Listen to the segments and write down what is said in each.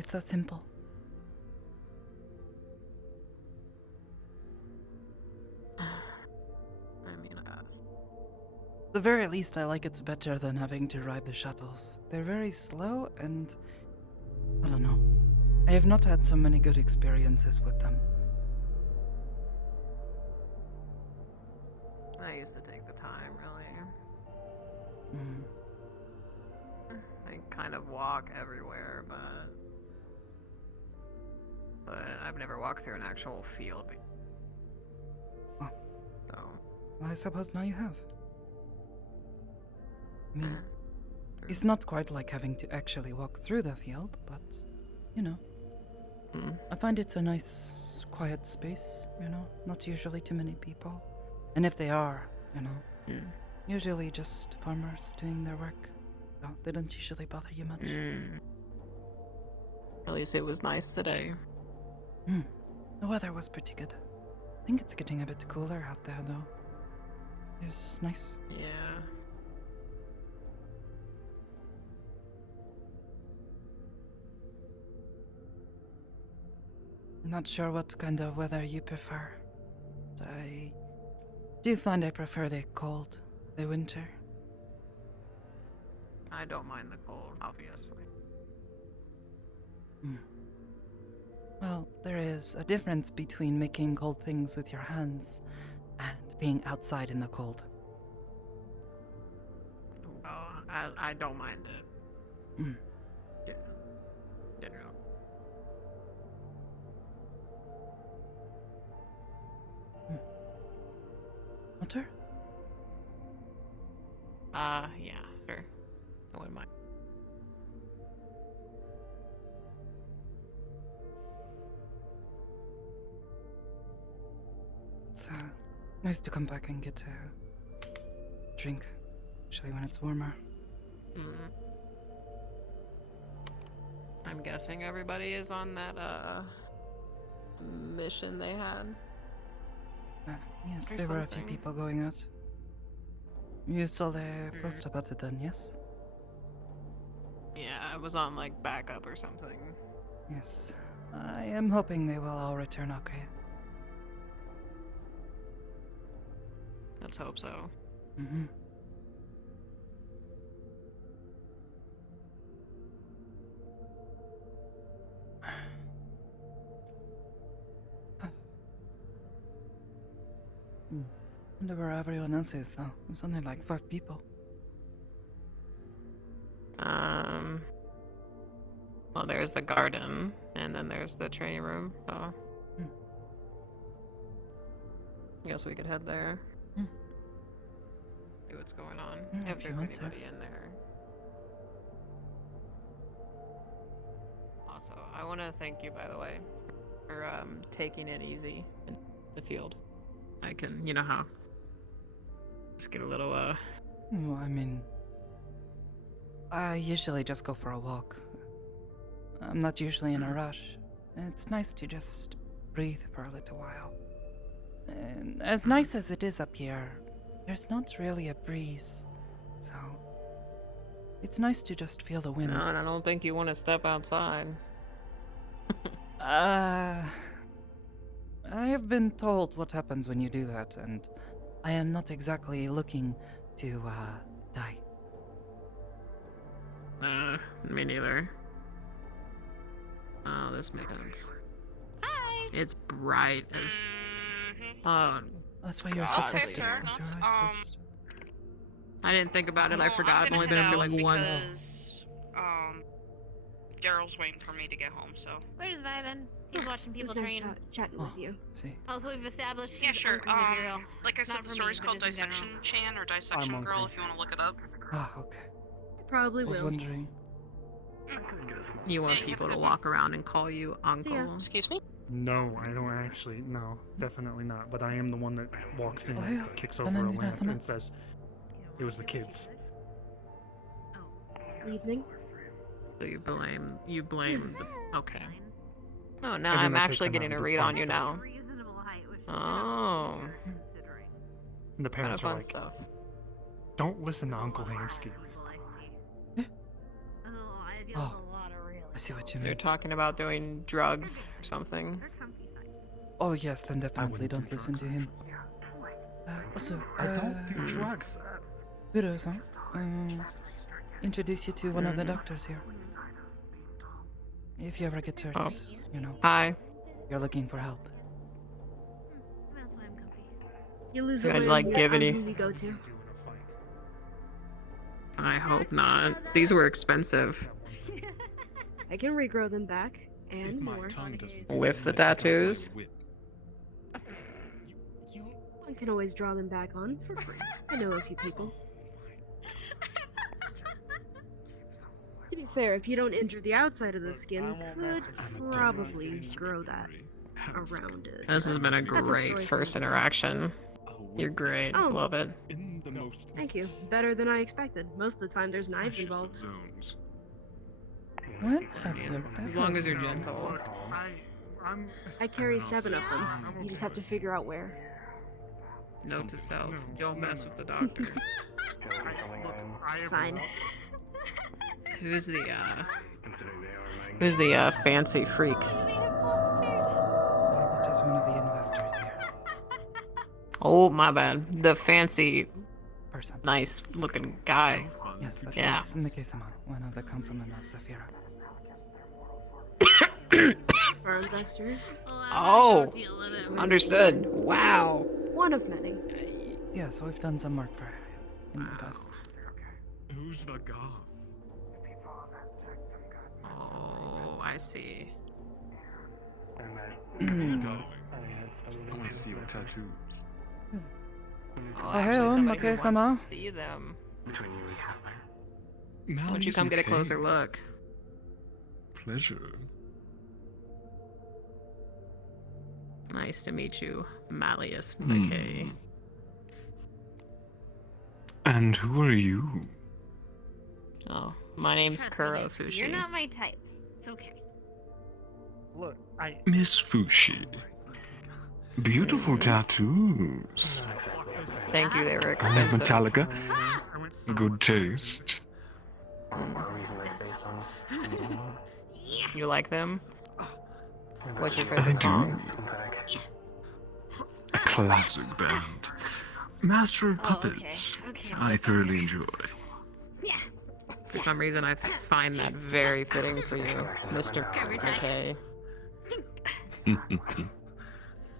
It's that simple. I mean, At the very least, I like it's better than having to ride the shuttles. They're very slow and... I don't know. I have not had so many good experiences with them. I used to take the time, really. Mm. I kind of walk everywhere, but I've never walked through an actual field. Oh. So. Well, I suppose now you have. I mean, it's not quite like having to actually walk through the field, but, you know. I find it's a nice, quiet space, you know, not usually too many people. And if they are, you know, usually just farmers doing their work. So they don't usually bother you much. At least it was nice today. The weather was pretty good. I think it's getting a bit cooler out there, though. It's nice. Yeah. I'm not sure what kind of weather you prefer. But I do find I prefer the cold, the winter. I don't mind the cold, obviously. Well, there is a difference between making cold things with your hands and being outside in the cold. Oh, I don't mind it. Yeah. Generally. Water? Yeah, sure. I wouldn't mind. It's nice to come back and get a drink, especially when it's warmer. I'm guessing everybody is on that mission they had. Yes, Or there were a few something. people going out. You saw the post about it then, yes? Yeah, I was on like backup or something. Yes. I am hoping they will all return okay. Let's hope so. Wonder where everyone else is, though. There's only like 5 people. Well, there's the garden, and then there's the training room, so... Guess we could head there. See what's going on, if if you there's want to. anybody in there. Also, I want to thank you, by the way, for taking it easy in the field. I can, you know how... Just get a little, Well, I mean... I usually just go for a walk. I'm not usually in a rush. It's nice to just breathe for a little while. And as nice as it is up here, there's not really a breeze. So... It's nice to just feel the wind. No, and I don't think you want to step outside. I have been told what happens when you do that, and I am not exactly looking to, die. Me neither. Oh, this makes sense. Hi. It's bright as... That's why you're Okay, supposed to fair close your enough. eyes first. I didn't think about it, I Well, forgot. I'm I've gonna only been head in here out like once. because, Daryl's waiting for me to get home, so. We're just vibing. He's watching people It was nice train. chatting with you. See. Also, we've established Yeah, he's sure. uncle material. Like I said, Not the for story's me, called but just in Dissection general. Chan or Dissection I'm Girl uncle. if you want to look it up. Ah, okay. Probably I was will. wondering. You want Yeah, people have to a good walk around and call you See ya. uncle. Excuse me? No, I don't actually. No, definitely not. But I am the one that walks in, Oh, yeah. kicks And over then a you lamp, doesn't- and says, "It was the kids." Evening. So you blame the... Okay. Oh, now And then I'm I take actually them out getting and a do read fun on you stuff. now. Reasonable height, which Oh. considering. And the Kind of parents are fun like, stuff. "Don't listen to Uncle Hamsky." Oh, I deal Oh. with a lot of real I see what you You're mean. talking about doing drugs or something. They're comfy size. Oh yes, then I definitely wouldn't don't do listen drugs, to him. actually. Also, I don't do Hmm. drugs. Hiro-san, introduce you to one of the doctors here. If you ever get hurt, Oh. you know, Hi. you're looking for help. That's why I'm comfy. You lose I'd a limb, like you're give out any- who we go to. I hope not. These were expensive. I can regrow them back and more. With the tattoos? I can always draw them back on for free. I know a few people. To be fair, if you don't injure the outside of the skin, could probably grow that around it. This has been a That's a great story first for another interaction. You're great. Oh. Love it. Thank you. Better than I expected. Most of the time, there's knives involved. When have you As ever... long as you're gentle. Look, I'm. I carry 7 of them. You just have to figure out where. Note to self: don't mess with the doctor. It's fine. Who's the fancy freak? Just one of the investors here. Oh, my bad. The fancy, Person. nice looking guy. Yes, that is Yeah. Miki-sama, one of the councilmen of Zafira. For our investors, Oh, understood. Wow. one of many. Yes, we've done some work for him in the past. Who's the god? Oh, I see. Darling, I want to see the tattoos. Oh, Hey, actually, somebody who wants Maki-sama. to see them. Why Mally's don't you come get a okay. closer look? Pleasure. Nice to meet you, Malleus Hmm. McKay. And who are you? Oh, my name's Trust me, Kuro dude, Fushi. You're not my type. It's okay. Look, I. Miss Fushi. Beautiful tattoos. Thank you, they were And expensive. Metallica. I went so Good taste. You like them? What's your I favorite do. song? A classic band. Master of Oh, okay. Puppets. Okay. I thoroughly enjoy. Yeah. For some reason, I find that very fitting for you, Mr. Every time. McKay. It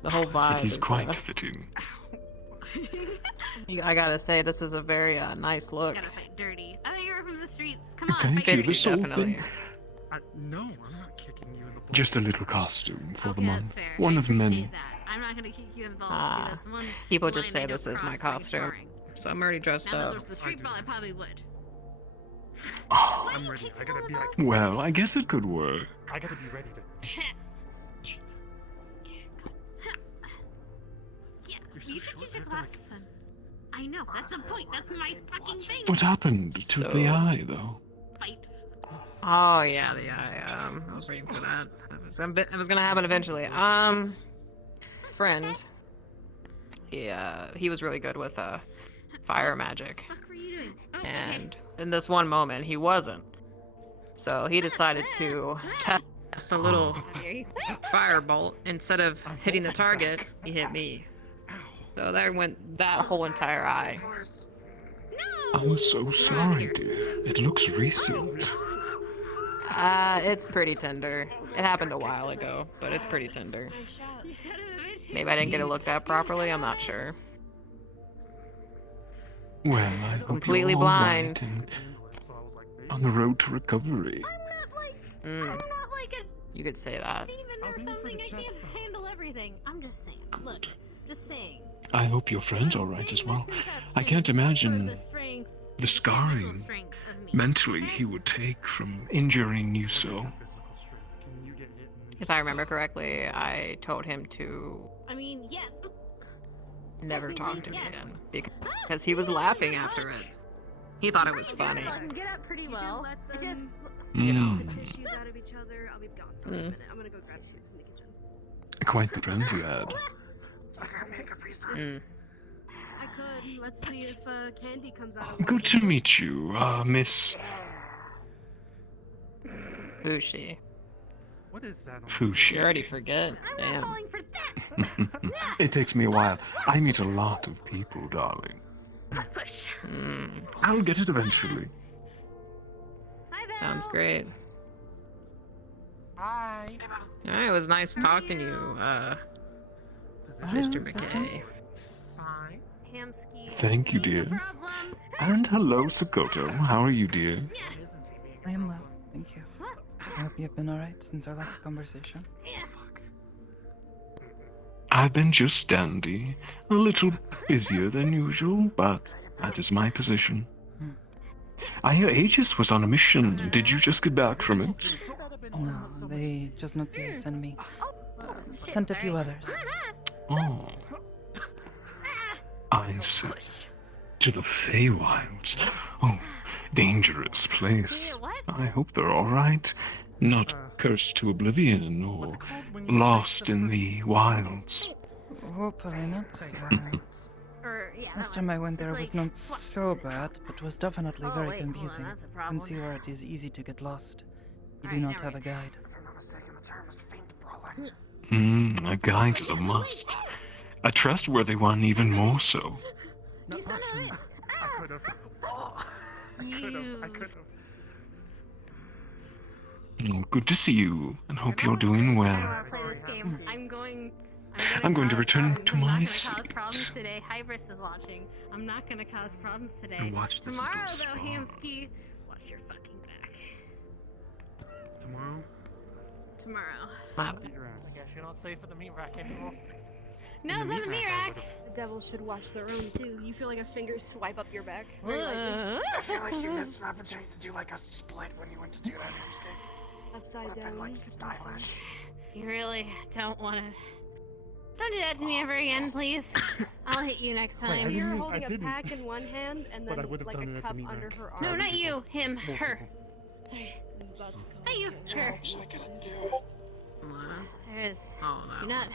The whole vibe is is quite fitting. I gotta say, this is a very nice look. Gotta fight dirty. I thought you were from the streets. Come on, Thank fight you. Fits The you, soul definitely. thing. No, I'm not kicking you in the balls. Just a little costume for the Okay, month. that's fair. One I of appreciate many. That. I'm not gonna kick you in the balls, Ah, too. That's one. people just line I say this don't is my cross when costume. sparring. So I'm already dressed Now, if up. this was the street brawl, I probably would. Oh, I'm ready. I gotta be like. well, I guess it could work. I gotta be ready to. Yeah, You're so you should short, use your I have to, like- glasses then. I know, that's the point. That's my fucking thing. What happened to the So- eye, though? Fight. Oh yeah, I was waiting for that. It was gonna happen eventually. Friend. He was really good with fire magic, What the fuck were you doing? Oh, and in this one moment he wasn't. So he decided to test a little okay. firebolt. Instead of hitting the target, he hit me. So there went that whole entire eye. I'm so sorry, dear. It looks recent. It's pretty tender. It happened a while ago, but it's pretty tender. Maybe I didn't get it looked at properly, I'm not sure. Well, I hope Completely you're all blind. right and So I was like, baby. on the road to recovery. Mm, I'm not like a you could say that. demon I or was aiming for something. the I chest, can't though. handle everything. I'm just saying. Look, Good. just saying. I hope your friend's all right as well. I can't imagine the scarring mentally he would take from injuring you so. Physical strength. Can you get hit and then If I remember correctly, I told him to I mean, yes. never talk to me Yes. again because he was laughing after it. He thought it was funny. I can get up pretty well. let I just. them You know. get the tissues out of each other. I'll be gone for a minute. I'm gonna go grab tissues in the kitchen. Quite the friend you had. Mm. I could. Let's see if Candy comes out. of Good to meet you, Miss. Bushi. What is that? On the Fushi. You already forget. I'm not Damn. falling for that. It takes me a while. I meet a lot of people, darling. Push. I'll get it eventually. Hi, Belle. Sounds great. Hi. Alright, it was nice talking to you, Mr. McKay. Fine. Hamsky. Thank you, No dear. problem. And hello, Sakoto. How are you, dear? Isn't he being I am a well, problem? thank you. I hope you've been alright since our last conversation. Yeah. I've been just dandy. A little busier than usual, but that is my position. I hear Aegis was on a mission. Did you just get back from it? No, they just not to send me. Sent a few others. Oh. I see. To the Feywilds. Oh, dangerous place. What? I hope they're alright. Not cursed to oblivion or lost in the wilds. Hopefully not. Or, yeah, Last that time one. I went there It's was like, not so bad, but was definitely Oh, very wait, hold on, confusing. that's a And problem. see where it is easy to get lost. You do Alright, not now have we're a guide. If I'm not mistaken, the term is faint brawling. A guide is a must. A trustworthy one even more so. You son of a bitch. I could have. I could have. I You. could have. Oh, good to see you, and hope you're doing I don't well. want to play this game. I'm going to cause return problems. to I'm my not gonna seat. cause problems today. Hybris is watching. I'm not gonna cause problems today. And watch this Tomorrow, little though, spot. Hamsky, watch your fucking back. Tomorrow? Tomorrow. Beat your ass. I guess you're not safe for the meat rack anymore. No, In it's the not the meat meat rack, I rack. would've- The devil should watch their own too. You feel like a finger swipe up your back. Very likely. I feel like you missed an opportunity to do like a split when you went to do that Hamsky. Upside Would've been down. like stylish. You really don't want to. Don't do that to me ever again, please. I'll hit you next I time. You're didn't- holding I a didn't. pack in one hand and But then I would've like done a it at cup the meat under rack. her arm. No, not you. Him. Both Her. people. Sorry. About to come Not you. to Her. Actually gonna do it. There is. Oh, that You're not.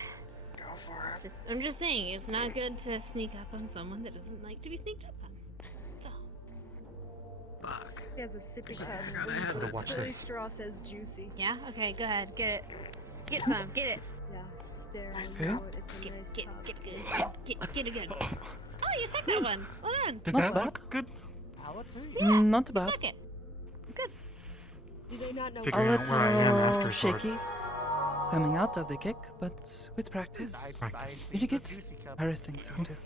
Go for it. I'm just saying, it's not good to sneak up on someone that doesn't like to be sneaked up on. So. Fuck. He has a sippy cup. forgot I had and that Watch Billy this. Straw says juicy. Yeah. Okay. Go ahead. Get it. Get some. Get it. Yeah, stare Nice into cup. it. It's a Get nice get cup. get good. Get it good. Oh, you suck that one. Well done. Did Not that bad. look good? Power to you. Yeah. Not You bad. suck it. Do they not know? A Figuring out where I am little after sword. shaky. Coming out of the kick, but with practice. You did good. Paris thinks so too.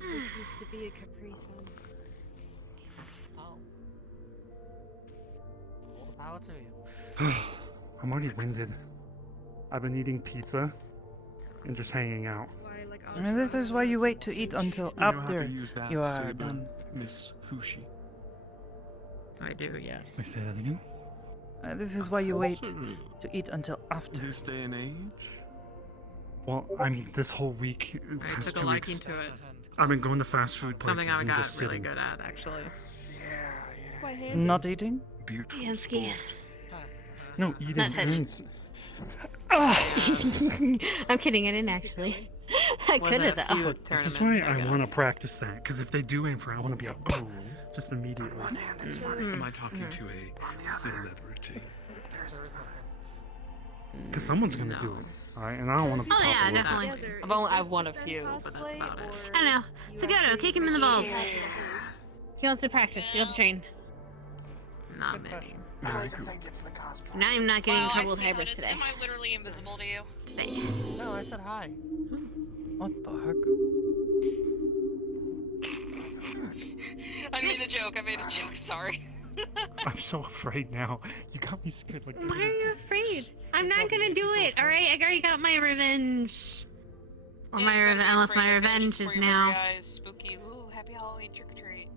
This used to be a Capri Sun. Oh. All the power to you. I'm already winded. I've been eating pizza and just hanging out. That's why, like, And this is why you wait to eat until after you are saber, done. Miss Fushi. I do, yes. Can I say that again? This is why you wait Also, to eat until after. this day and age. Well, I mean, this whole week, I past took a 2 liking weeks, to it. I've been going to fast food places Something I and got just really sitting. good at, actually. Quite handy. Not eating? Beautiful. Yansky. sport. No, eating. Not touch. means- I'm kidding. I didn't actually. I could have Wasn't a though. few This is tournaments, why I want to guess. practice that, because if they do aim for it, I want to be a oh, just immediately. Am I talking to a celebrity? Because someone's gonna No. do it, alright? And I don't want to be Oh, yeah, popular. definitely. Together, I've only- is I've this won the a Sen few, but that's cosplay, about it. or I know. you Sakoto, actually kick him in the balls. Yeah. He wants to practice. He wants to train. Not many. I always think it's the cosplay. Now I'm not getting in Wow, trouble I with see how Hybris it is. today. Am I literally invisible to you? Today. No, I said hi. What the heck? I made a joke. I made a joke. Sorry. I'm so afraid now. You got me scared like Why are you afraid? I'm not gonna do it. All right, I already got my revenge. Or my Yeah, unless my afraid of revenge ghosts is before your now. very eyes. Spooky. Ooh, happy Halloween trick or treat.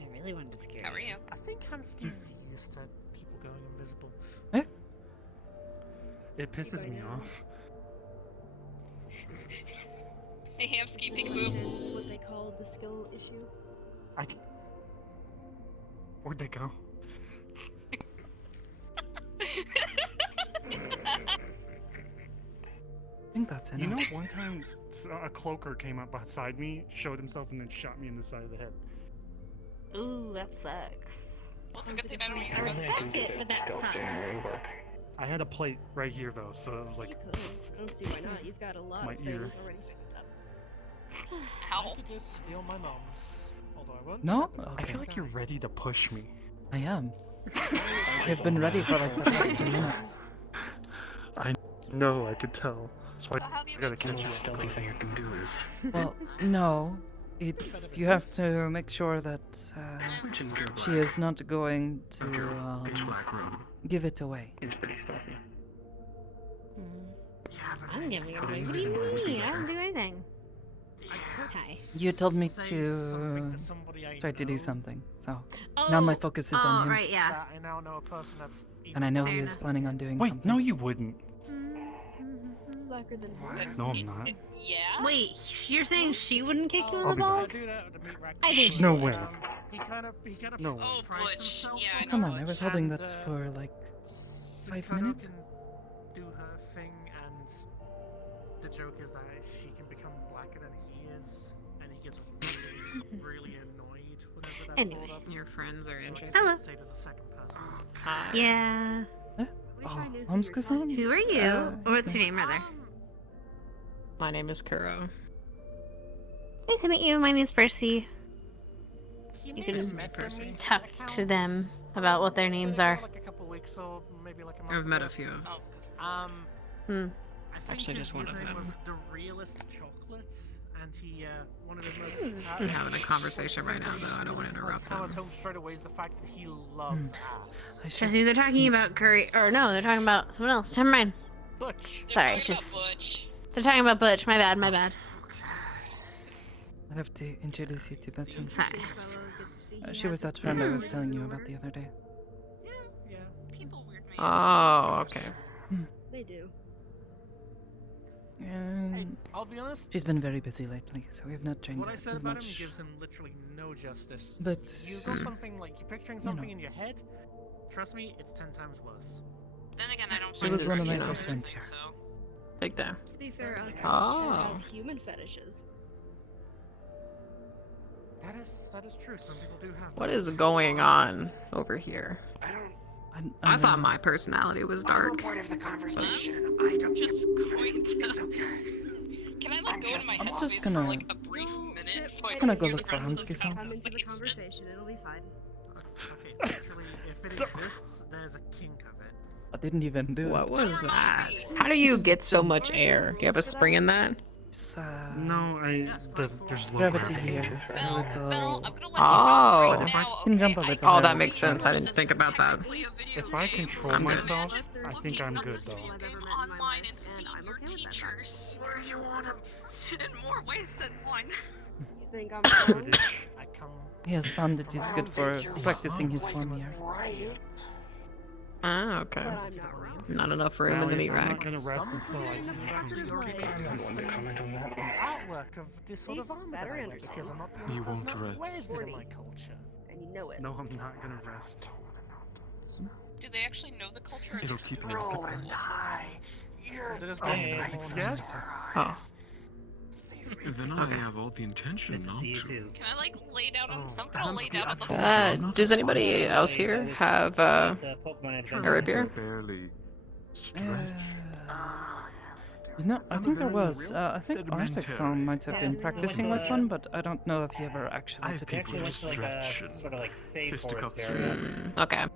I really wanted to scare How are you? I think Hamsky's used to people going invisible. It pisses me off. Hey, Hamsky, peekaboo. Hence what they call the skill issue. Where'd they go? I think that's You know, enough. one time a cloaker came up beside me, showed himself, and then shot me in the side of the head. Ooh, that sucks. Well, it's a good thing I don't use I most respect it, but that sucks. I had a plate right here though, so it was like You could. I don't see why not. You've got a lot My of ear. things already fixed up. Ow. I could just steal my mom's. Although I won't. No? I Okay. feel like you're ready to push me. I am. I've been ready for like the past 2 minutes. No, I could tell. That's why So how have you I gotta been? catch you. stealthy thing you can do is Well, no. It's you have to make sure that she is not going to black room. give it away. It's pretty stealthy. I'm giving it away. What do you mean? I don't do anything. Hi. You told me Say to something to somebody I try to do know something, so now my focus is on him, right, yeah. that I now know a person that's and I know Fair he is enough. planning on doing Wait, something. no, you wouldn't. Blacker than white. No, I'm not. Yeah? Wait, you're saying she wouldn't kick you in I'll the be balls? back. I think No way. He kind of No. Oh, prides Butch. himself Yeah, I Come know on, I Butch. was holding And, that for like so 5 Sakoto minutes. can do her thing, and the joke is that she can become blacker than he is, and he gets really, really annoyed whenever that's Anyway. brought up. Your friends are So I interested. guess Hello. I'd say there's a second person. Yeah. I wish I Oh, knew who Homeschool-san? you're talking Who are you? Or what's your name, rather? My name is Kuro. Nice to meet you. My name's Percy. He You may can have met some talk to them about what their names are. Like a couple weeks or maybe like a month I've met a ago. few of them. Oh, Hmm. I think Actually, his just one of username them. was the realest chocolate, and he wanted his most. I'm having a conversation right now, though. I don't want to interrupt Tell us them. home straight away is the fact that he loves ass. I should. Trust me, they're talking about Curry. Or no, they're talking about someone else. Never mind. Butch. they're Sorry, talking about just- Butch. They're talking about Butch. My bad, my bad. I have to introduce you to Betchen. Sorry. She was that friend I was telling you about the other day. Yeah, yeah. People weird me Oh, okay. They do. Hey, And I'll be honest. she's been very busy lately, so we have not trained What I said as about him much. gives him literally no justice. But You got something like you're picturing You know. something in your head. Trust me, it's 10 times worse. Then again, I don't She find was this one of my weird or first friends anything, here. So. Big time. To be fair, us Oh. have human fetishes. That is true. Some people do have. What is going on over here? I thought my personality was dark. part of the conversation. I'm just going to. Can I like go into my I'm just headspace gonna- for like a brief minute? So I Just can gonna go hear look the for rest of this Hamsuki-san. Come into the conversation? conversation, it'll be fine. Okay, actually, if it exists, there's a kink of it. I didn't even do What it. was Don't that? remind me. How do you get so much air? Do you have a spring in that? It's, No, there's low gravity gravity here. here. It's a Belle, little. Belle, I'm gonna let you Oh. rest But if right I now, can okay? jump a I little know Oh, that higher. makes sense. I didn't this think is about that. technically a video If I game. control I'm good. myself, Imagine I think I'm looking up good this though. video I've game ever met in my online life, and and seeing I'm your okay with that. teachers in more ways than one. You think I'm wrong? British. I come. He has found it is good for practicing his form here. Ah, okay. But I'm not wrong. Not enough room in the Alex, meat I'm not rack. gonna rest until I see you come. Artwork of this sort of armor Better that I wear understand. because I'm not the only You person won't that rest. wears it in my culture. And you know it. No, I'm not gonna rest. Do they actually know the culture? Or It'll they keep just me know occupied. They're just Oh, going thanks, for guys. Oh. Then I have all the intention not to. Can I like lay down on? Oh, I'm gonna lay down on the floor. Does anybody else here have a rapier? Barely stretch. You know, I I'm a think there very was. I think sedimentary. Isaac-san might have been Yeah, practicing with one, but I don't know if he ever actually I took think it we seriously. just stretch and sort of like fake fisticuffs forest area. Okay.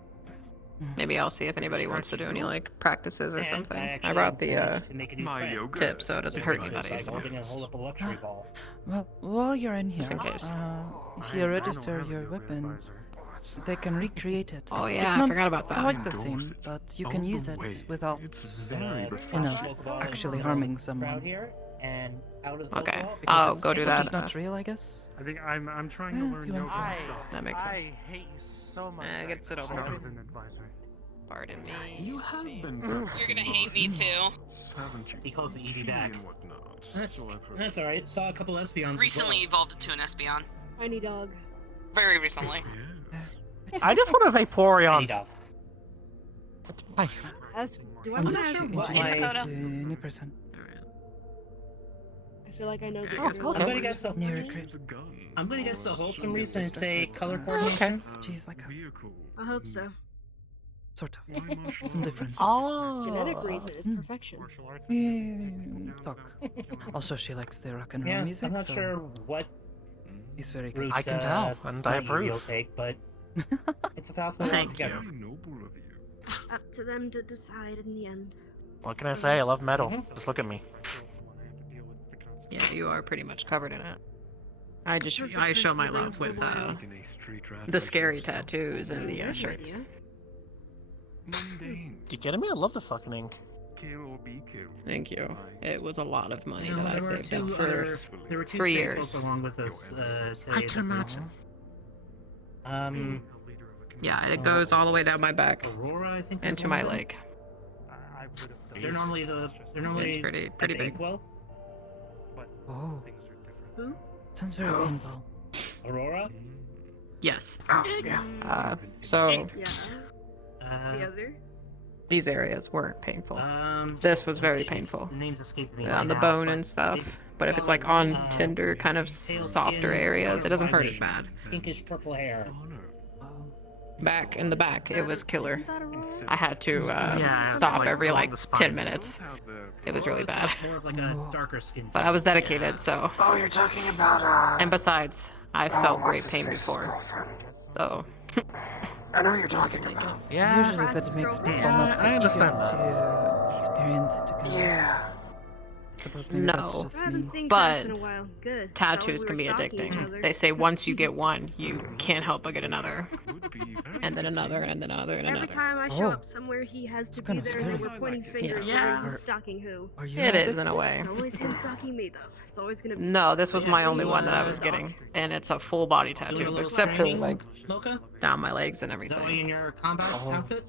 Mm. Maybe I'll see if anybody wants to do any like practices or And something. I actually brought the managed to make a new my friend. yoga. tip so it doesn't hurt It's anybody. like So. holding and hold up a luxury ball. Well, while you're in Just here, in case. if I you don't register have a your yoga weapon, advisor. they can recreate it. Oh It's yeah, I not forgot about that. quite the same, Endorse it. but you All can the use way. it without, It's Gonna very you know, refreshing. smoke a ball and actually go harming crowd someone. here and out of the Okay. ball because I'll it's go do sort that. of not real, I guess. I think I'm trying to Yeah, if learn you want yoga to. myself. That makes sense. I hate you so much. I get to sit over Better here. than advisor. Pardon me. You have been You're gonna hate me too. haven't you? He calls the ED Tea back. and whatnot. That's So I've heard. that's all right. Saw a couple Espeons. Recently evolved into an Espeon. Tiny dog. Very recently. Yeah. I just want a Vaporeon. Dog. As, do I I'm want to just ask to why? introduce you Sakoto. to a new person. Alright. I feel like I know the I guess other it's I'm one. gonna guess the Near a crit. I'm gonna guess the wholesome reason and say color Okay. coordination. Jeez, like us. I hope so. Sort of. Some differences. Genetic reason is perfection. We talk. Also, she likes the rock and roll Yeah, music, I'm not so sure what he's very good. route I can tell, and I not you, you'll approve. take, but it's a path we'll walk Thank together. Up to them to decide in the end. What can I say? I love metal. Just look at me. Yeah, you are pretty much covered in it. I Perfect show my person love wins with the wilds. the scary tattoos and the There's an shirts. idea. Do you get me? I love the fucking ink. Thank you. It was a lot of money No, that I there were saved up two for. other, there were two 3 fake years. folk along with us today. I can imagine. Yeah, it goes all the way down my back Aurora, I think. and is to one my of them. leg. They're normally It's pretty at the big. inkwell. Oh, Who? sounds very painful. Aurora. Yes. Mm, So yeah. The Uh, other? these areas were painful. um, This was very jeez, painful. The name's escaping me On right the now, bone but and stuff. they But if it's call like on it, Tinder, kind of pale softer skin, areas, it doesn't hurt as butterfly bad. wings, pinkish purple hair. Back in the back, it was killer. Isn't that Aurora? I had to Yeah, stop like, every along like the spine. 10 minutes. It was really Aurora's bad. More of like a darker skin But I tone. was dedicated, so. Oh, you're talking about, And besides, I felt what's great his pain face's before. girlfriend. So. I know who you're talking about. Yeah, Usually that makes people not so I eager understand. to experience it again. Yeah. I suppose maybe that's No. just I haven't me. seen But Chris in a while. Good. Tattoos Felt can be like we were stalking each addicting. other. They say once you get one, you can't help but get another. And then another, and then another, and Every another. time I show Oh. up somewhere, he has It's to be kinda there, and then scary. we're pointing fingers. Yeah. Who's stalking who? Are you It addicted? is in a way. It's always him stalking me, though. It's always gonna be. No, this was my Yeah, only he's one that I a was stalk. getting. And it's a full body Doing a tattoo, little except for training, like Mocha? down my legs and Is that why everything. in your combat outfit?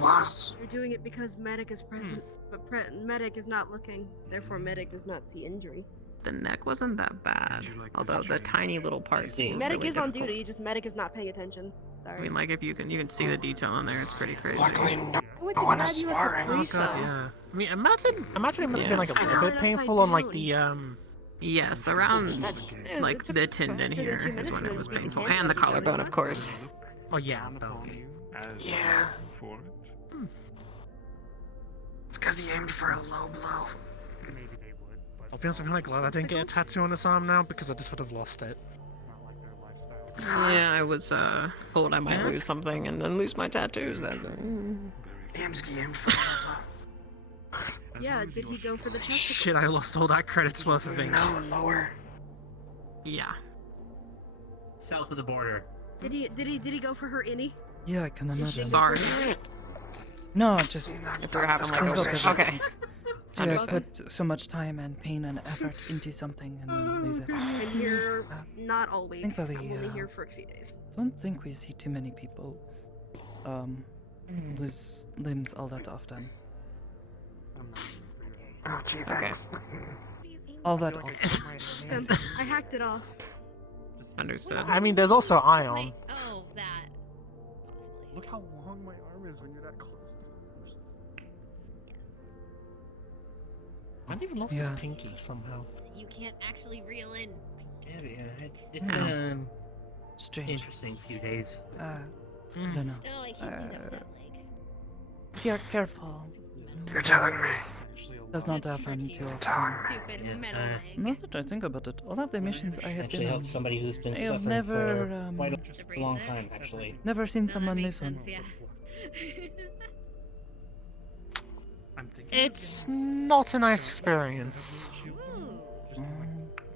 Was. You're doing it because Medic is present, but Medic is not looking. Therefore, Medic does not see injury. The neck wasn't that bad, although the tiny little parts. See. were Medic really is on difficult. duty. Just Medic is not paying attention. Sorry. I mean, like if you can see the detail in there, it's pretty crazy. Luckily, no, I went no to one grab is you at the sparring. police Oh god, cell. yeah. I mean, imagine it must have been like a Yeah. little bit Upside painful on like down. the Yes, around It like took the tendon faster than here 2 is minutes when for it them was to put painful, hand and the on each other's collarbone, of arms. course. oh yeah, Yeah. It's because he aimed for a low blow. I'll be honest, I'm kind of glad I didn't get a tattoo on this arm now because I just would have lost it. Yeah, I was told I might lose something and then lose my tattoos. Amsky aimed for a low blow. Yeah, did he go for the chesticles? Shit, I lost all that credits worth of ink. No, lower. Yeah. South of the border. Did he go for her innie? Yeah, I can imagine. Sorry. No, just If we're having like a Difficult okay. to Understood. put so much time and pain and effort into something and then lose it. I'm here not all week. Thankfully, I'm only here for a few days. Don't think we see too many people lose limbs all that often. Oh, gee, thanks. All that often. I see. I hacked it off. Understood. I mean, there's also ion. Wait, oh, that. Possibly. Look how long my arm is when you're that close. I've even lost his Yeah. pinky somehow. You can't actually reel in. It's been an Strange. interesting few days. I don't know. No, I can't do that with that leg. Careful. You're telling me. Does not happen too often. Telling me. Stupid Yeah, metal leg. Not that I think about it. All of the missions I have Actually been on, helped somebody who's been I have suffering never, for quite a long time, actually. never seen No, that someone makes this one. sense, yeah. It's not a nice experience. Ooh.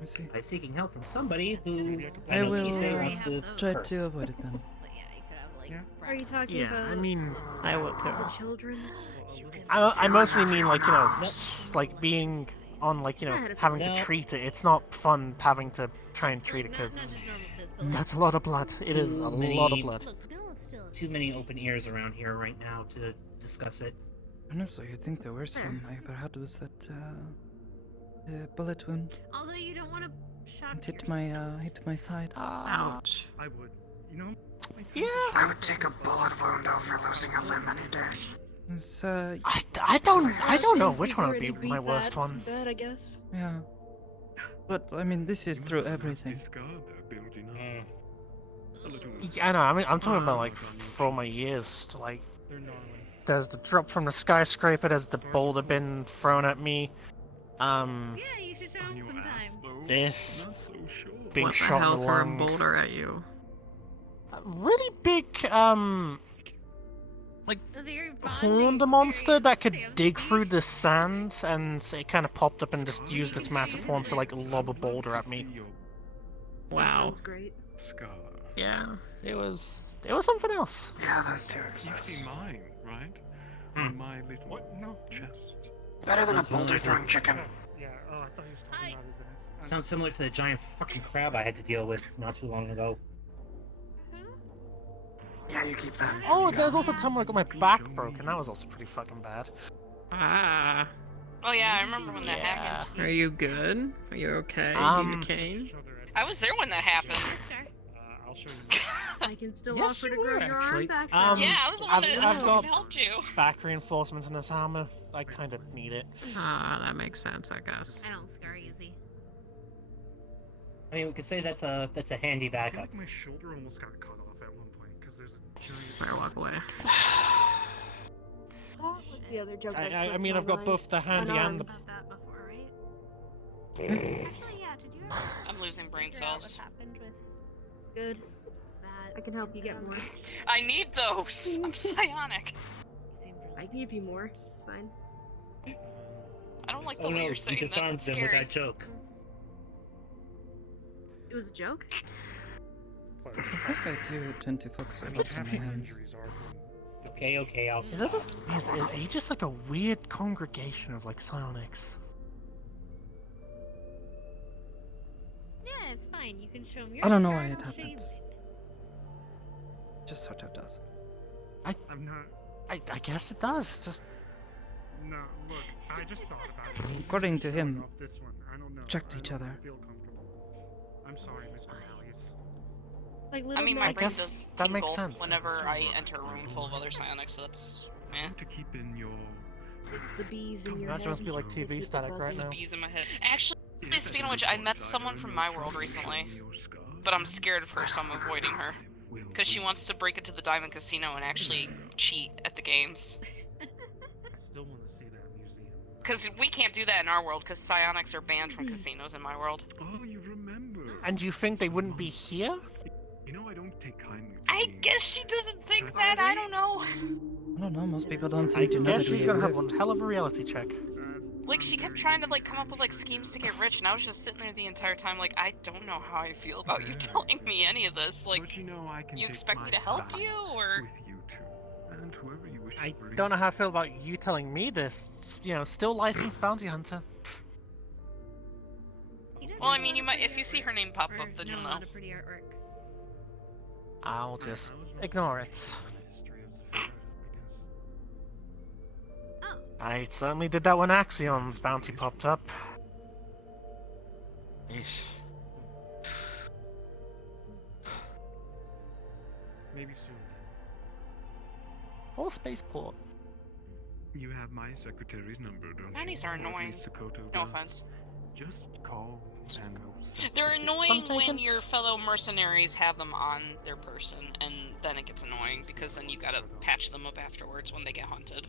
I see. By seeking help from somebody who I know will, Kisei uh, wants to Try curse. to avoid it then. But yeah, you could have like. Are you talking Yeah, about I mean, I would the too. children? I mostly mean like like being on like having No. to treat it. It's not fun having to try and treat it Not because just normal sis, but like, that's a lot of blood. It is a Too many- lot of blood. look, Bill is still. Too many open ears around here right now to discuss it. Honestly, I think the worst one I ever had was that bullet wound. Although you don't want to shock It hit my side. Ouch. I would. You know? Yeah. I would take a bullet wound over losing a limb any day. It was, I don't know which one would be my worst one. Bad, I guess. yeah. But, I mean, this is through everything. Yeah, I know. I mean, I'm talking about like for all my years to like. There's the drop from the skyscraper. There's the boulder being thrown at me. Yeah, you should show him sometime. This being What the shot in hell the threw a lung. boulder at you? A really big like A very horned bonding monster that could experience, dig Samsky. through the sand, and it kind of popped up and just used its massive horns to like lob a boulder at me. Wow. Sounds great. Yeah, it was something else. Yeah, those two exist. Mine, right? Hmm. My little chest. Better than a boulder throwing chicken. Yeah, oh, I thought he was talking about his ass. Sounds similar to the giant fucking crab I had to deal with not too long ago. Yeah, you keep that. Oh, there's also time when I got my back broken. That was also pretty fucking bad. Ah. Oh yeah, I remember when that Yeah. happened. Are you good? Are you okay? Cane? I was there when that happened. I'll show you. I can still Yes, offer to you grow were, your actually. arm back. Yeah, I was the one that I've got helped you. back reinforcements in this armor. I kind of need it. Ah, that makes sense, I guess. I don't scar easy. I mean, we could say that's a handy I feel backup. like my shoulder almost got cut off at one point because there's a giant. Better walk away. What's the other joke? that I slipped mean, my I've got mind? both the handy and the. About that before, right? Actually, yeah. Did you ever I'm losing brain figure out what cells. happened with Good. that? I can help you get more. I need those. I'm psionic. I can give you more. It's fine. I don't like the Oh way no, you're you saying that. disarmed It's them with scary. that joke. It was a joke. Suppose I do tend to focus a lot on my hands. Okay, I'll Is stop. he just like a weird congregation of like psionics? Yeah, it's fine. You can show him your I don't know scar, why and it I'll show you happens. mine. Just sort of does. I'm not. I guess it does. Just No, look, I just thought about it. According to him, Off this one. I don't know. checked I each don't other. feel comfortable. I'm sorry, Mr. Malleus. Like I little mean, Mel- my brain guess does that makes tingle sense. whenever I enter a room full of other psionics, so that's eh. To keep in your. It's the bees in your imagine head. must be like They keep TV it static right buzzing. now. Bees in my head. Actually, speaking of which, I met someone from my world recently, but I'm scared of her, so I'm avoiding her. Because she wants to break into the Diamond Casino and actually cheat at the games. I still want to see that museum. Because we can't do that in our world, because psionics are banned from casinos in my world. Oh, you remember. And you think they wouldn't be here? You know I don't take kindly to I being- guess she doesn't think that, I don't know. I don't know, most people don't I seem to know guess that we she's gonna have exist. one hell of a reality check. Like, she kept trying to, like, come up with, like, schemes to get rich, and I was just sitting there the entire time, like, I don't know how I feel about you telling me any of this. Like, But you know I can you take expect me my to help side you, or...? with you two, and whoever you wish I to bring. don't know how I feel about you telling me this. You know, still licensed bounty hunter. He does Well, I have a mean, lot you of might, pretty if you see artwork. her name pop Or up, then no, you'll a know. lot of pretty artwork. I'll just ignore it. History of Zephyr, I guess. Oh, I certainly did that when Axion's bounty popped up. Eesh. Maybe soon. Or spaceport. You have my secretary's number, don't Bounties you? are Or at annoying. least Sakoto No does. offense. Just call and. They're annoying Some when taken. your fellow mercenaries have them on their person, and then it gets annoying, because then you gotta patch them up afterwards when they get hunted.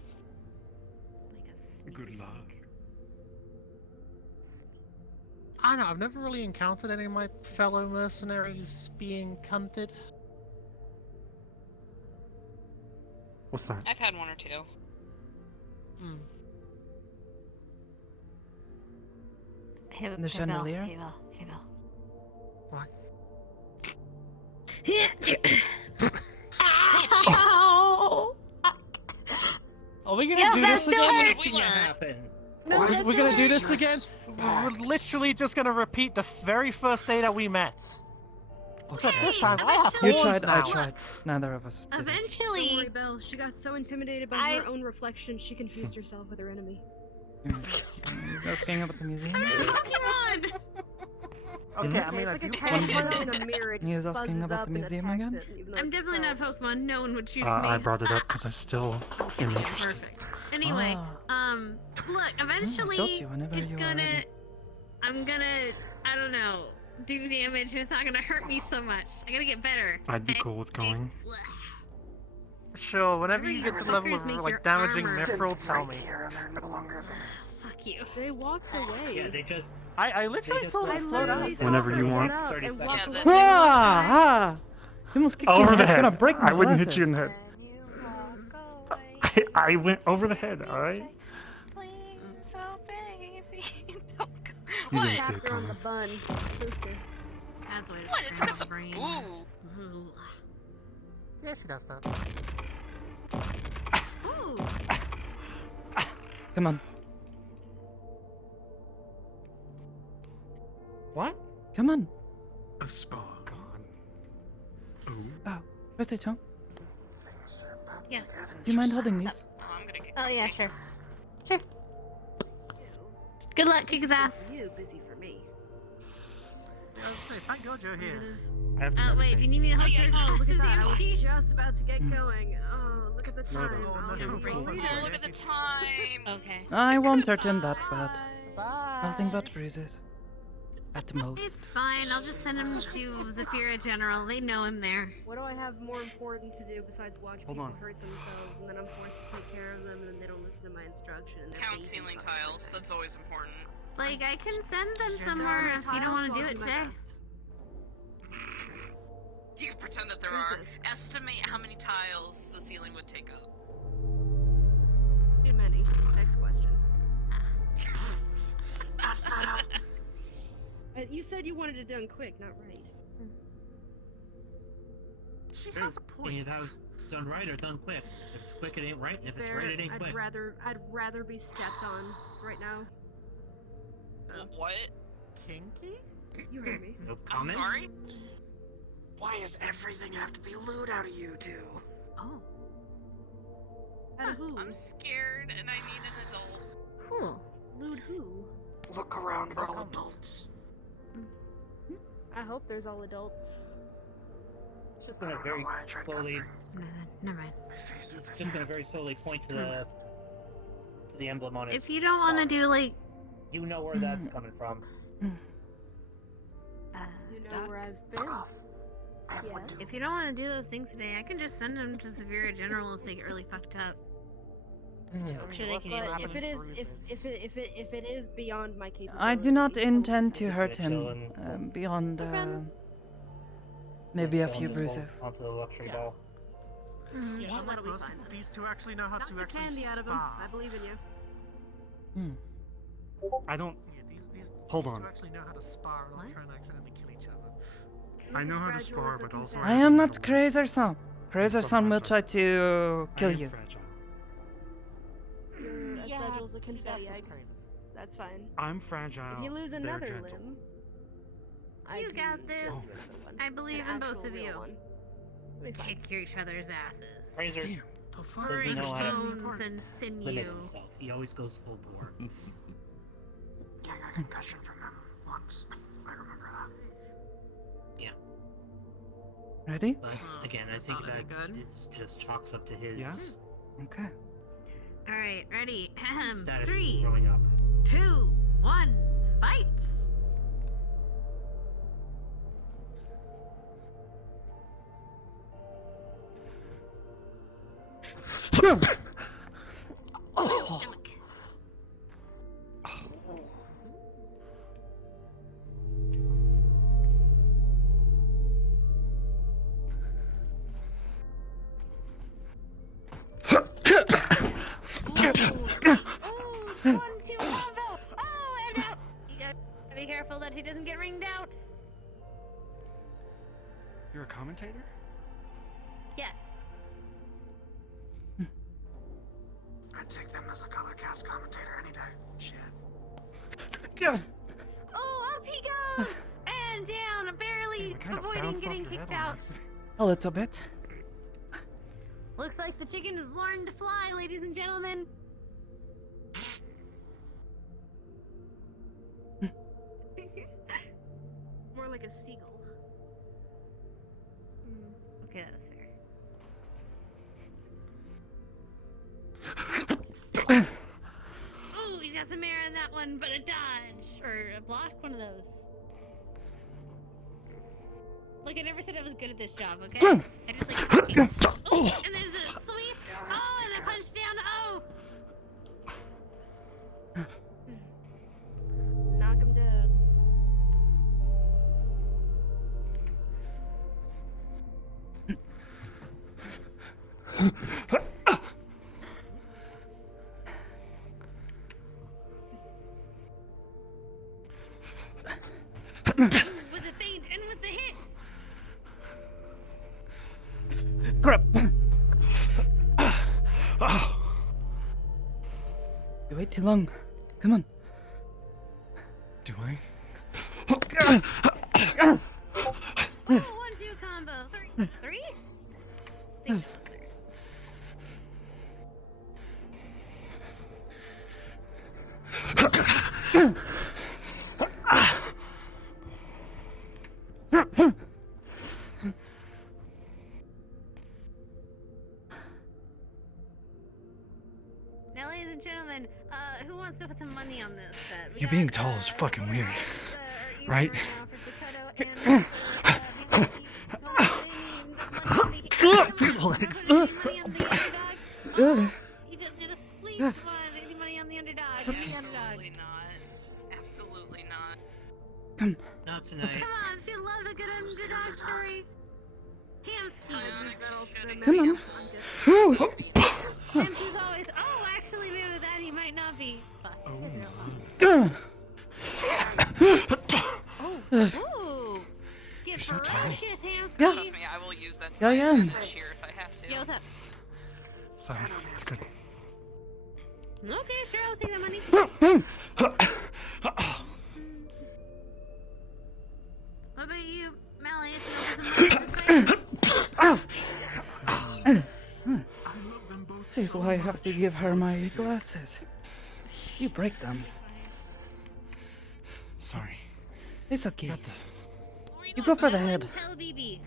like a Good sneaky luck. sneak. I don't know, I've never really encountered any of my fellow mercenaries being hunted. What's that? I've had one or two. Hmm. Hey, The chandelier? Hey, Bill. Hey, Bill. What? Ow! Are we gonna Yeah, do that's this again? What did we Can learn? happen? No, What? that's We're gonna not- do this again? We're literally just gonna repeat the very first day that we met. Except this time I have You horns tried, I now. tried. Neither of us did. Don't Eventually, worry, Belle. She got so intimidated by her own reflection, she confused herself with her enemy. He's asking about the museum. Pokemon! Okay, I mean, it's I like a do cat in a mirror. It He was just asking buzzes about up the and museum attacks again? it, even though I'm it's definitely not itself. Pokemon. No one would choose me. I brought it up because I still am interested. Perfect. Anyway, Ah. look, eventually, told you whenever it's you are gonna. ready. I'm gonna I don't know, do damage and it's not gonna hurt me so much. I gotta get better. I'd be cool with going. Sure, whenever you get to the level of Fuckers make your like damaging armor. mithril, tell me. Fuck you. They walked away. Yeah, they just. I literally just saw I them float literally out. saw Whenever her you get want. up 30 and seconds. walk Yeah, away. they walked Ah! You almost kicked me in Over the the head. head. Gonna break my I wouldn't hit glasses. you in the head. I went over the head, alright? So baby, don't go. You What? didn't see it Tapped her on the coming. bun. Spooked her. That's way to What? It's scram got the some. brain. Ooh. Yeah, she does that. Ooh. Come on. What? Come on. A spa. God. Oh, where's the tongue? Yeah. Do you mind holding these? Oh, I'm gonna get. Oh yeah, sure. Sure. Good luck, kick his Busy ass. for you, busy for me. I was gonna say, thank God you're here. I have to Oh wait, do you need me to hold your Oh, look at asses, that. I was Yankee? just about to get going. Oh, look at the No, no. time. Oh, I'll no, see no, you no, later. Oh, look at the time. Okay. I won't hurt him that bad. Bye. Nothing but bruises. At It's most. fine. I'll just send him to Zafira General. They know him there. What do I have more important to do besides watch Hold people on. hurt themselves, and then I'm forced to take care of them, and then they don't listen to my instruction? And they're Count lazy ceiling as fuck. tiles. That's always important. Like, I can send them There somewhere are if you don't tiles, want to so do I'll it my today. best. You can pretend that there Who's are. this? Estimate how many tiles the ceiling would take up. Too many. Next question. That's not how. You said you wanted it done quick, not right. She True. has a point. Either that was done right or done quick. If it's quick, it ain't right. And if it's Fair, right, it ain't I'd quick. rather be stepped on right now. So What? Kinky? you heard me. No I'm comments? sorry? Why does everything have to be lewd out of you two? Oh, Out of who? I'm scared and I need an adult. cool. Lewd who? Look around, we're all adults. I hope there's all adults. It's just I gonna don't know very why I tried slowly. covering No, then, never mind. my face with this. Just gonna very slowly point to the emblem on his. If you don't want to do like, You know where that's coming from. You know where I've been. Fuck off. I have Yes. one too. if you don't want to do those things today, I can just send them to Zafira General if they get really fucked up. I'm sure they can But handle if it is, if it is beyond my capability, I do not I will intend do to it. hurt Just gonna him chill beyond Okay. maybe a Fill few him this bruises. Onto the luxury Yeah. ball. Mhm. Yeah, Well, unlike that'll be most fine people, then. these two actually know how Knock to the actually candy out of him. spar. I believe in you. I don't. Yeah, these Hold these on. two actually know how to spar and What? not try and accidentally kill each other. I know how to Fragile spar, as a but also confetti. I have am a not little- Crazer Son. Crazer so Son will fragile. try to I kill am you. fragile. You're as Yeah, fragile as a confetti That's egg. just crazy. That's fine. I'm fragile. If you lose they're another gentle. limb, I You can got this. use another one. I believe An in both actual of real you. one. It'll be fine. Kick each other's asses. Fraser Damn. The fuck? Doesn't Break know how to bones and limit sinew. himself. He always goes full bore. Yeah, I got a concussion from him once. I remember that. Ready? But Hmm, again, I that's think not gonna that be good. it's just chalks up to his Yeah? Okay. All right, ready? status 3, growing up. 2, 1, fight! Oh. Stomach. Ooh, 1, 2 combo! Oh, and out! You gotta be careful that he doesn't get ringed out. You're a commentator? Yes. I'd take them as a color cast commentator any day. Shit. Yeah. Oh, up he goes! And down, barely Damn, I kind of avoiding bounced off getting your kicked head on out. accident. A little bit. Looks like the chicken has learned to fly, ladies and gentlemen. More like a seagull. Okay, that's fair. Oh, he got some air in that one, but a dodge or a block, one of those. Like, I never said I was good at this job, okay? I just like cooking. Oh, and there's a sweep. Oh, and a punch down. Oh. Knock him dead. With the feint and with the hit. Crap! You wait too long. Come on. Do I? Oh, 1-2 combo. Three? I think that was three. Now, ladies and gentlemen, who wants to put some money on this bet? We You got, being tall is fucking weird, Eva right? right now for Sakoto and he just did a sleep spot. Any money on the underdog? Absolutely not. Absolutely not. Not tonight. Come on, she loves a good underdog story. Hamski. Come on. Hamski's always, oh, actually, maybe with that he might not be. Fuck. Ooh. Get so tall. ferocious, Hamski. Yeah. Trust me, I will use that to Yeah, my yeah. advantage here if I have to. Yo, what's up? Sorry, it's good. Okay, sure, I'll take that money. What about you, Melly? You know, This is why I have to give her my glasses. You break them. Sorry. It's okay. You go for the head. Tell BB.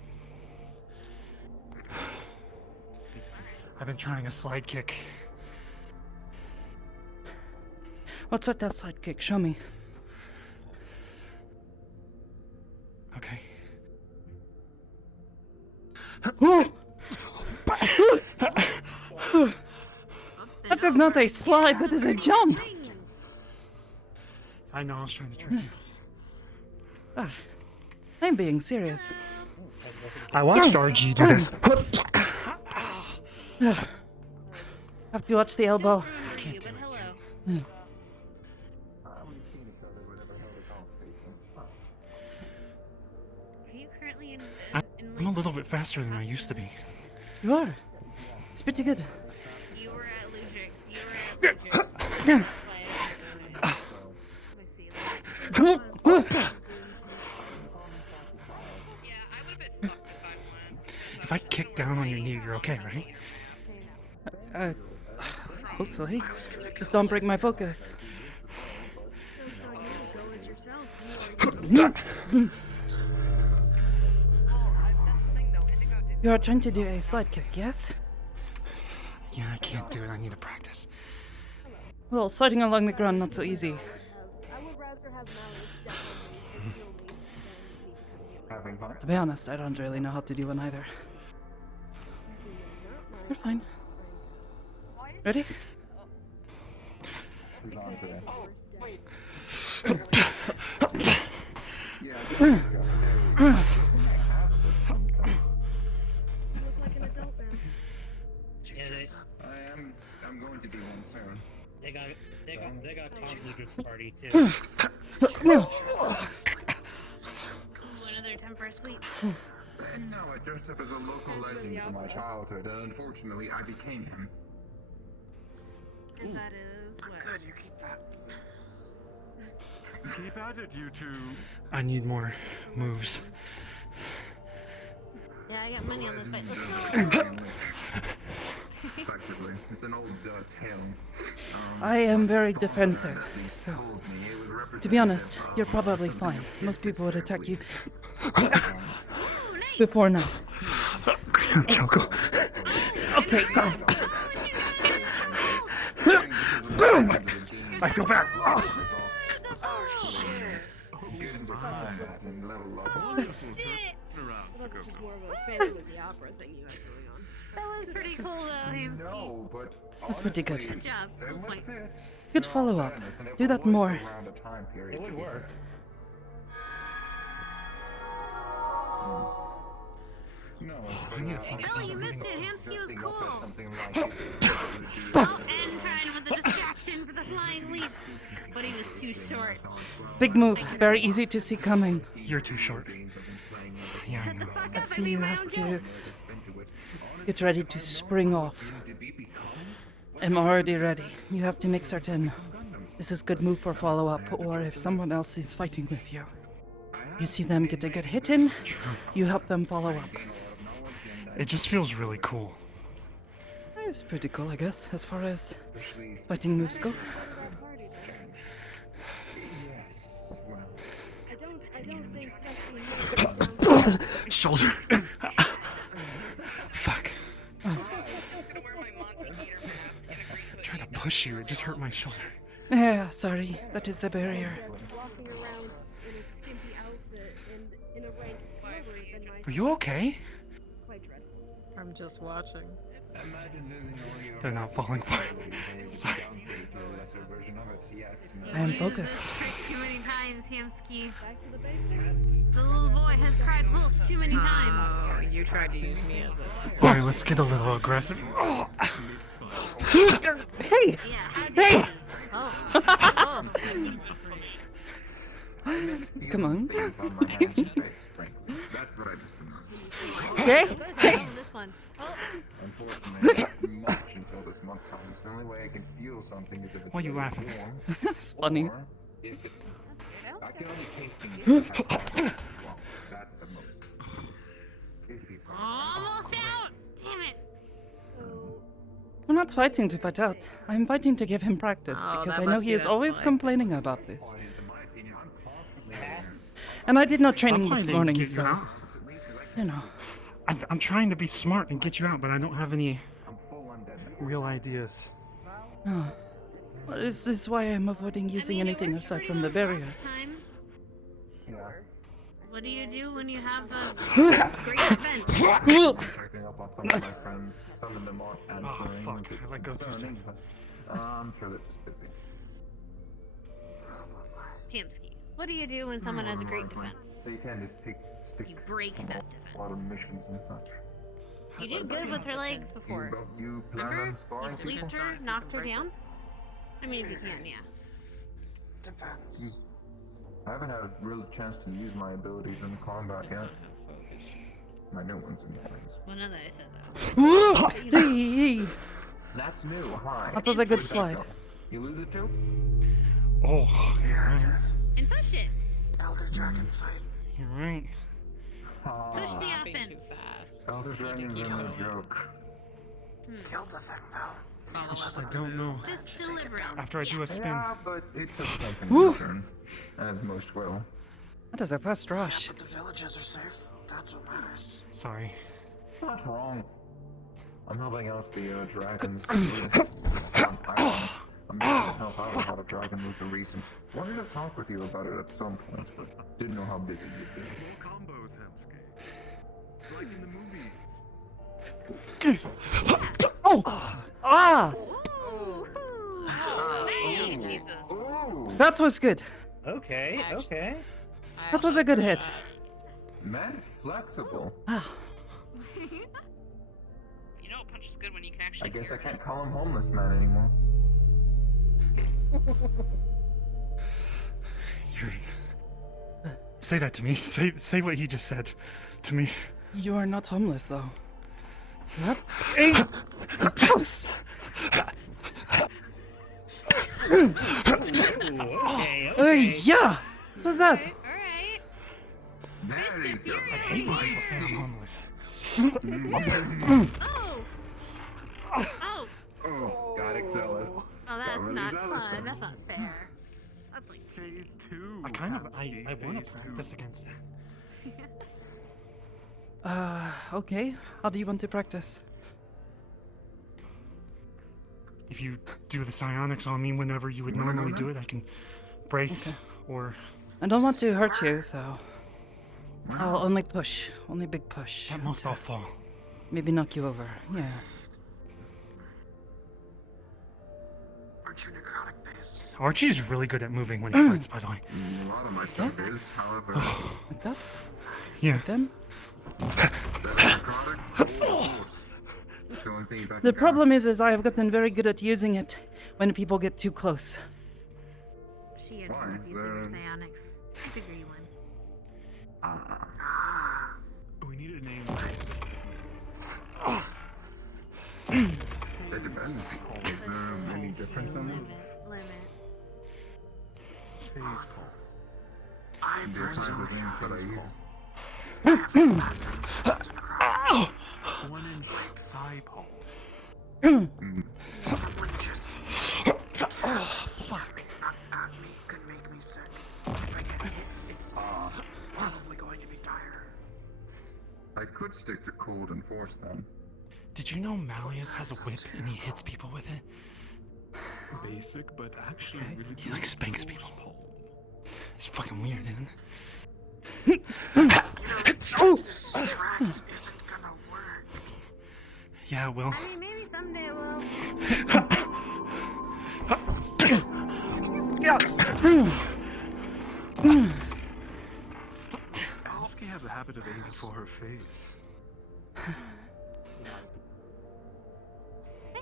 I've been trying a slide kick. What's that outside kick? Show me. Okay. That is not a slide, that is a jump! I know I was trying to trick you. I'm being serious. I watched RG do this. Have to watch the elbow. Can't do it. Hello. Are you currently in I'm a little bit faster than I used to be. You are. It's pretty good. You were at Lugic. You were at Lugic. If I kick down on your knee, you're okay, right? Hopefully. Just don't break my focus. You are trying to do a slide kick, yes? Yeah, I can't do it. I need to practice. Well, sliding along the ground, not so easy. To be honest, I don't really know how to do one either. You're fine. Ready? I'm going to be home soon. They got Tom Ludwig's party too. Another 10 for a sleep. And now I dressed up as a local legend from my childhood, and unfortunately I became him. And that is what? Good, you keep that. Keep at it, you two. I need more moves. Yeah, I got money on this fight. Let's go. Effectively, it's an old tale. I am very defensive, so to be honest, you're probably fine. Most people would attack you before now. Choco. Okay, go. Boom! I feel bad. Oh shit! Oh shit! It's just more of a Phantom of the Opera thing you have going on. That was pretty cool though, Hamsky. No, but That's pretty good. Good job. Cool point. Good follow-up. Do that more. It would work. No, I need to Hey, find Billy, you something. missed it. Hamsky was Dressing up cool. as something like it. Oh, and trying with the distraction for the flying leap. But he was too short. Big move. Very easy to see coming. You're too short. Yeah, I Shut the know. fuck I up, I see made you my have own to joke. get ready to spring off. I'm already ready. You have to make certain this is good move for follow-up, or if someone else is fighting with you. You see them get a good hit in, you help them follow up. It just feels really cool. It's pretty cool, I guess, as far as fighting moves go. I don't think sexy Shoulder. Fuck. I'm trying to push you, it just hurt my shoulder. Yeah, sorry, that is the barrier. walking around in a skimpy outfit and in a rank lower than my Are you okay? quite dreadful. I'm just watching. They're not falling for it. Sorry. I am You've used focused. this trick too many times, Hamsky. Back to the basics. The little boy has cried wolf too many times. Oh, you tried to use me as a. Alright, let's get a little aggressive. Oh. Hey! Yeah, how'd Hey! you? Oh. Oh. Come on. Things on my hands and face, frankly. That's what I miss the most. Okay? Hey! Oh, this one. Oh. Unfortunately, not much until this month comes. The only way I can feel something is if it's Why are you very laughing? warm, It's funny. or if it's I can only taste things if it's well, that's the most. Almost out! Damn it! I'm not fighting to fight out. I'm fighting to give him practice, Oh, because that I know must he be is that always slide. complaining about this. And I did no training this planning to morning, get you so, out. you know. I'm trying to be smart and get you out, but I don't have any real ideas. Oh. Well, this is why I'm avoiding using anything aside from the barrier. Time. Yeah. What do you do when you have a great event? Checking up on some of my friends. Some of them aren't answering. fuck. which is Have I go through concerning, but I'm sure they're just busy. Hamsky, what do you do when someone has a great defense? They tend to stick You break on that a lot of defense. missions and such. You did good with her legs before. You plan Remember? on You sparring people? sleeped her, knocked her down? I mean, if you can, yeah. Depends. I haven't had a real chance to use my abilities in combat yet. My new ones, anyways. Well, now that I said that. Hey! That's new, hi. That was a good slide. You lose it too? Oh, you're right. And push it! Elder Dragon fight. You're right. Push the Being too offense. fast. Elder Dragon's in the joke. Kill the thing now. It's just I don't know. Just deliberate. After I do a spin. Yeah, but it took something Woo. to turn, as most will. That is a fast rush. The villages are safe. That's what matters. Sorry. Not wrong. I'm helping out the dragons. I'm trying to help out a lot of dragons a recent. Wanted to talk with you about it at some point, but didn't know how busy you'd be. Oh! Ah! Damn, Jesus. Ooh, That was good. Okay, okay. That was a good hit. man's flexible. Ah. You know, a punch is good when you can I actually. guess I hear can't it. call him homeless man anymore. Say that to me. Say what he just said to me. You are not homeless, though. What? Hey! Yes! Okay, Yeah! What was that? Alright. There you go. I hate when people say I'm homeless. Oh! Oh! Oh, got zealous. Oh, that's really not zealous fun. then. That's not fair. That's like cheating. I want to practice against that. Okay. How do you want to practice? If you do the psionics on me whenever you would You wanna normally know do it, next? I can brace or I don't want to hurt you, so. I'll only push. Only big push. At most, I'll fall. Maybe knock you over. Yeah. Aren't you necrotic based? Archie is really good at moving when he fights, by the way. A lot of my stuff is, however. Like that? Yeah. Like them? Is that necrotic? Of course. That's the only thing I The can problem is I have gotten very good at using it when people get too close. She and Why? her Is these there- are psionics. I figure you win. We need a name. It depends. Is there any difference on it? Limit. The type of things that I use. One in thigh pole. Someone just fuck at me could make me sick. If I get hit, it's probably going to be dire. I could stick to cold and force then. Did you know Malleus has a whip and he hits people with it? Basic, but actually really He like spanks people. It's fucking weird, isn't it? Distract isn't gonna work. Yeah, it will. I mean, maybe someday it will. Elfie has a habit of aiming for her face. Yeah.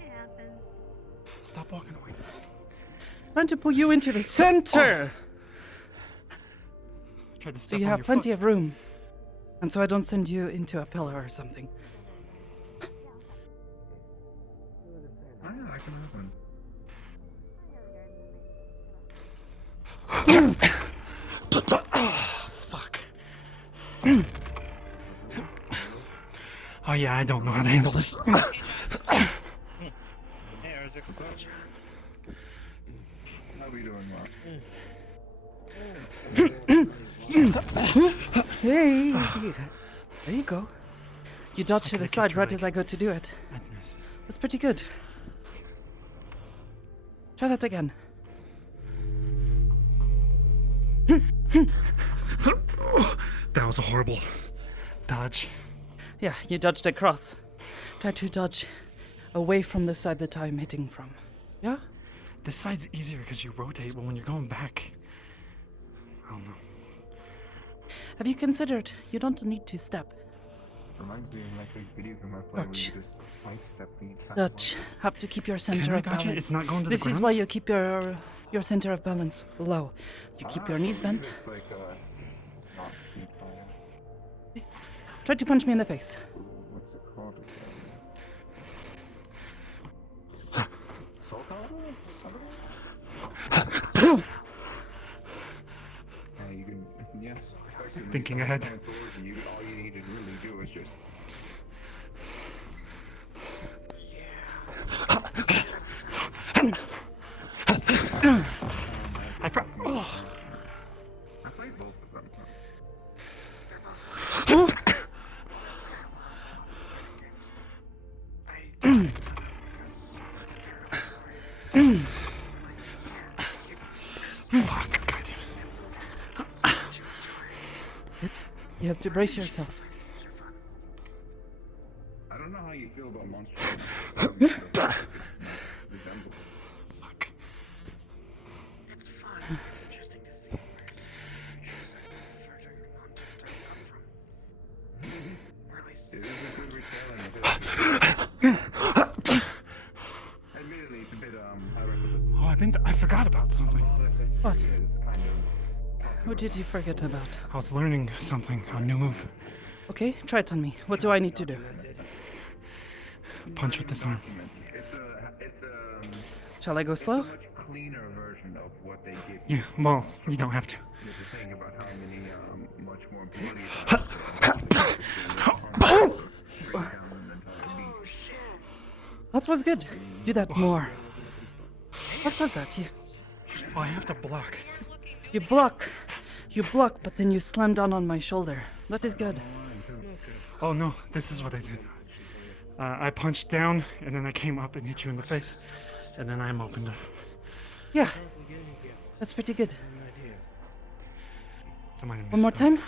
It happens. Stop walking away. Trying to pull you into the center! Tried to So step you on have your plenty foot. of room. And so I don't send you into a pillar or something. Oh yeah, I can have one. Fuck. Oh yeah, I don't know how to handle this. Hey, Isaac. How are we doing, Mark? Hey! There you go. You dodge to the side right as I go to do it. That's pretty good. Try that again. That was a horrible dodge. Yeah, you dodged across. Try to dodge away from the side that I'm hitting from. Yeah? This side's easier because you rotate, but when you're going back, I don't know. Have you considered you don't need to step? Reminds me of like a video game I play where you Dodge. just sidestep and fast Dodge. Have to keep your center I of dodge it? balance. It's not going to the This is ground? why you keep your center of balance low. You keep your knees bent. Just like not keep Try to punch me in the face. what's it called again? Salt powder? Yeah, you can. Yes. effectively, Thinking someone ahead. coming towards you, all you need to really do is just. I played both of them. Fuck, God. You have to brace yourself. I don't know how you feel about monsters. Fuck. It's fun. It's interesting to see where creatures and further non-different come from. Or at least It is a good retelling of admittedly, it's a bit, how do I put this? I forgot about something. What? Is kind of What did you forget about? I was learning something, a new move. Okay, try it on me. What do I need to do? Punch with this arm. It's Shall I go slow? much cleaner version of what they give you. Yeah, well, you don't have to. There's a thing about how many, much more bloody That was good. Do that more. What was that? Oh, I have to block. You block. You block, but then you slam down on my shoulder. That is good. Oh no, this is what I did. I punched down, and then I came up and hit you in the face, and then I am opened up. Yeah, that's pretty good. I might have One more missed that. time.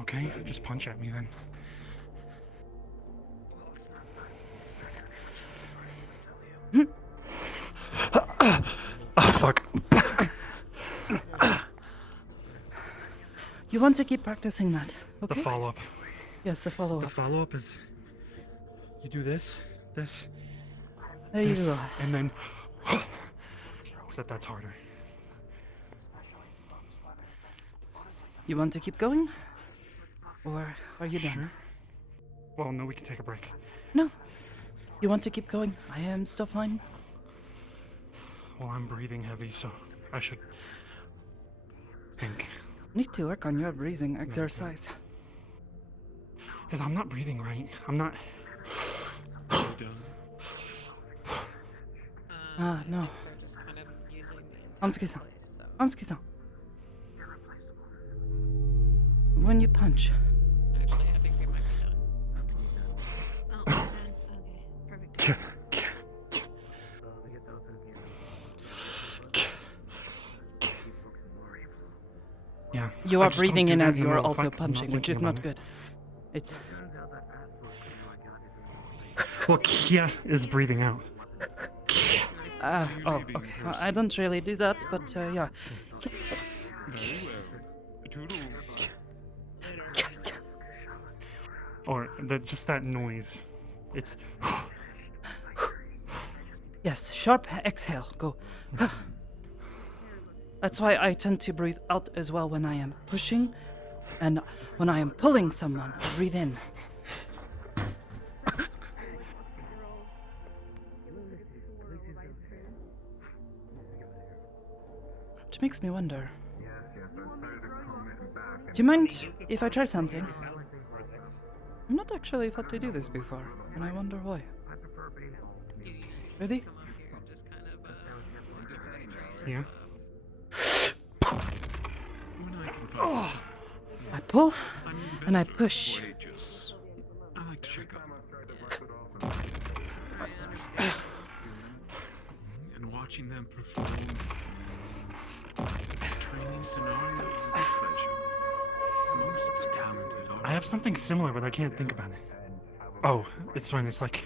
Okay, just punch at me then. Oh, fuck. You want to keep practicing that, okay? The follow-up. Yes, the follow-up. The follow-up is you do this, this, There you this, go. and then except that's harder. You want to keep going? Or are you done? Sure. Well, no, we can take a break. No. You want to keep going? I am still fine. Well, I'm breathing heavy, so I should think. Need to work on your breathing exercise. Because I'm not breathing right. I'm not. No. Just kind of using the Amsuki-san. so. Amsuki-san. When you punch, Actually, I think we might be done. Oh, we're done. Okay, perfect. Yeah. you I are just don't breathing do in that as the you are middle of also fight 'cause I'm not punching, which thinking is not about good. It's Well, Kia is breathing out. oh, okay. I don't really do that, but yeah. Or just that noise. It's. Yes, sharp exhale. Go. That's why I tend to breathe out as well when I am pushing, and when I am pulling someone, I breathe in. Which makes me wonder. Do you mind if I try something? I've not actually thought to do this before, and I wonder why. Ready? Come up here and just kind of watch everybody try. Yeah. Oh. I pull and I push. I like to check up. I understand. And watching them perform training scenarios is a pleasure. Most talented are. I have something similar, but I can't think about it. Oh, it's when it's like.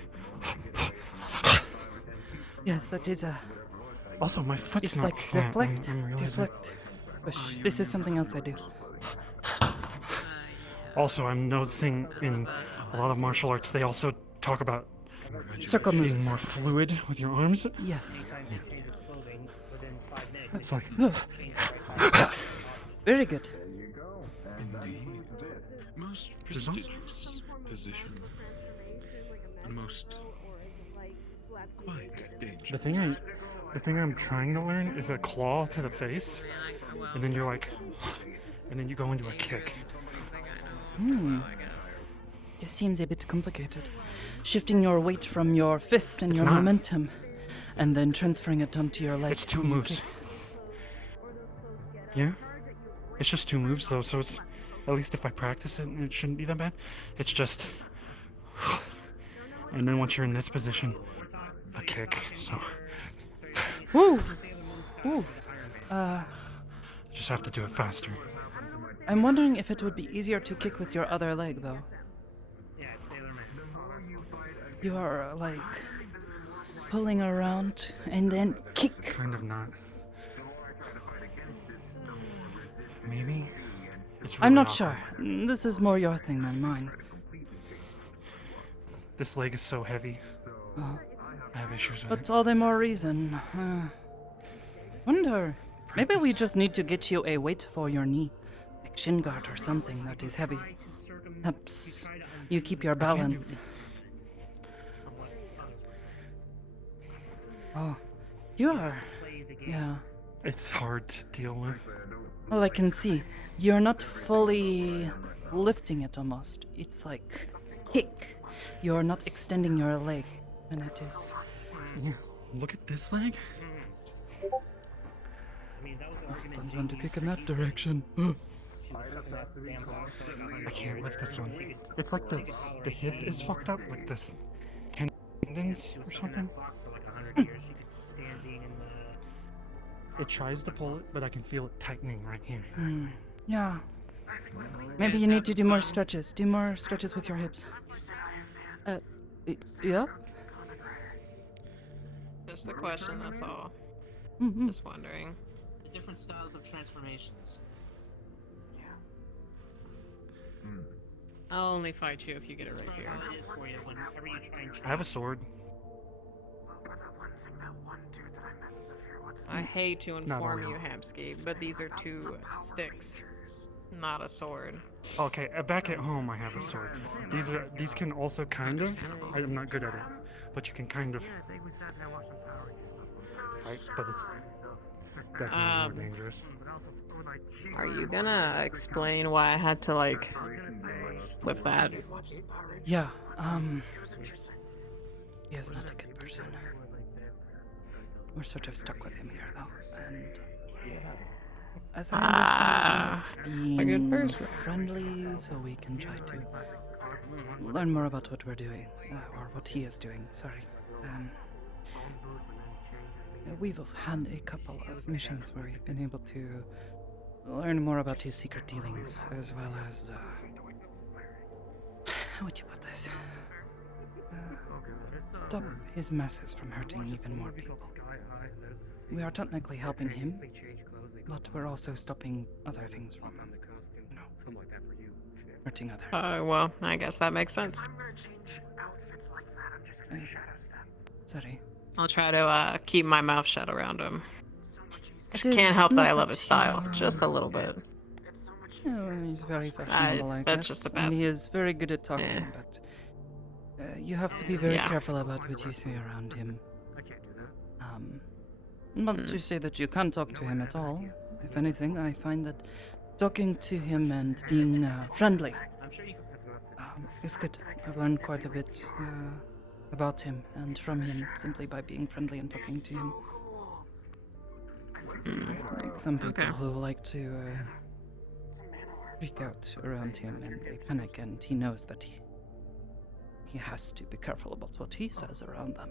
Yes, that is a. Also, my foot's It's not like flat. deflect, I'm realizing. deflect, push. This is something else I do. Also, I'm noticing in a lot of martial arts, they also talk about Circle being moves. more fluid with your arms. Yes. It's like. Very good. Indeed. Most There's also- prestigious position. And most quite dangerous. The thing I'm trying to learn is a claw to the face, and then you're like, and then you go into a kick. It seems a bit complicated. Shifting your weight from your fist and It's your not. momentum, and then transferring it onto your leg. It's two when you moves. kick. Yeah? It's just two moves though, so it's at least if I practice it, it shouldn't be that bad. It's just and then once you're in this position, a kick. So Woo! Woo! just have to do it faster. I'm wondering if it would be easier to kick with your other leg, though. You are like pulling around and then kick. Kind of not. Maybe? It's I'm really not awkward. sure. This is more your thing than mine. This leg is so heavy. Oh. I have issues with But it. all the more reason. Wonder. Maybe we just need to get you a weight for your knee, like shin guard or something that is heavy. Helps you keep your balance. Oh, you are. Yeah. It's hard to deal with. Well, I can see you're not fully lifting it. Almost. It's like kick. You're not extending your leg, and it is. Yeah. Look at this leg. Don't want to kick in that direction. I can't lift this one. It's like the hip is fucked up, like this tendons or something. It tries to pull it, but I can feel it tightening right here. Yeah. Maybe you need to do more stretches. Do more stretches with your hips. Yeah? Just a question, that's all. Mm-hmm. Just wondering. The different styles of transformations. I'll only fight you if you get it right here. I have a sword. I hate to Not all. inform you, Hamsky, but these are 2 sticks, not a sword. Okay, back at home I have a sword. These can also kind of. I'm not good at it, but you can kind of fight, but it's definitely more dangerous. Are you gonna explain why I had to like flip that? Yeah, he is not a good person. We're sort of stuck with him here, though, and as I understand, a good being person. friendly, so we can try to learn more about what we're doing, or what he is doing. Sorry. We've had a couple of missions where we've been able to learn more about his secret dealings, as well as how would you put this? Stop his messes from hurting even more people. We are technically helping him, but we're also stopping other things from, hurting others. Well, I guess that makes sense. Sorry. I'll try to keep my mouth shut around him. Just It can't is help that not I love his style, you're- just a little bit. He's very fashionable, I that's guess, just a and bad- he is very good at talking, but you have to be very Yeah. careful about what you say around him. Not to say that you can't talk to him at all. If anything, I find that talking to him and being friendly is good. I've learned quite a bit about him and from him simply by being friendly and talking to him. Like some people who like to freak out around him and they panic, and he knows that he has to be careful about what he says around them.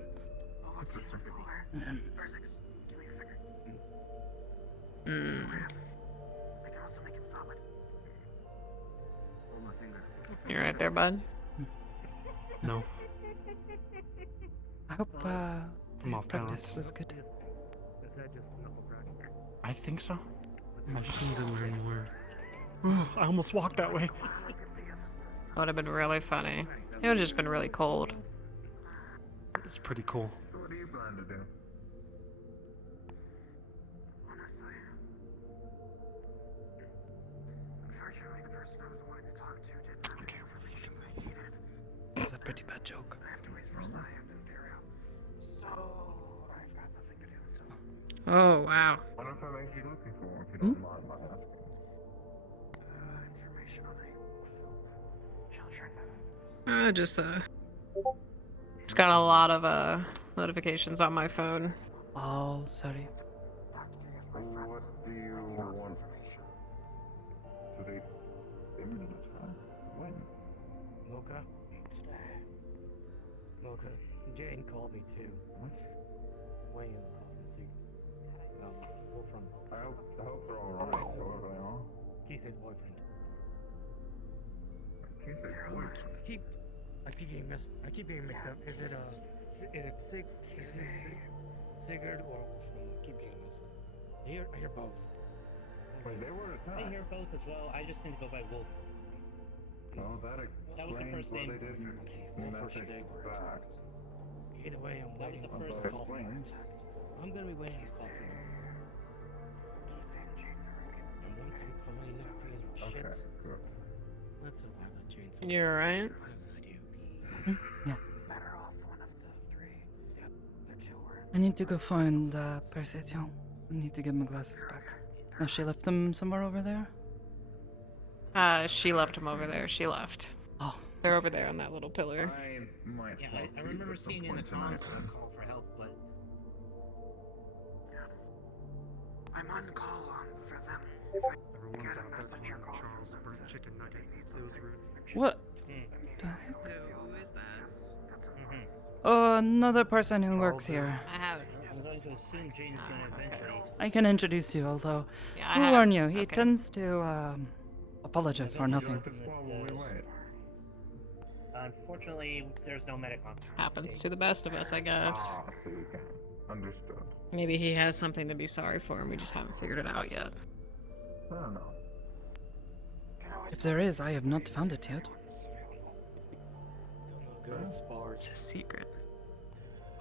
You right there, bud? No. I hope I'm the off practice balance. was good. I think so. I just need to learn more. I almost walked that way. That would have been really funny. It would have just been really cold. It's pretty cool. What do you plan to do? Unfortunately, the person I was wanting to talk to didn't It's a pretty bad joke. Oh, wow. What if I make you looking for one, if you don't mind my asking? Just got a lot of notifications on my phone. Oh, sorry. What do you want? Today? Imminent, huh? When? Mocha? Mocha, Jane called me too. What? Way in the pharmacy. Go from I hope they're alright, however they are. Kisei's boyfriend. Kisei's boyfriend? I keep getting mixed up. Is it Sigurd or Wolfram? I keep getting mixed up. I hear both. Wait, they were attacked. I hear both as well. I just tend to go by Wolf. Well, that That was the explains first why name. they didn't message back. Either way, I'm waiting. That explains. I'm gonna be waiting to stop him. And once I'm finally not feeling shit, Okay, good. let's hope I let Jane. You're right. Yeah. I need to go find Persetion. I need to get my glasses back. Has she left them somewhere over there? She left him over there. She left. Oh. They're over there on that little pillar. I might Yeah, help I you remember at some seeing in the point tonight, comms then. call for help, but I'm on call for them. Everyone's out there calling Charles a burnt chicken nugget. It was rude. What the heck? Who is that? Oh, another person who works here. I have. I'm going to assume Jane's gonna eventually. I can introduce you, although Yeah, I we'll have. warn you, he Okay. tends to apologize for nothing. Unfortunately, there's no medic on. Happens to the best of us, I guess. Ah, so you can. Understood. Maybe he has something to be sorry for, and we just haven't figured it out yet. I don't know. If there is, I have not found it yet. It's a secret.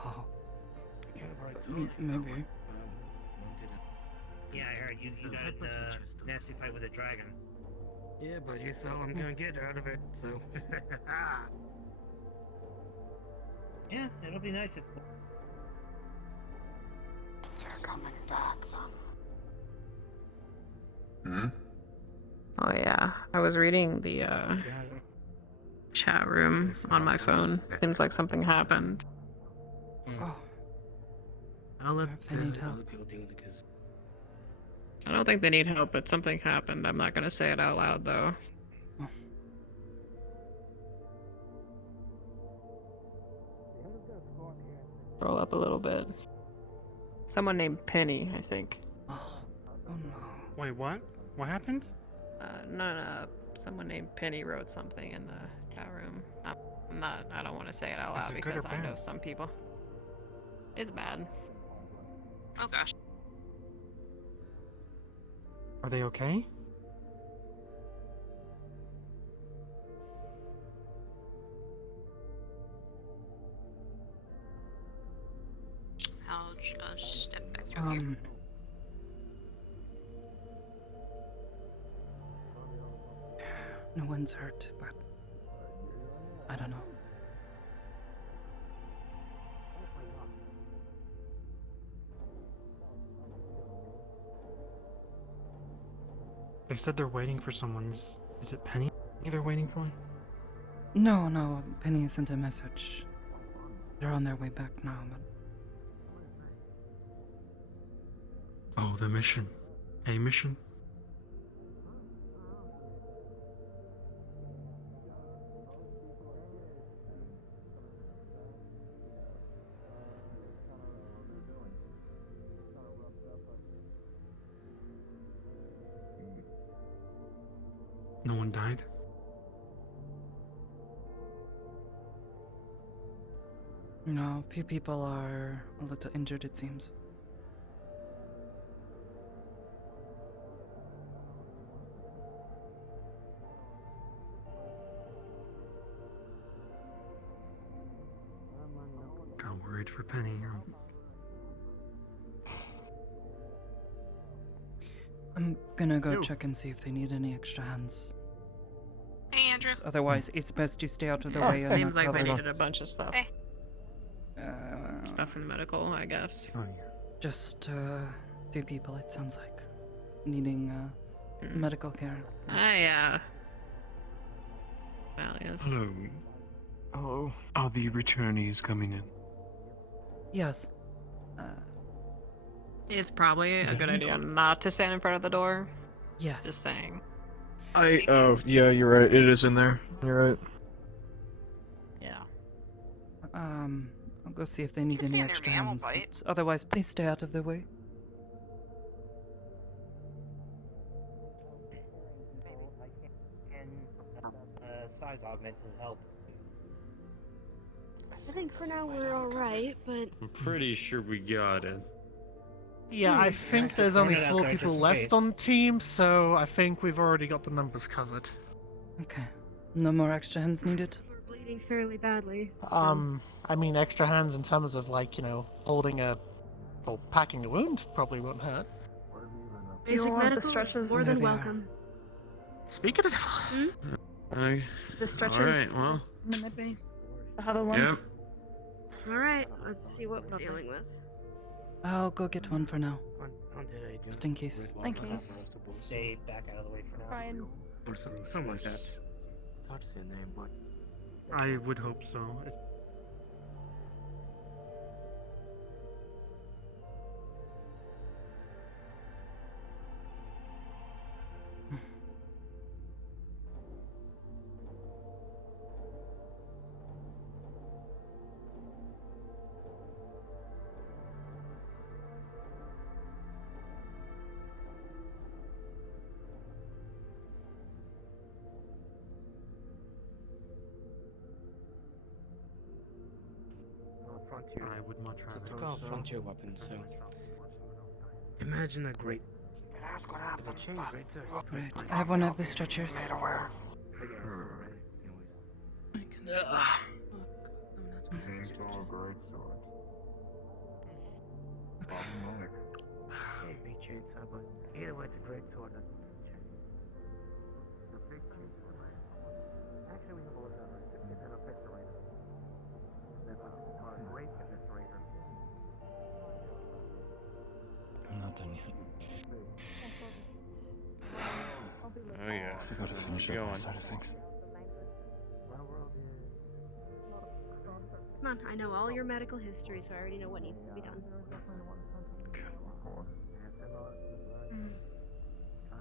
Oh. Maybe. Yeah, I heard you got a nasty fight with a dragon. Yeah, but you saw I'm gonna get out of it, so. Yeah, it'll be nice if. They're coming back, then. Hmm? Oh yeah, I was reading the chat room on my phone. Seems like something happened. Oh. I'll let If they need help. I don't think they need help, but something happened. I'm not gonna say it out loud though. Roll up a little bit. Someone named Penny, I think. Oh no. Wait, what? What happened? No. Someone named Penny wrote something in the chat room. I don't want to say it out Is loud it good or because I know bad? some people. It's bad. Oh gosh. Are they okay? I'll just step back through here. No one's hurt, but I don't know. They said they're waiting for someone. Is it Penny they're waiting for? No, Penny sent a message. They're on their way back now, but Oh, the mission. A mission? No one died? no, a few people are a little injured, it seems. Got worried for Penny. I'm gonna go check and see if they need any extra hands. Hey, Andrew. Otherwise, it's best to stay out of the Yeah, way. it and seems not like they cover- needed a bunch of stuff. Hey. Stuff from medical, I guess. Oh yeah. Just 2 people, it sounds like, needing medical care. Valius. Hello. Oh, are the returnees coming in? Yes. It's probably a good idea not to stand in front of the door. Yes. Just saying. Yeah, you're right. It is in there. You're right. Yeah. I'll go see if they need can any stand near extra me, I won't hands. bite. But otherwise, please stay out of the way. Size augment to help. I think for now we're alright, but I'm pretty sure we got it. Yeah, I think there's only 4 people left on team, so I think we've already got the numbers covered. Okay. No more extra hands needed? we're bleeding fairly badly. So. I mean, extra hands in terms of, like, holding or packing a wound probably won't hurt. Basic want the medical is stretches? more There than they are. welcome. Speak of the devil. The stretches. Alright, well. The other ones. Yep. Alright, let's see what we're dealing with. I'll go get one for now. Just Just in case. Thank you. Stay back out of the way for now. Ryan. Or something like that. It's hard to say a name, but. I would hope so. would much rather. You can't frontier weapons, so. Imagine a great. Is it cheese, right? Too? Right, I have one of the stretchers. Chainsaw, greatsword. Problematic. It'd be chainsaw, but either way, it's a great sword. Actually, we have a look at it. It's an eviscerator. It's a great eviscerator. I'm not done yet. Oh yeah. I gotta finish up my side of things. Come on, I know all your medical history, so I already know what needs to be done.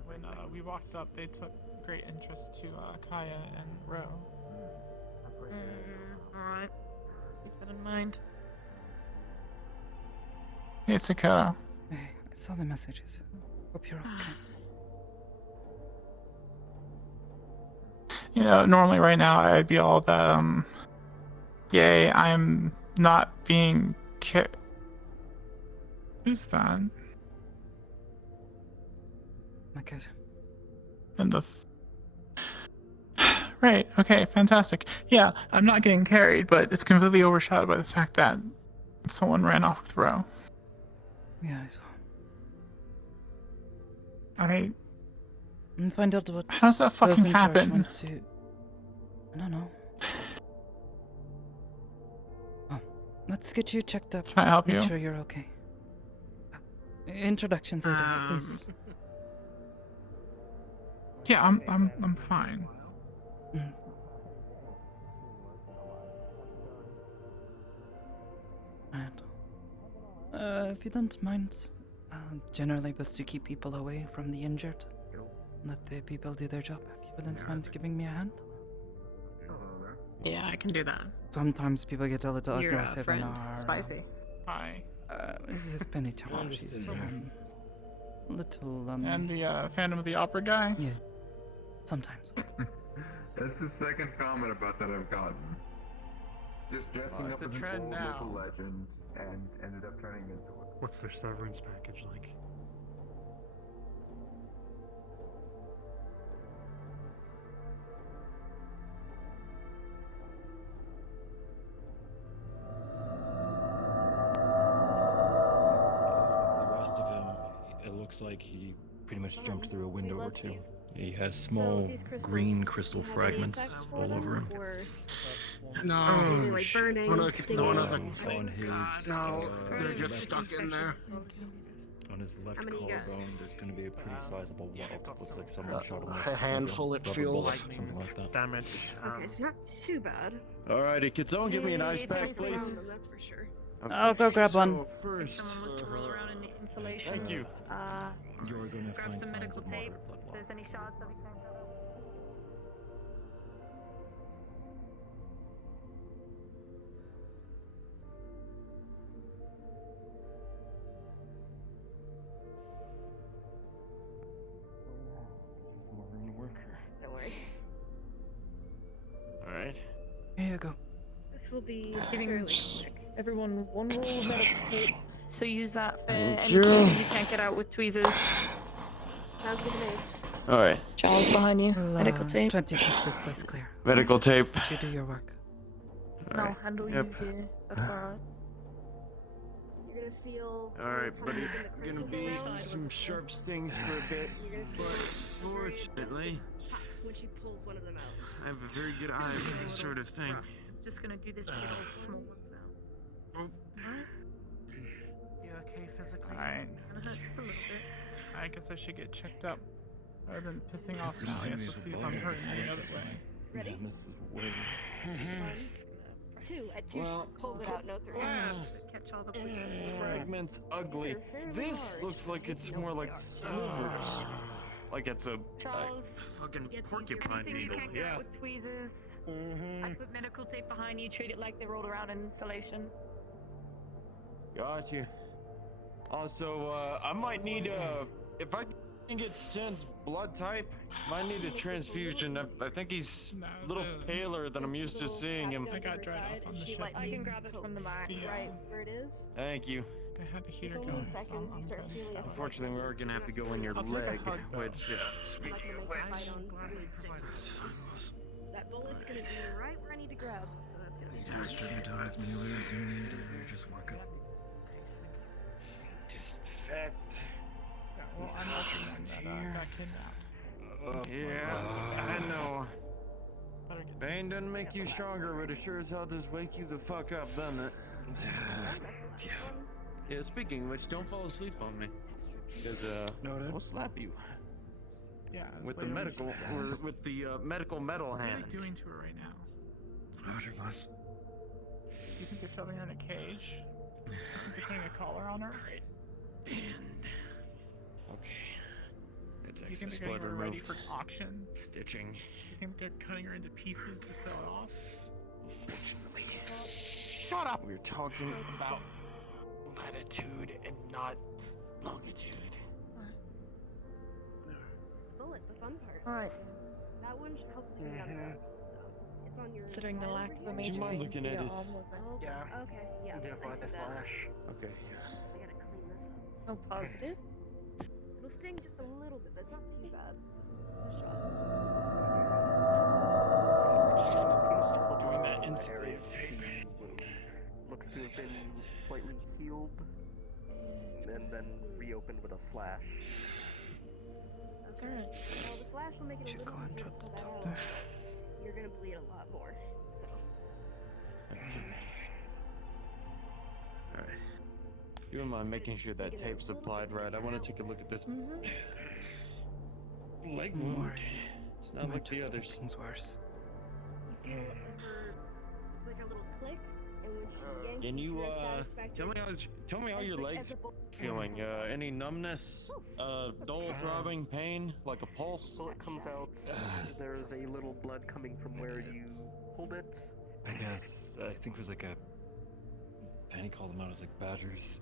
When we walked up, they took great interest to Kaya and Ro. Alright. Keep that in mind. Hey, Sakoto. Hey, I saw the messages. Hope you're okay. You know, normally right now I'd be all the, yay, I'm not being Who's that? My cousin. And the... Right, okay, fantastic. Yeah, I'm not getting carried, but it's completely overshadowed by the fact that someone ran off with Ro. Yeah, I saw. And find out what How does that those fucking in charge happen? want to... I don't know. Well, let's get you checked up. Can I help Make you? sure you're okay. Introductions later, please. Yeah, I'm fine. And, if you don't mind, generally best to keep people away from the injured. Let the people do their job. If you wouldn't mind giving me a hand. Yeah, I can do that. Sometimes people get a little Your aggressive friend, and are... Spicy. Hi. This is Penny Tom. She's, little, And the Phantom of the Opera guy? Yeah. Sometimes. That's the second comment about that I've gotten. Just dressing up it's as a an trend old now. local legend and ended up turning into it. What's their severance package like? The rest of him, it looks like he pretty much jumped through a window or two. He has small green crystal fragments all over him. Maybe like burning, stinging. On his No, they're just left- stuck in there. On his left How many you got? collarbone, there's going to be a pretty sizable welt. Looks like someone shot him with a handful, it rubber feels. bullet, something like that. Damage. Okay, it's not too bad. Alrighty, could someone give me an ice pack, Definitely please? found them, that's for sure. I'll go grab one. So first, Someone was to roll around in insulation. Thank you. You're going to Grab find some signs medical of tape. moderate blood If loss. there's any shots of each other. Don't worry. Alright. Here you go. This will be Giving fairly quick. everyone one roll of medical tape. So use that for Thank any you. cases you can't get out with tweezers. Sounds good to me. Alright. Charles behind you. We'll, Medical tape. try to keep this place clear. Medical tape. Let you do your work. No, Alright. handle Yep. you here. That's alright. You're gonna feel. Alright, buddy. Gonna Gonna be some sharp stings for a bit, but fortunately, when she pulls one of them out. I have a very good eye for this sort of thing. I'm just gonna do this to get all the small ones out. You okay physically? Alright. Gonna hurt just a little bit. I guess I should get checked up. Rather than pissing off Sally, let's see if I'm hurting any other way. Ready? This is weird. 1, 2. At 2, Well, she pulls it out. No 3. Glass Catch all the fragments ugly. This looks like it's more like silvers. Like it's a Charles, fucking Gets porcupine anything you needle. can get Yeah. out with tweezers. I put medical tape behind you. Treat it like they rolled around in insulation. Gotcha. Also, I might need if I think it's Sen's blood type. Might need a transfusion. I think he's a little paler than I'm used to seeing him. I got dried off on the ship. I can grab it from the back. Right where it is. Thank you. I had the heater It's only going, so seconds, I'm you start good. feeling That was Unfortunately, we are gonna have to go in your I'll take a leg, hug, though. which, I'm not speaking gonna of make which, a fight on fluid sticks. So that bullet's gonna be right where I need to grab. So that's gonna be You strip me down as many layers as you need, and you're just working. Disinfect. Yeah, well, I'm not the one that got kidnapped. Yeah, I know. Better get Pain doesn't make you stronger, but it sure as hell does wake you the fuck up, doesn't it? Yeah, speaking of which, don't fall asleep on me. Because, I'll slap you. Yeah. With the later when medical, she- or with the, medical metal What are hand. they doing to her right now? Roger, boss. Do you think they're shoving her in a cage? Do you think they're putting a collar on her? And okay, that's Do you think excess they're getting blood her ready removed. for auction? Stitching. Do you think they're cutting her into pieces to sell it off? Unfortunately, yes. Shut up! We're talking about latitude and not longitude. Bullet, the fun part. Alright. That one should hopefully be on the road. So it's on your. Considering the side lack over of a here? Do you major mind vein looking for at your his- arm, we're good. Yeah. Okay, yeah. You I get by see the that. flash. Okay, yeah. I gotta clean this up. Oh, positive? It'll sting just a little bit, but it's not too bad. Just a shot. Doing that The instantly. area looks to have been slightly healed and then reopened with a slash. It's alright. Well, the flash will make it a Should little go and easier talk to to pull that doctor. out. You're gonna bleed a lot more. So. Alright. You wouldn't mind making sure that tape's applied right. I want to take a look at this leg I'm wound. worried. It's It not might like the just make others. things worse. You feel her, like a little click, and when she yanks Can you, your satisfactory. tell me how your as the legs bullet feeling? comes out. Any numbness? Dull throbbing pain? Like a pulse? Bullet comes out. There's a little blood coming from where you pulled it. I guess. I think it was like a. Penny called them out as like badgers.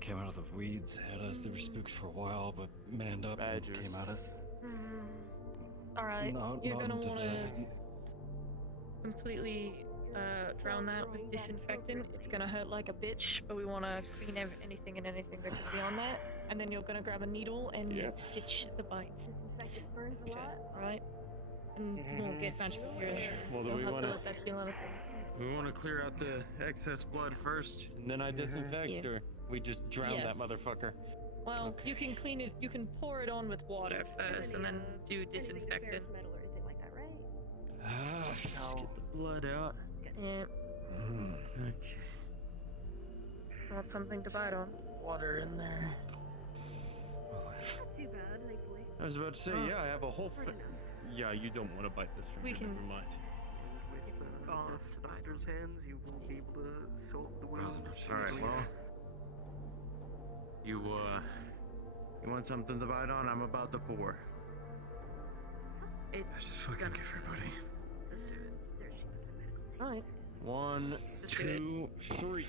Came out of the weeds, had us. They were spooked for a while, but manned up and came at us. Alright, Not- you're not gonna into wanna that. completely drown that with disinfectant. It's gonna hurt like a bitch, but we wanna clean anything and anything that could be on that. And then you're gonna grab a needle and Yep. stitch the bites. Disinfectant burns a lot. Alright? And you won't get magical healing. Well, do You'll we have to wanna- let that heal on its own. We want to clear out the excess blood first, and then I disinfect, Yeah. or we just drown Yes. that motherfucker? Well, you can clean it, you can pour it on with water first and then do Anything to ferrous disinfectant. metal or anything like that, right? Just get the blood out. Yeah, Okay. want something to bite on. Water in there. Not too bad, thankfully. I was about to say, yeah, I have a whole. Yeah, you don't want to bite this finger. We can- Never mind. With doctor's hands, you will be able to salt the wound. All right. Well, you want something to bite on? I'm about to pour. It's Just fucking give everybody. Let's do it. There she is. Alright. 1, Let's do it. 2, 3.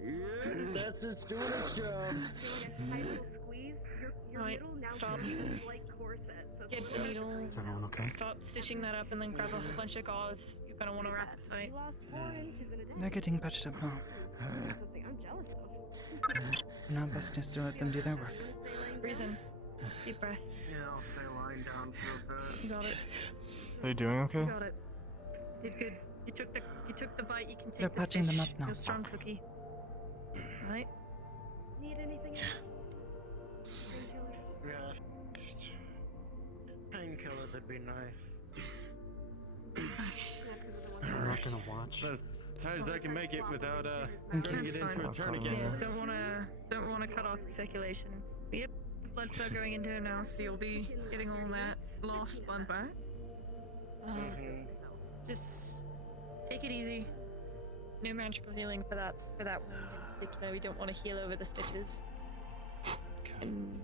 Yeah, that's it's doing its job. Feeling a tight little squeeze. Your Alright, needle now stop. feels like corset. So it's Get a the little needle. Is everyone okay? Start stitching that up and then grab a whole bunch of gauze. You're gonna want to wrap it tight. You lost 4 inches in a day. They're getting patched up now. Something I'm jealous of. Now best just to let them do their work. Breathe in. Deep breath. Yeah, I'll stay lying down for a bit. You got it. Are you doing okay? You got it. You did good. You took the bite. You can take They're the patching them stitch. up now. You're strong, Cookie. Right? Need anything else? Painkillers? Yeah. Painkillers would be nice. I'm not gonna watch. As high as I can make it without Thank turning you. it into a That's fine. tourniquet. Yeah. Don't wanna cut off the circulation. We have blood flow going into it now, so you'll be getting all that lost blood back. Just take it easy. No magical healing for that wound in particular. We don't want to heal over the stitches. And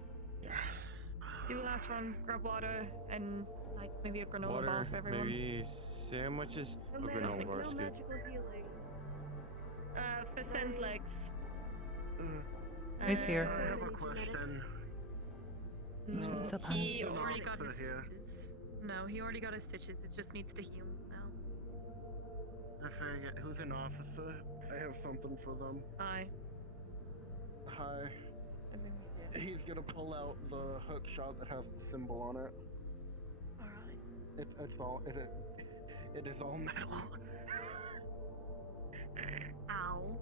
do a last run, grab water, and like maybe a granola bar Water, for everyone. maybe sandwiches. No, A granola magic, bar no is good. magical healing. For Sen's legs. He's here. I have a question. Thanks for the sub, hun. He already got his Officer here. stitches. No, he already got his stitches. It just needs to heal now. I forget who's an officer. I have something for them. Hi. Hi. He's gonna pull out the hook shot that has the symbol on it. Alright. It's all it is all metal. Ow.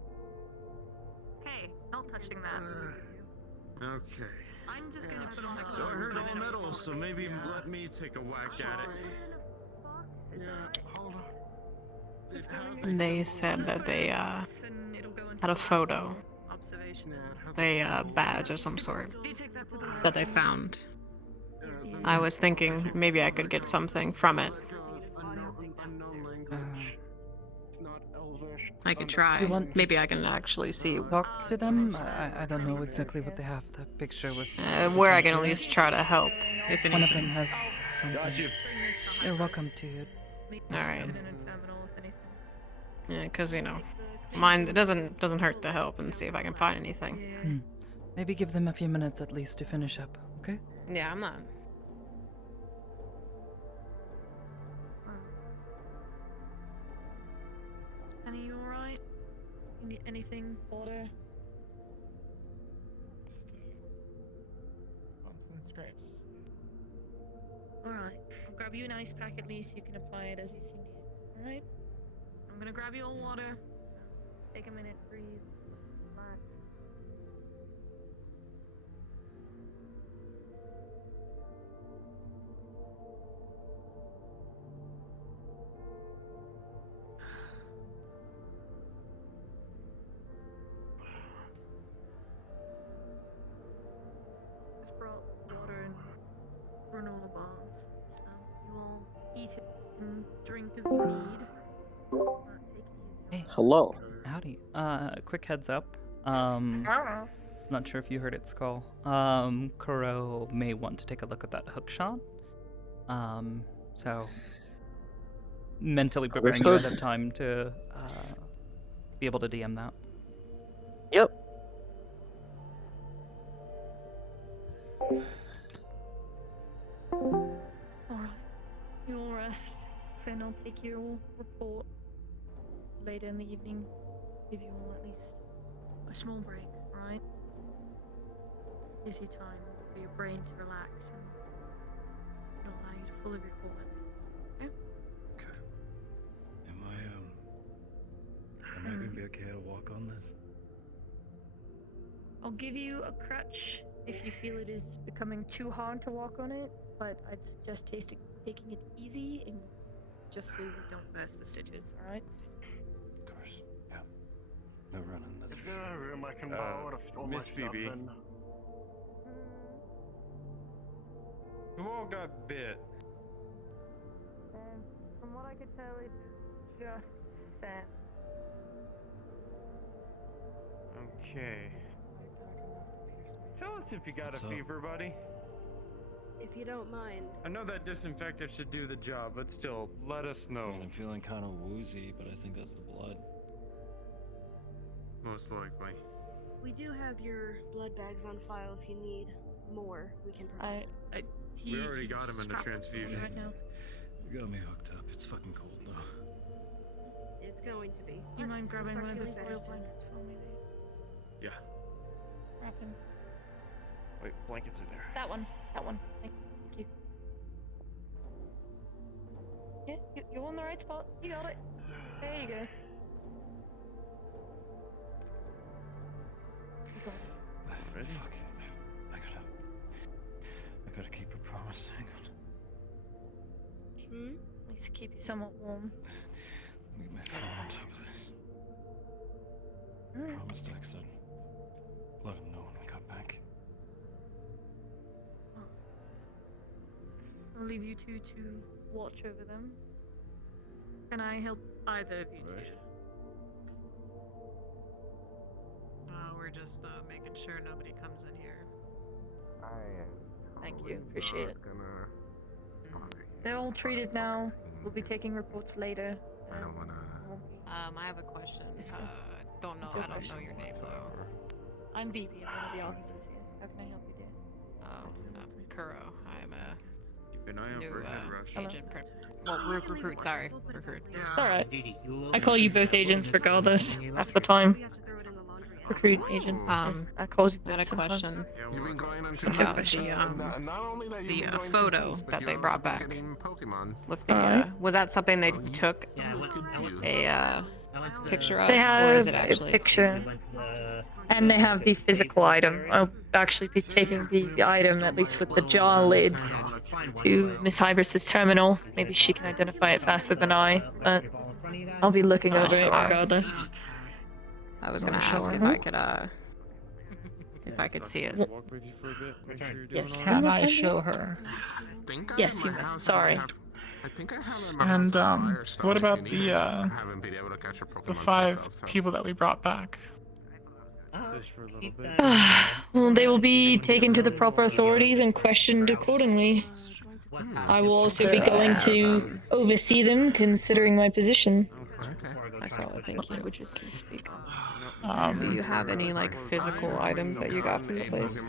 Okay, not touching that. Okay. I'm just gonna put on my So I heard all metal, so maybe let me take a whack at it. Yeah, hold on. They said that they had a photo, a badge of some sort that they found. I was thinking maybe I could get something from it. I could try. You want Maybe I can actually see talk to them? I don't know exactly what they have. The picture was where I can at least try to help. If one of anything. them has something. You're welcome to ask Alright. them. Yeah, because you know, mine it doesn't hurt to help and see if I can find anything. Maybe give them a few minutes at least to finish up, okay? Yeah, I'm not. Penny, you alright? You need anything? Water? Bumps and scrapes. Alright. I'll grab you an ice pack at least. You can apply it as you see needed. Alright? I'm gonna grab you all water. So just take a minute, breathe, relax. Just brought water and granola bars. So you all eat it and drink as you need. Take it easy. Hello. Howdy. Quick heads up. Not sure if you heard its call. Kuro may want to take a look at that hook shot. So mentally preparing you ahead of time to be able to DM that. Yep. Alright. You all rest. Then I'll take your report later in the evening. Give you all at least a small break, alright? Gives you time for your brain to relax and it'll allow you to fully recall everything. Okay. Am I gonna be okay to walk on this? I'll give you a crutch if you feel it is becoming too hard to walk on it, but I'd suggest taking it easy and just so you don't burst the stitches, alright? Of course. Yeah. No running, that's Is for there a sure. room I can borrow to store my Miss stuff BB. in? Who all got bit? From what I could tell, it is just Sam. Okay. Tell us if you got What's a up? fever, buddy. If you don't mind. I know that disinfectant should do the job, but still, let us know. I'm feeling kind of woozy, but I think that's the blood. Most likely. We do have your blood bags on file if you need more. We can provide. We already got him in the transfusion. Right now. You got me hooked up. It's fucking cold though. It's going to be. Do you mind grabbing start one of the feeling better foil soon. blankets for me, Lee? Yeah. Grab him. Wait, blankets are there. That one. That one. Thank you. Yeah, you're on the right spot. You got it. There you go. You got it. Ready? Fuck. I gotta keep a promise. Hang on. At least keep you somewhat warm. Let me get my phone on top of this. Promised X I'd let him know when we got back. I'll leave you two to watch over them. Can I help either of you two? We're just making sure nobody comes in here. Thank you. Appreciate it. They're all treated now. We'll be taking reports later. I don't wanna. I have a question. Discussed. Don't know. What's your I don't know question? your name though. I'm BB. I'm one of the officers here. How can I help you, dear? Kuro. I'm a Keep an eye out new for a head rush. agent. Well, recruit. Sorry, recruit. It's alright. I call you both agents regardless. Half the time. Recruit agent. I call you I had a both sometimes. question You've been going on about not only that you've been going photo to, but that you've they also brought been back. getting Pokemon. With the was that something they took a picture of, They or is have it a actually picture, and they have the physical item. I'll actually be taking the item, at least with the jar lid, to Miss Hybris's terminal. Maybe she can identify it faster than I, but I'll be looking over it regardless. I was gonna ask if I could see it. Walk with you for a bit. Make sure you're doing Yes. all Can right. I show her? Yes, you may. Sorry. I think I have it in my And house on Firestone what if about you need the it. I haven't been able to catch a Pokemon 5 myself, so. people that we brought back? Fish for a little bit. Well, they will be taken to the proper authorities and questioned accordingly. I will also be going to oversee them, considering my position. I saw a thank you, which is to speak of. Do you have any like physical items that you got from the place?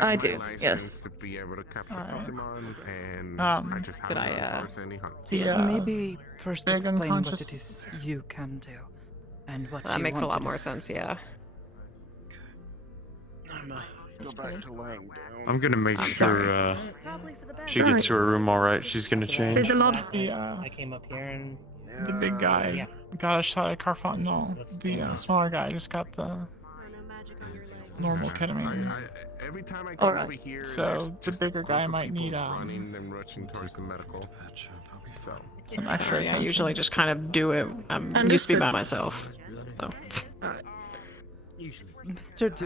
I do, yes. To be able to capture Pokemon, and Um, I just Could haven't I, gone towards any hunt. Maybe first big explain what unconscious- it is you can do, and what That you makes want a lot to more do sense. first. Yeah. Go back to lying down. I'm gonna make I'm sure sorry. she gets to her room all right. She's gonna change. There's a lot. The I came up here and the big guy got a shot at Carfont. No, the smaller guy just got the normal ketamine. Every time I come Alright. over here, So there's the just a bigger group guy of might people need running and rushing towards the medical. So some extra Yeah, I attention. usually just kind of do it. I'm used to be Understood. by myself. So.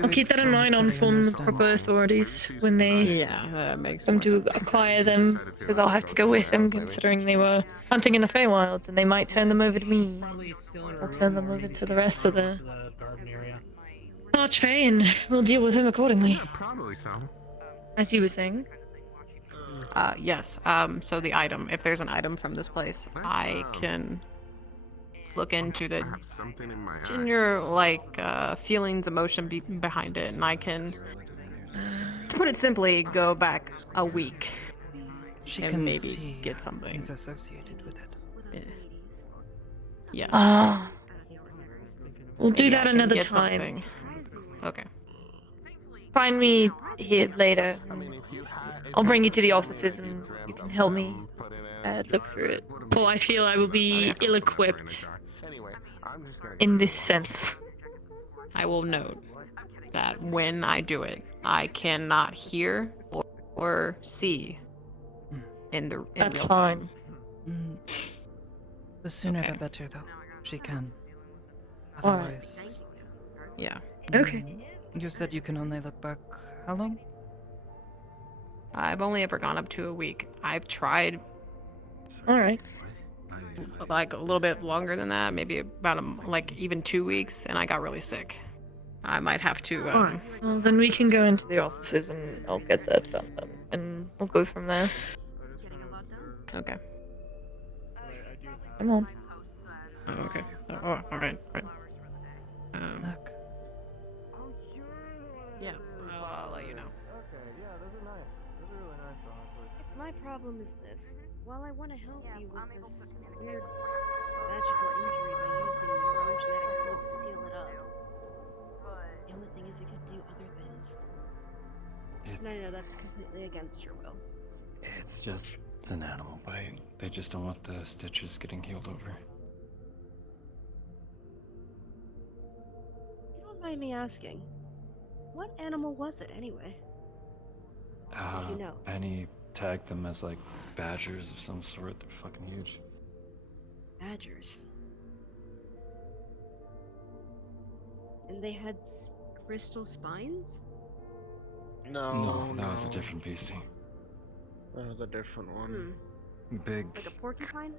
I'll keep that in mind. I'll inform the proper authorities when they Yeah, that makes come more to sense. acquire them, because I'll have to go with them, considering they were hunting in the Feywilds, and they might turn them over to me. probably still in her I'll room, turn them or over maybe to she the can rest of go to the the garden area. Archfey, and we'll deal with them accordingly. yeah, probably so. As you were saying. Yes. So the item, if there's an item from this place, I can look into the I have something in my eye. ginger feelings, emotion behind it, and I can, to put it simply, go back a week She and can maybe see get something. things associated with it. Yes. We'll do Maybe that I can another get time. something. Okay. Find me here later. I'll bring you to the offices and you can help me look through it. For I feel I will be ill-equipped in this sense. I will note that when I do it, I cannot hear or see in the. That's real fine. time. The sooner Okay. the better, though. She can. Alright. Otherwise. Yeah. Okay. You said you can only look back how long? I've only ever gone up to a week. I've tried Alright. like a little bit longer than that, maybe about even 2 weeks, and I got really sick. I might have to. Alright. Well, then we can go into the offices and I'll get that done then. And we'll go from there. Okay. Come on. Oh, okay. Oh, all right. Look. Yeah. I'll let you know. My problem is this. While I want to help you with this weird magical injury by using your own genetic code to seal it up, the only thing is it could do other things. And I know that's completely against your will. It's just it's an animal bite. They just don't want the stitches getting healed over. You don't mind me asking, what animal was it anyway? If you know. Penny tagged them as like badgers of some sort. They're fucking huge. Badgers. And they had crystal spines? No, that was a different beastie. The different one. Big. Like a porcupine?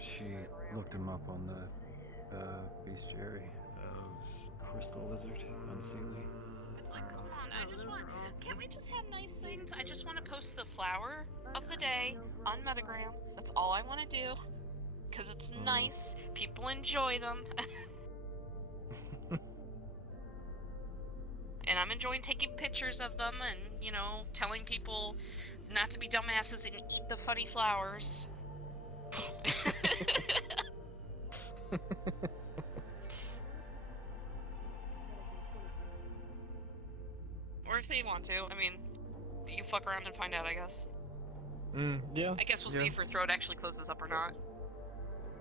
She looked him up on the bestiary. Crystal lizard, unseelie. It's like, come on, can't we just have nice things? I just want to post the flower of the day on Metagram. That's all I want to do. Because it's nice. People enjoy them. I'm enjoying taking pictures of them and, you know, telling people not to be dumbasses and eat the funny flowers. Or if they want to, I mean, you fuck around and find out, I guess. Yeah. I guess we'll see if her throat actually closes up or not.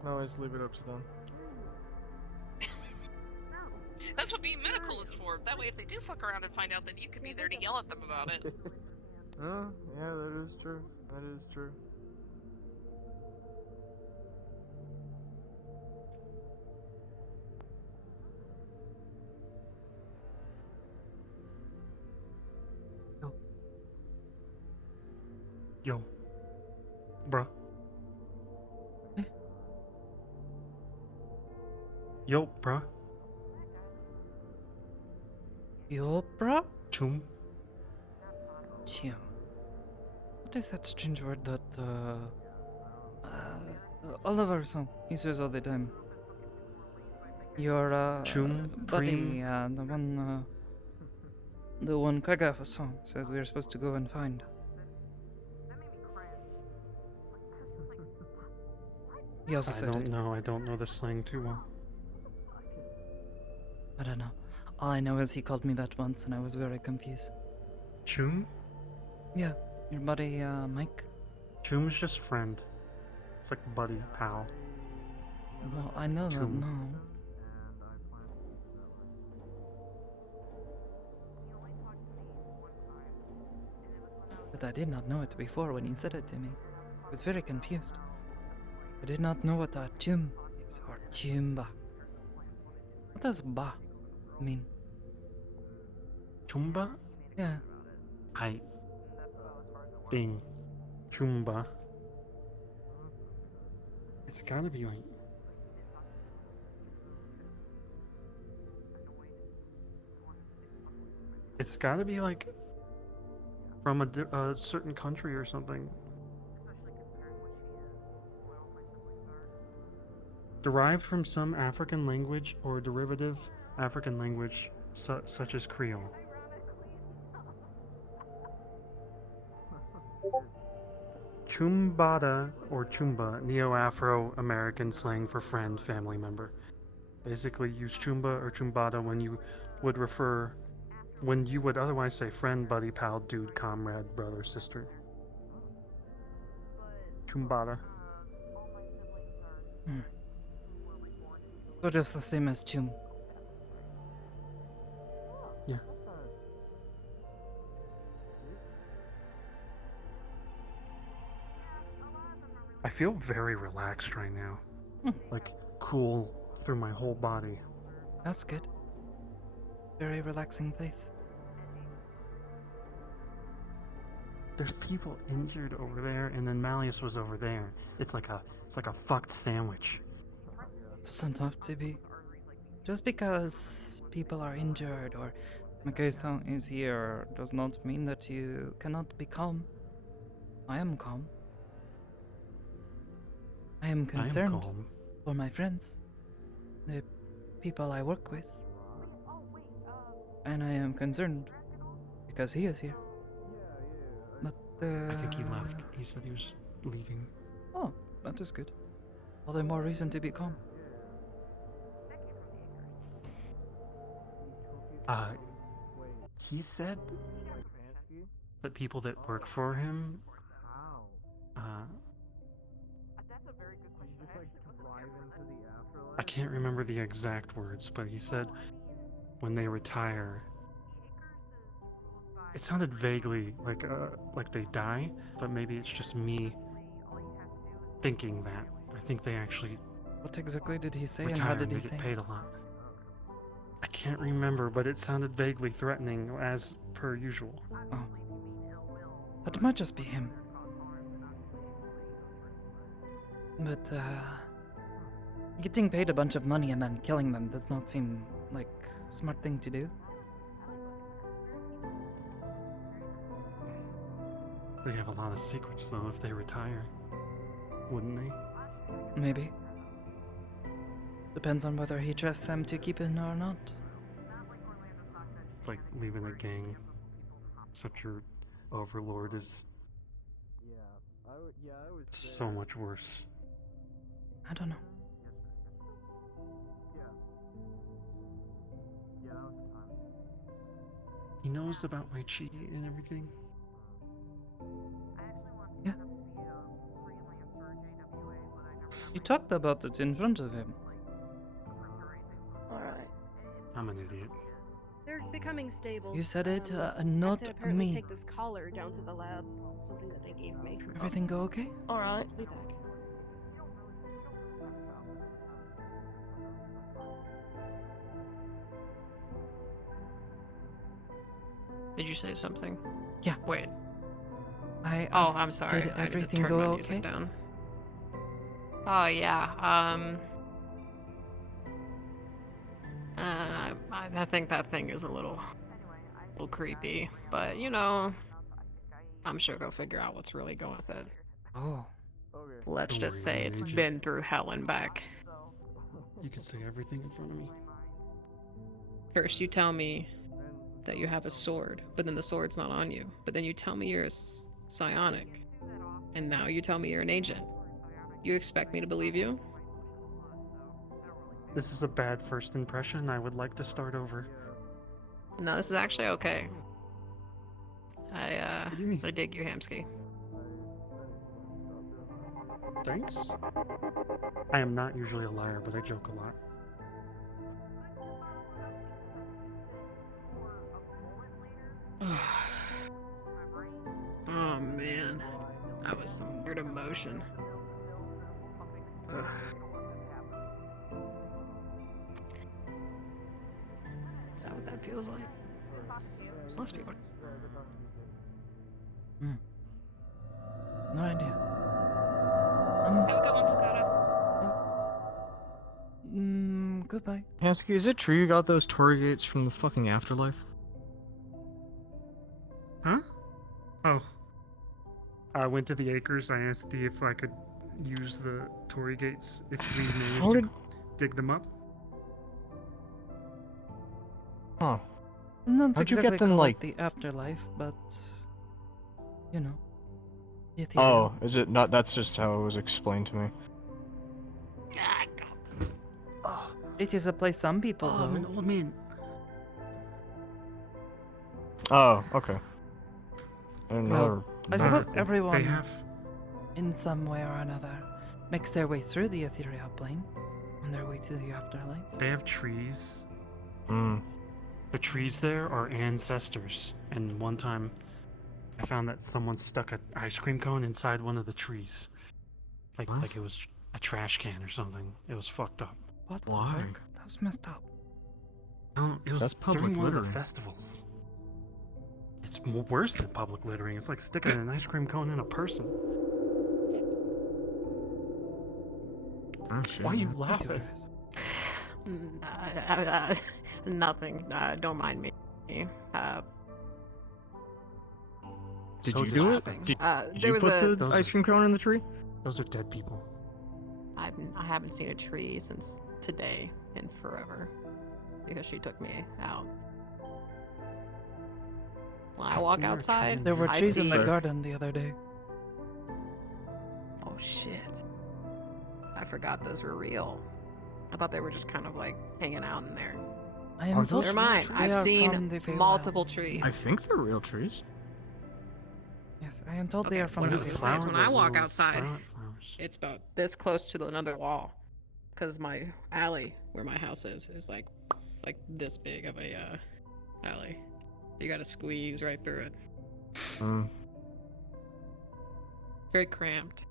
No, I just leave it up to them. That's what being medical is for. That way, if they do fuck around and find out, then you could be there to yell at them about it. Yeah, that is true. That is true. Yo. Bruh. Yo, bruh. Yo, bruh? Chum. Chum. What is that strange word that, Oliver song uses all the time? Your, Chum, buddy, the one Kagafa song says we are supposed to go and find. He also said it. I don't know the slang too well. I don't know. All I know is he called me that once and I was very confused. Chum? Yeah, your buddy, Mike? Chum is just friend. It's like buddy, pal. Well, I know that Chum. now. But I did not know it before when you said it to me. I was very confused. I did not know what a chum is, or chumba. What does ba mean? Chumba? Yeah. I think Chumba. It's gotta be like. It's gotta be like from a certain country or something. Derived from some African language or derivative African language such as Creole. Chumbada or chumba, Neo-Afro-American slang for friend, family member. Basically use chumba or chumbada when you would otherwise say friend, buddy, pal, dude, comrade, brother, sister. Chumbada. So just the same as chum. Yeah. I feel very relaxed right now. Like cool through my whole body. That's good. Very relaxing place. There's people injured over there, and then Malleus was over there. It's like a fucked sandwich. Doesn't have to be. Just because people are injured or Makei-san is here does not mean that you cannot be calm. I am calm. I am concerned calm. for my friends, the people I work with. And I am concerned because he is here. But I think he left. He said he was leaving. Oh, that is good. All the more reason to be calm. He said that people that work for him, I can't remember the exact words, but he said when they retire, it sounded vaguely like they die, but maybe it's just me thinking that. I think they actually What exactly did he say and retire how did and he they say? get paid a lot. I can't remember, but it sounded vaguely threatening as per usual. Oh. That might just be him. But, getting paid a bunch of money and then killing them does not seem like a smart thing to do. They have a lot of secrets, though, if they retire. Wouldn't they? Maybe. Depends on whether he trusts them to keep it or not. It's like leaving a gang. Except your overlord is so much worse. I don't know. He knows about my chi and everything. Yeah. You talked about it in front of him. Alright. I'm an idiot. They're becoming stable. You said it, I had not to apparently me. take this collar down to the lab. Something that they gave me. Everything go okay? Alright. I'll be back. Did you say something? Yeah. Wait. I Oh, asked, I'm sorry. did I had to everything turn go my okay? music down. Oh yeah. I think that thing is a little creepy, but you know, I'm sure they'll figure out what's really going with it. Oh. Let's Don't just worry, say I'm an it's agent. been through hell and back. You can say everything in front of me. First, you tell me that you have a sword, but then the sword's not on you. But then you tell me you're psionic, and now you tell me you're an agent. You expect me to believe you? This is a bad first impression. I would like to start over. No, this is actually okay. What do you mean? I dig you, Hamsky. Thanks. I am not usually a liar, but I joke a lot. Oh man, that was some weird emotion. Ugh. Is that what that feels like? Most people. No idea. Have a good one, Sakoto. Goodbye. Hansky, is it true you got those tour gates from the fucking afterlife? Huh? Oh. I went to the acres. I asked Dee if I could use the Tory gates if we managed How to did- dig them up. Huh. Not How'd you exactly get them, call like... it the afterlife, but you know. the Oh, ethereal. is it not? That's just how it was explained to me. It is a place some people Oh, go. I'm an old man. Oh, okay. Well, I suppose They everyone, have. in some way or another, makes their way through the ethereal plane on their way to the afterlife. They have trees. Mm. The trees there are ancestors. And one time, I found that someone stuck an ice cream cone inside one of the trees, like it was a trash can or something. It was fucked up. What the Why? heck? That's messed up. No, it was That's public during one of the littering. festivals. It's worse than public littering. It's like sticking an ice cream cone in a person. Oh, shit. Why are you laughing? Nothing. Don't mind me. Did So you do it? laughing. Did there you was put a- the ice cream cone in the tree? Those are dead people. I haven't seen a tree since today in forever because she took me out. When I walk You were outside, trained. There were I trees in the see- garden the other day. Oh shit! I forgot those were real. I thought they were just kind of like hanging out in there. I am told Never mind. they I've are seen from the Feywild. multiple trees. I think they're real trees. Yes, I am told they Okay, are from what the I was gonna Feywild. say is when I walk Little outside, flowers. it's about this close to another wall, because my alley where my house is like this big of a alley. You gotta squeeze right through it. Mm. Very cramped.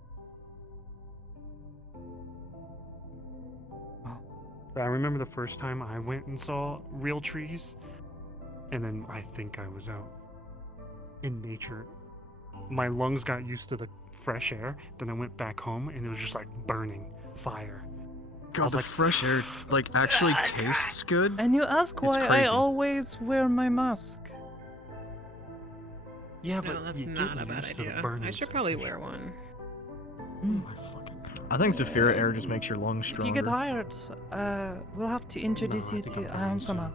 I remember the first time I went and saw real trees, and then I think I was out in nature. My lungs got used to the fresh air, then I went back home and it was just like burning fire. I God, was the like, fresh air like actually tastes good. And you ask It's why I crazy. always wear my mask. yeah, but No, that's you not get a bad used to the idea. I burning should probably sensation. wear one. I think Zafira air just makes your lungs If you stronger. get hired, we'll have to introduce you to Ayansama.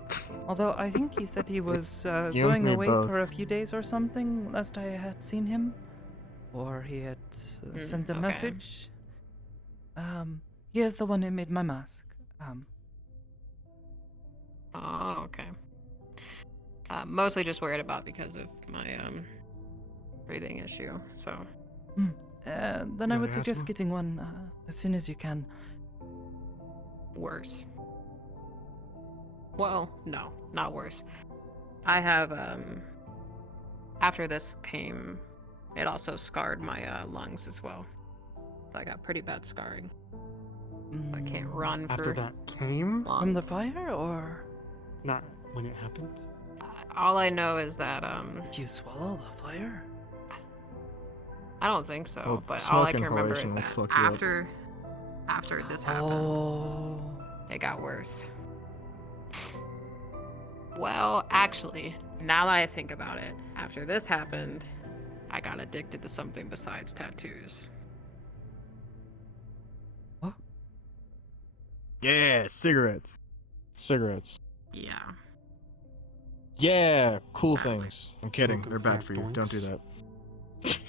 Although I think he said he was You and going me away both. for a few days or something last I had seen him. Or he had sent a okay. message. He is the one who made my mask. Oh, okay. Mostly just worried about because of my breathing issue. So. Then I would suggest getting one as soon as you can. Worse. Well, no, not worse. I have after this came, it also scarred my lungs as well. I got pretty bad scarring. I can't run After for that came? From the fire, or? Not when it happened? All I know is that Did you swallow the fire? I don't think so, Well, but all I smoke can remember inhalation is will that fuck you up. after this happened, it got worse. Well, actually, now that I think about it, after this happened, I got addicted to something besides tattoos. Yeah, cigarettes. Cigarettes. Yeah. Yeah, cool things. I'm kidding. Smoking They're bad fat for you. Don't do boinks. that.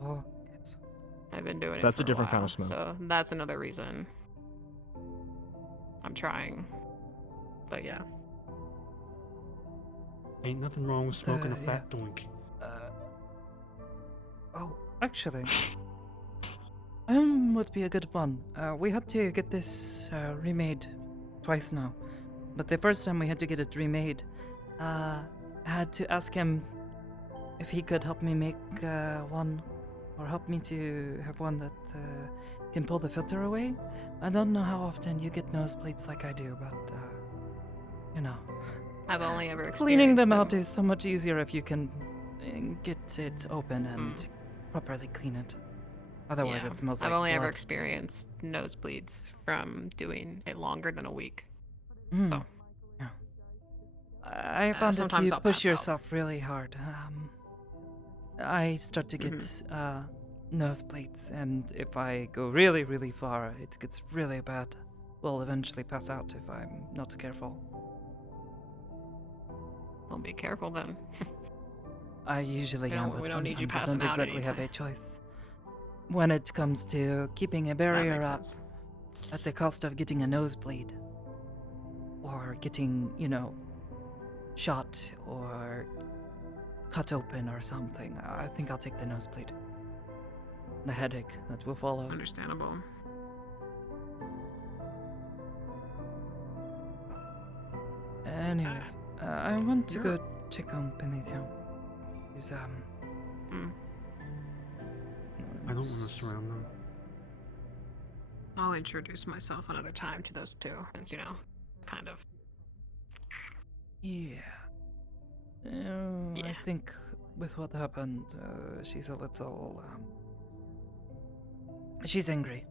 Oh, yes. I've been doing it That's for a different kind while, of smoke. so that's another reason. I'm trying. But yeah. Ain't nothing wrong with smoking a yeah. fat doink. Oh, actually, would be a good one. We had to get this remade twice now, but the first time we had to get it remade, I had to ask him if he could help me make one, or help me to have one that can pull the filter away. I don't know how often you get nosebleeds like I do, but you know. I've only ever Cleaning them experienced out is so much easier if you can get it open and properly clean it. Otherwise, Yeah, it smells like I've only ever blood. experienced nosebleeds from doing it longer than a week. Mm. So, Yeah. I found if sometimes you I'll push pass out. yourself really hard, I start to get nosebleeds, and if I go really, really far, it gets really bad. Will eventually pass out if I'm not careful. Well, be careful then. I usually We am, don't- but we don't need you sometimes I passing don't out exactly have a anytime. choice. When it comes to keeping a barrier makes up at the cost of getting a nosebleed, or getting, shot or cut open or something, I think I'll take the nosebleed. The headache that will follow. Understandable. Anyways, I want to go check on Benito. He's, I don't want to surround them. I'll introduce myself another time to those two, and kind of. Yeah. I think with what happened, she's a little, she's angry.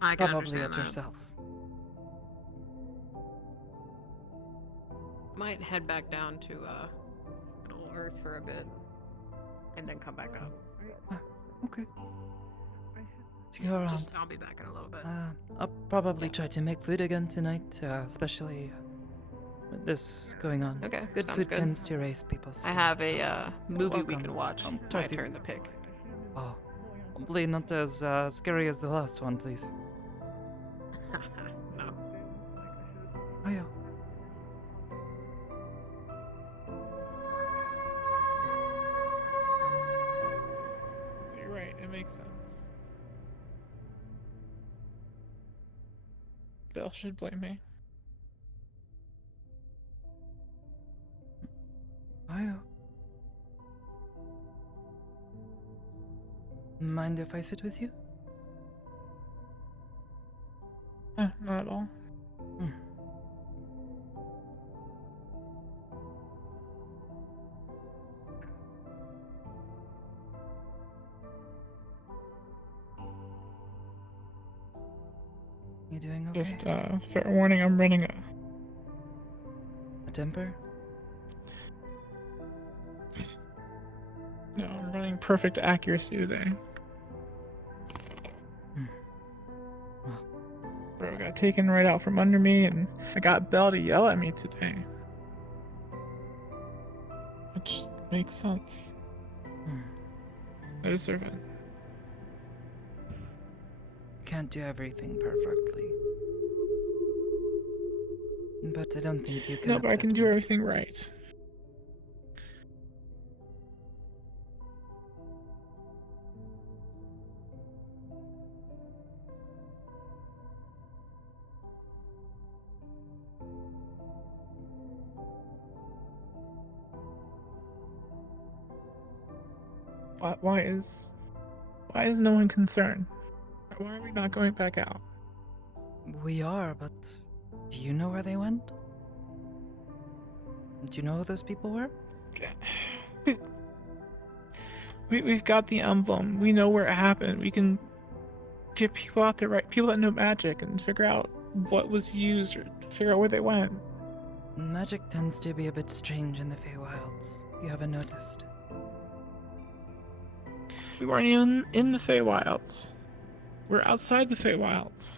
I can Probably understand at that. herself. Might head back down to Middle Earth for a bit, and then come back up. Okay. To go around. I'll be back in a little bit. I'll probably try to make food again tonight, especially with this going on. Okay, Good sounds food good. tends to raise people's I have spirits, a so movie we welcome. can watch. I'll try My to turn to pick. Oh, hopefully not as scary as the last one, please. No. Oh yeah. So you're right, it makes sense. Bill should blame me. Oh yeah. Mind if I sit with you? Not at all. You doing okay? Just fair warning, I'm running A temper? No, I'm running perfect accuracy today. Bro got taken right out from under me, and I got Belle to yell at me today. Which makes sense. I deserve it. Can't do everything perfectly. But I don't think you can No, but I upset can do me. everything right. Why is no one concerned? Why are we not going back out? We are, but do you know where they went? Do you know who those people were? We've got the emblem. We know where it happened. We can get people out there, right? People that know magic and figure out what was used or figure out where they went. Magic tends to be a bit strange in the Feywilds, if you haven't noticed. We weren't even in the Feywilds. We're outside the Feywilds.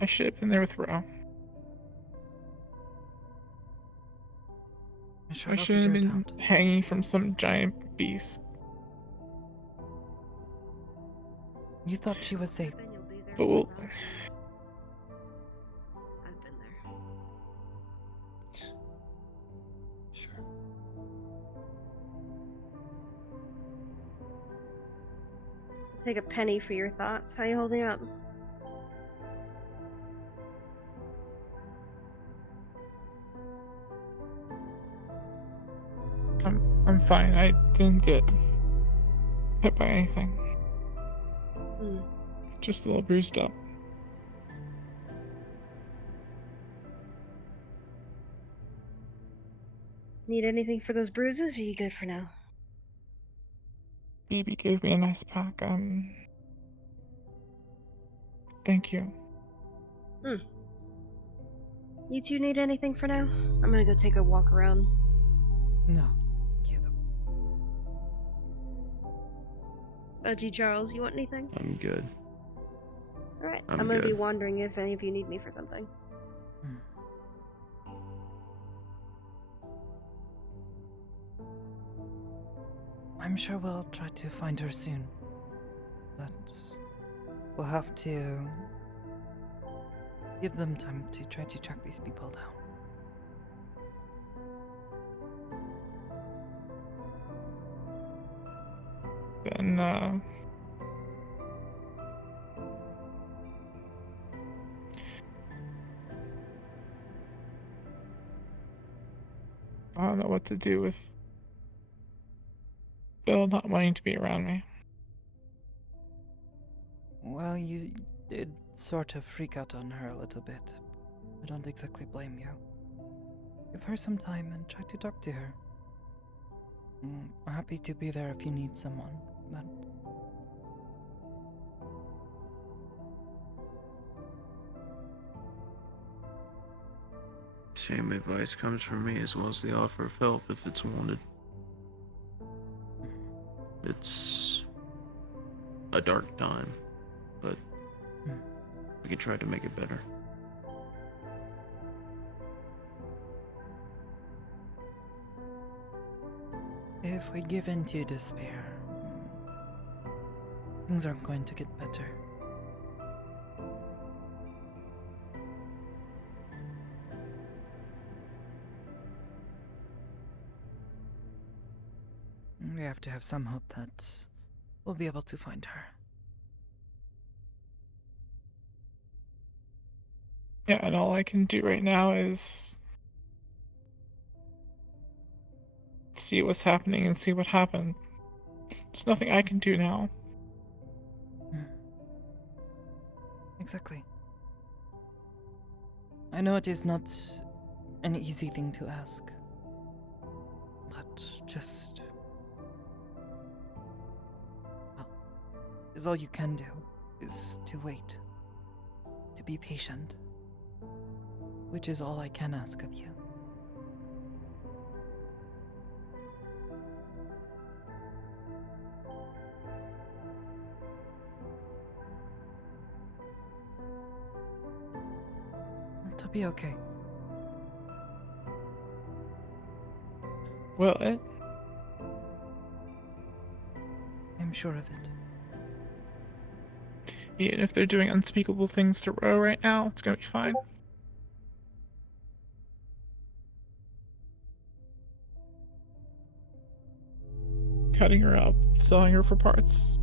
I should have been there with Ro. I shouldn't have been hanging from some giant beast. You thought she was safe. But we'll... I've been there. Sure. I'll take a penny for your thoughts. How you holding up? I'm fine. I didn't get hit by anything. Just a little bruised up. Need anything for those bruises, or are you good for now? BB gave me a nice pack. Thank you. You two need anything for now? I'm gonna go take a walk around. No. G. Charles, you want anything? I'm good. Alright, I'm I'm gonna be good. wandering if any of you need me for something. I'm sure we'll try to find her soon. But we'll have to give them time to try to track these people down. Then, I don't know what to do with Bill not wanting to be around me. Well, you did sort of freak out on her a little bit. I don't exactly blame you. Give her some time and try to talk to her. I'm happy to be there if you need someone, but... Same advice comes from me as well as the offer of help if it's wanted. It's a dark time, but we can try to make it better. If we give in to despair, things aren't going to get better. We have to have some hope that we'll be able to find her. Yeah, and all I can do right now is see what's happening and see what happened. There's nothing I can do now. Exactly. I know it is not an easy thing to ask, but just... is all you can do, is to wait, to be patient, which is all I can ask of you. It'll be okay. Will it? I'm sure of it. Even if they're doing unspeakable things to Ro right now, it's gonna be fine. Cutting her up, selling her for parts.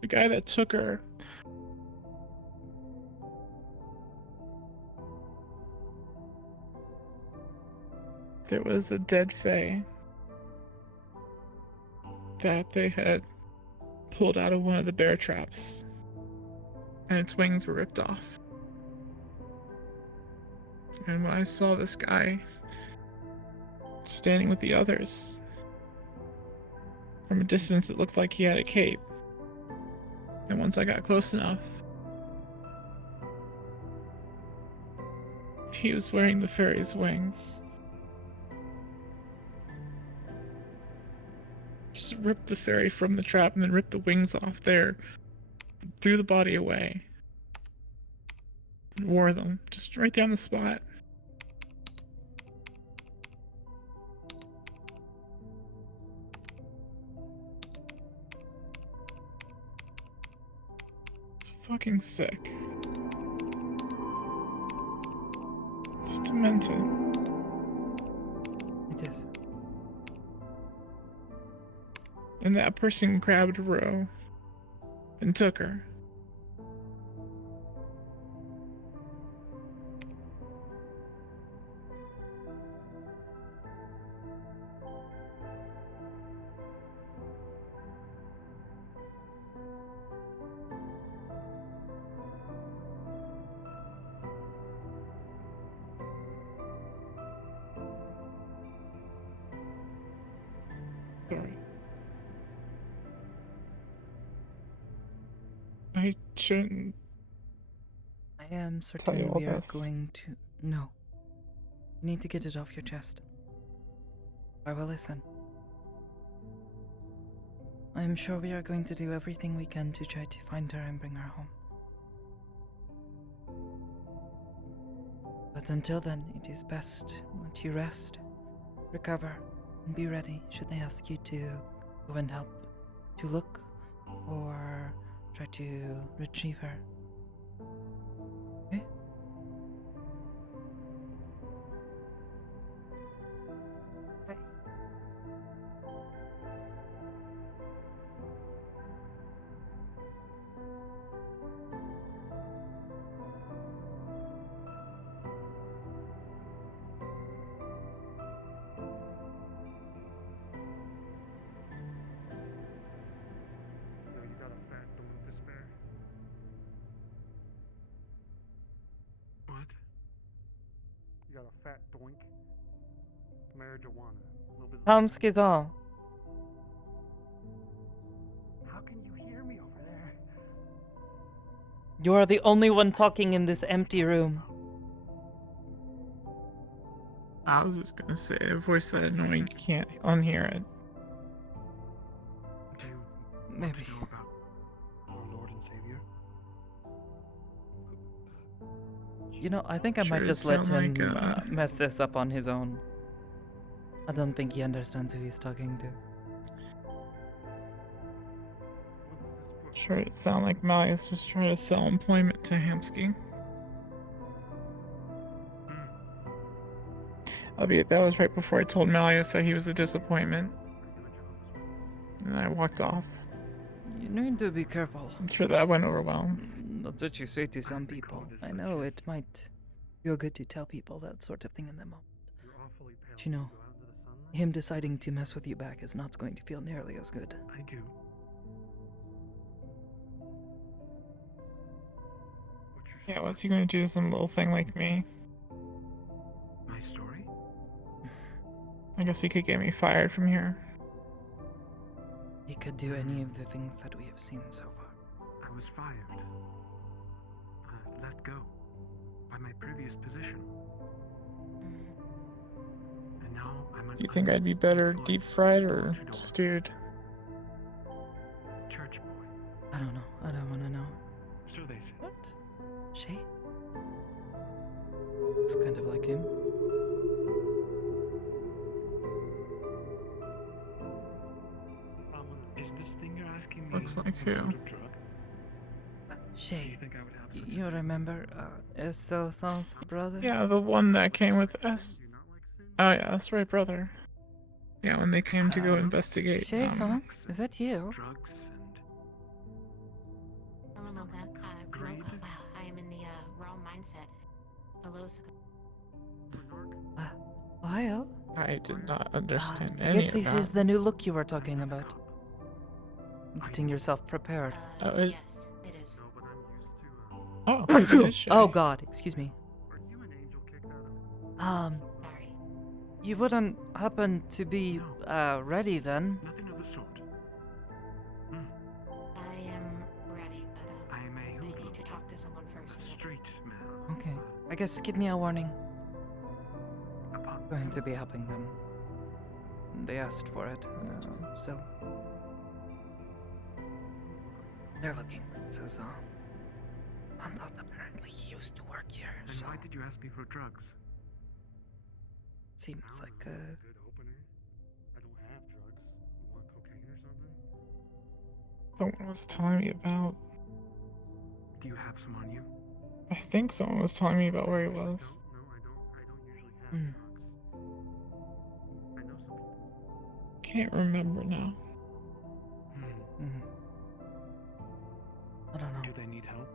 The guy that took her. There was a dead fae that they had pulled out of one of the bear traps, and its wings were ripped off. And when I saw this guy standing with the others, from a distance it looked like he had a cape. And once I got close enough, he was wearing the fairy's wings. Just ripped the fairy from the trap and then ripped the wings off there, threw the body away, and wore them, just right there on the spot. It's fucking sick. It's demented. It is. And that person grabbed Ro and took her. I shouldn't. I am Tell you certain all we are this. going to. No. You need to get it off your chest. I will listen. I am sure we are going to do everything we can to try to find her and bring her home. But until then, it is best that you rest, recover, and be ready should they ask you to go and help to look or try to retrieve her. Okay? Yo, you got a fat doink to spare? What? You got a fat doink? Marijuana. A little bit of Hamskida. How can you hear me over there? You are the only one talking in this empty room. I was just gonna say, a voice that annoying, you can't unhear it. Do you Maybe. know about our Lord and Savior? You know, I think I Sure might it just let sound him like, mess this up on his own. I don't think he understands who he's talking to. Sure it sound like Malleus was trying to sell employment to Hamsky. Albeit that was right before I told Malleus that he was a disappointment. And I walked off. You need to be careful. I'm sure that went over well. That's what you say to some people. I know it might feel good to tell people that sort of thing in the moment. But you know, him deciding to mess with you back is not going to feel nearly as good. I do. Yeah, what's he gonna do to some little thing like me? My story? I guess he could get me fired from here. He could do any of the things that we have seen so far. I was fired. Let go. By my previous position. And now I must... Do you think I'd be better deep fried or stewed? Church boy. I don't know. I don't want to know. So they say. What? She? It's kind of like him. Is this thing you're asking me? Looks like who? Shay, you remember Eso-san's brother? Yeah, the one that came with us. Oh yeah, that's right, brother. Yeah, when they came to go investigate. Shay-san, is that you? Hello, Mocha. I am in the wrong mindset. Hello, Ohio? I did not understand I any guess of this that. is the new look you were talking about. Getting yourself prepared. Yes, it is. Oh, it is Shay. Oh God, excuse me. You wouldn't happen to be ready then? Nothing of the sort. I am ready, but I am a I need to talk to someone first. straight man. Okay, I guess give me a warning. Going to be helping them. They asked for it, so... They're looking for Eso. I thought apparently he used to work here, Then so... why did you ask me for drugs? Seems like, Good opener. I don't have drugs. You want cocaine or something? Someone was telling me about. Do you have some on you? I think someone was telling me about where he was. No, I don't usually have Mm. drugs. I know some people. Can't remember now. I don't know. Do they need help?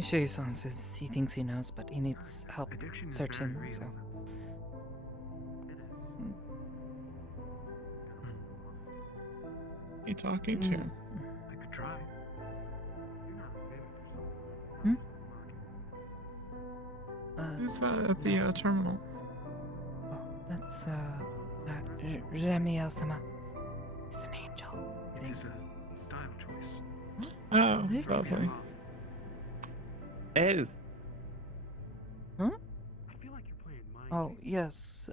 Shay-san says he thinks he knows, but he needs help Addiction is searching, very real. so... You talking to? I could try. Who's that at the terminal? Oh, that's, Remiel-sama. He's an angel, I think. Style choice. Oh, There you go. lovely. Oh. Huh? I feel like you're playing mind. Oh, yes,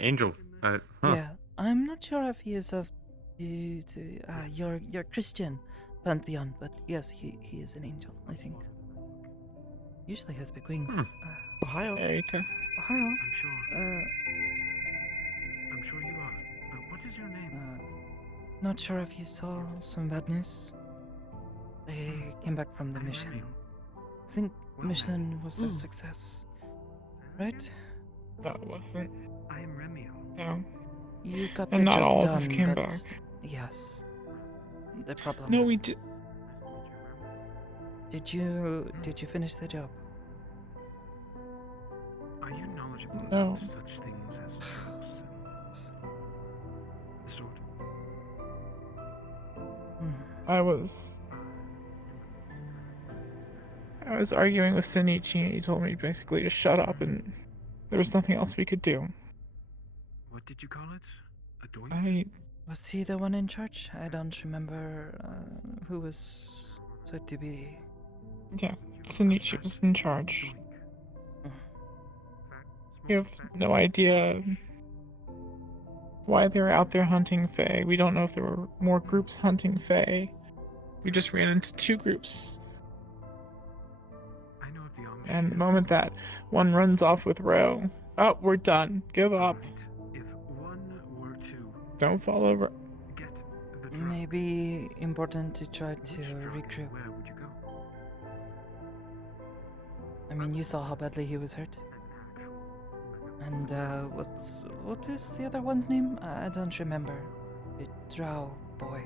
Angel. Huh. yeah. I'm not sure if he is of your Christian pantheon, but yes, he is an angel, I think. Usually has big wings. Ohio. Erika. Ohio. I'm sure you are. What is your name? Not sure if you saw some bad news. They came back from the mission. I think mission was a success, right? No, it wasn't. I am Remiel. No. You got And the not job all of done, us came but back. yes. The problem No, was... we did. Did you finish the job? Are you knowledgeable No. about such things as drugs and the sort? I was arguing with Shinichi, and he told me basically to shut up, and there was nothing else we could do. What did you call it? A doink? Was he the one in charge? I don't remember who was said to be... Yeah, Shinichi was in charge. We have no idea why they were out there hunting Fae. We don't know if there were more groups hunting Fae. We just ran into 2 groups. I know of the Omni. And the moment that one runs off with Ro, oh, we're done. Give up. If one were to Don't fall over. get the drug, Maybe important to try to regroup. where would you go? I mean, you saw how badly he was hurt. And what is the other one's name? I don't remember. The drow boy.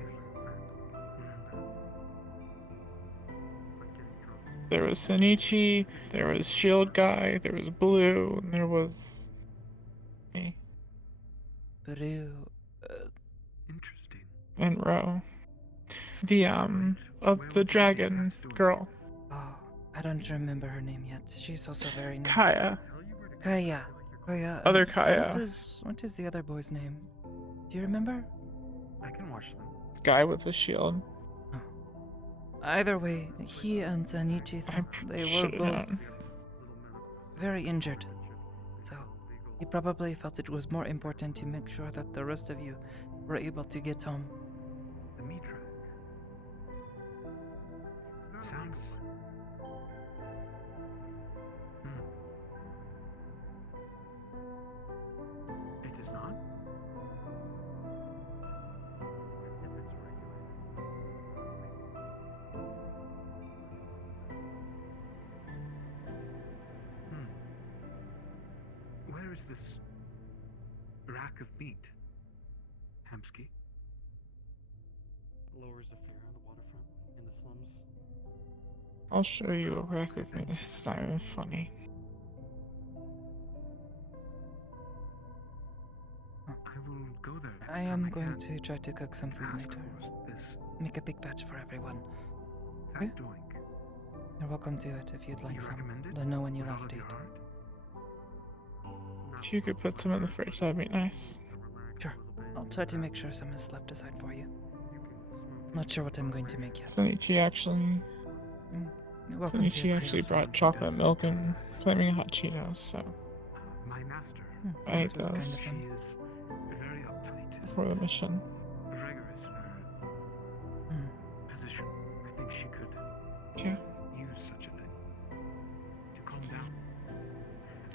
There was Shinichi, there was Shield Guy, there was Blue, and there was me Blue. Interesting. and Ro. The of the dragon girl, Oh, I don't remember her name yet. She's also very nice. Kaya. Kaya. Oh yeah. Other Kaya. What is the other boy's name? Do you remember? I can watch them. Guy with the shield. Either way, he and Sanichi-san, they were should've both known. very injured. So, he probably felt it was more important to make sure that the rest of you were able to get home. The meat rack. Sounds. It is not? Where is this rack of meat, Hamsky? Lowers a fair on the waterfront in the slums. I'll show you a rack of me. It's not even funny. I will go there. I am going to try to cook some food later. Make a big batch for everyone. Okay? You're welcome to it if you'd like some. Let know when you last ate. If you could put some in the fridge, that'd be nice. Sure. I'll try to make sure some is left aside for you. Not sure what I'm going to make yet. Sanichi actually. You're welcome to Sanichi it, actually too. brought chocolate milk and flaming hot Cheetos, so. My master. I ate That was those kind of She fun. is very uptight, before the mission. rigorous in her position. I think she could Yeah. use such a thing to calm down.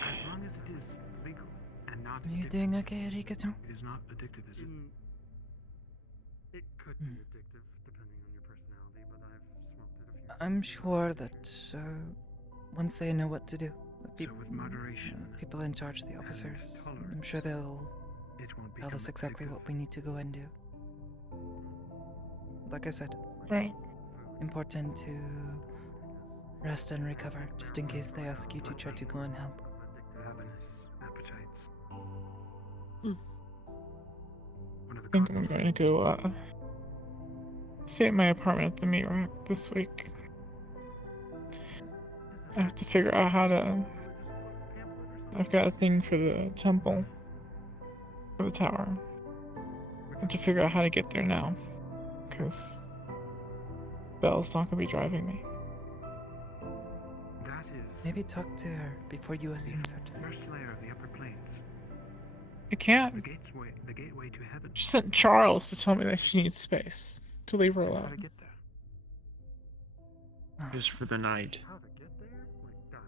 As long as it is legal and not Are you addictive. doing okay, Rikato? It is not addictive, is it? It could be addictive depending on your personality, but I've smoked it a few I'm sure that once they know what to do, the with moderation people in charge, the officers, tolerance, I'm sure they'll it won't tell become us exactly addictive. what we need to go and do. Like I said, Right. important to rest and recover, just in case they ask you to try to go and help. Ravenous appetites. I think I'm going to go stay at my apartment at the meat rack this week. I have to figure out how to. I've got a thing for the temple, for the tower. I have to figure out how to get there now, because Belle's not going to be driving me. That is Maybe talk to her before you assume such the first things. layer of the upper plains. I can't. The gateway to heaven. She sent Charles to tell me that she needs space to leave her How to alone. get there? Just for the night. How to get there? Like die.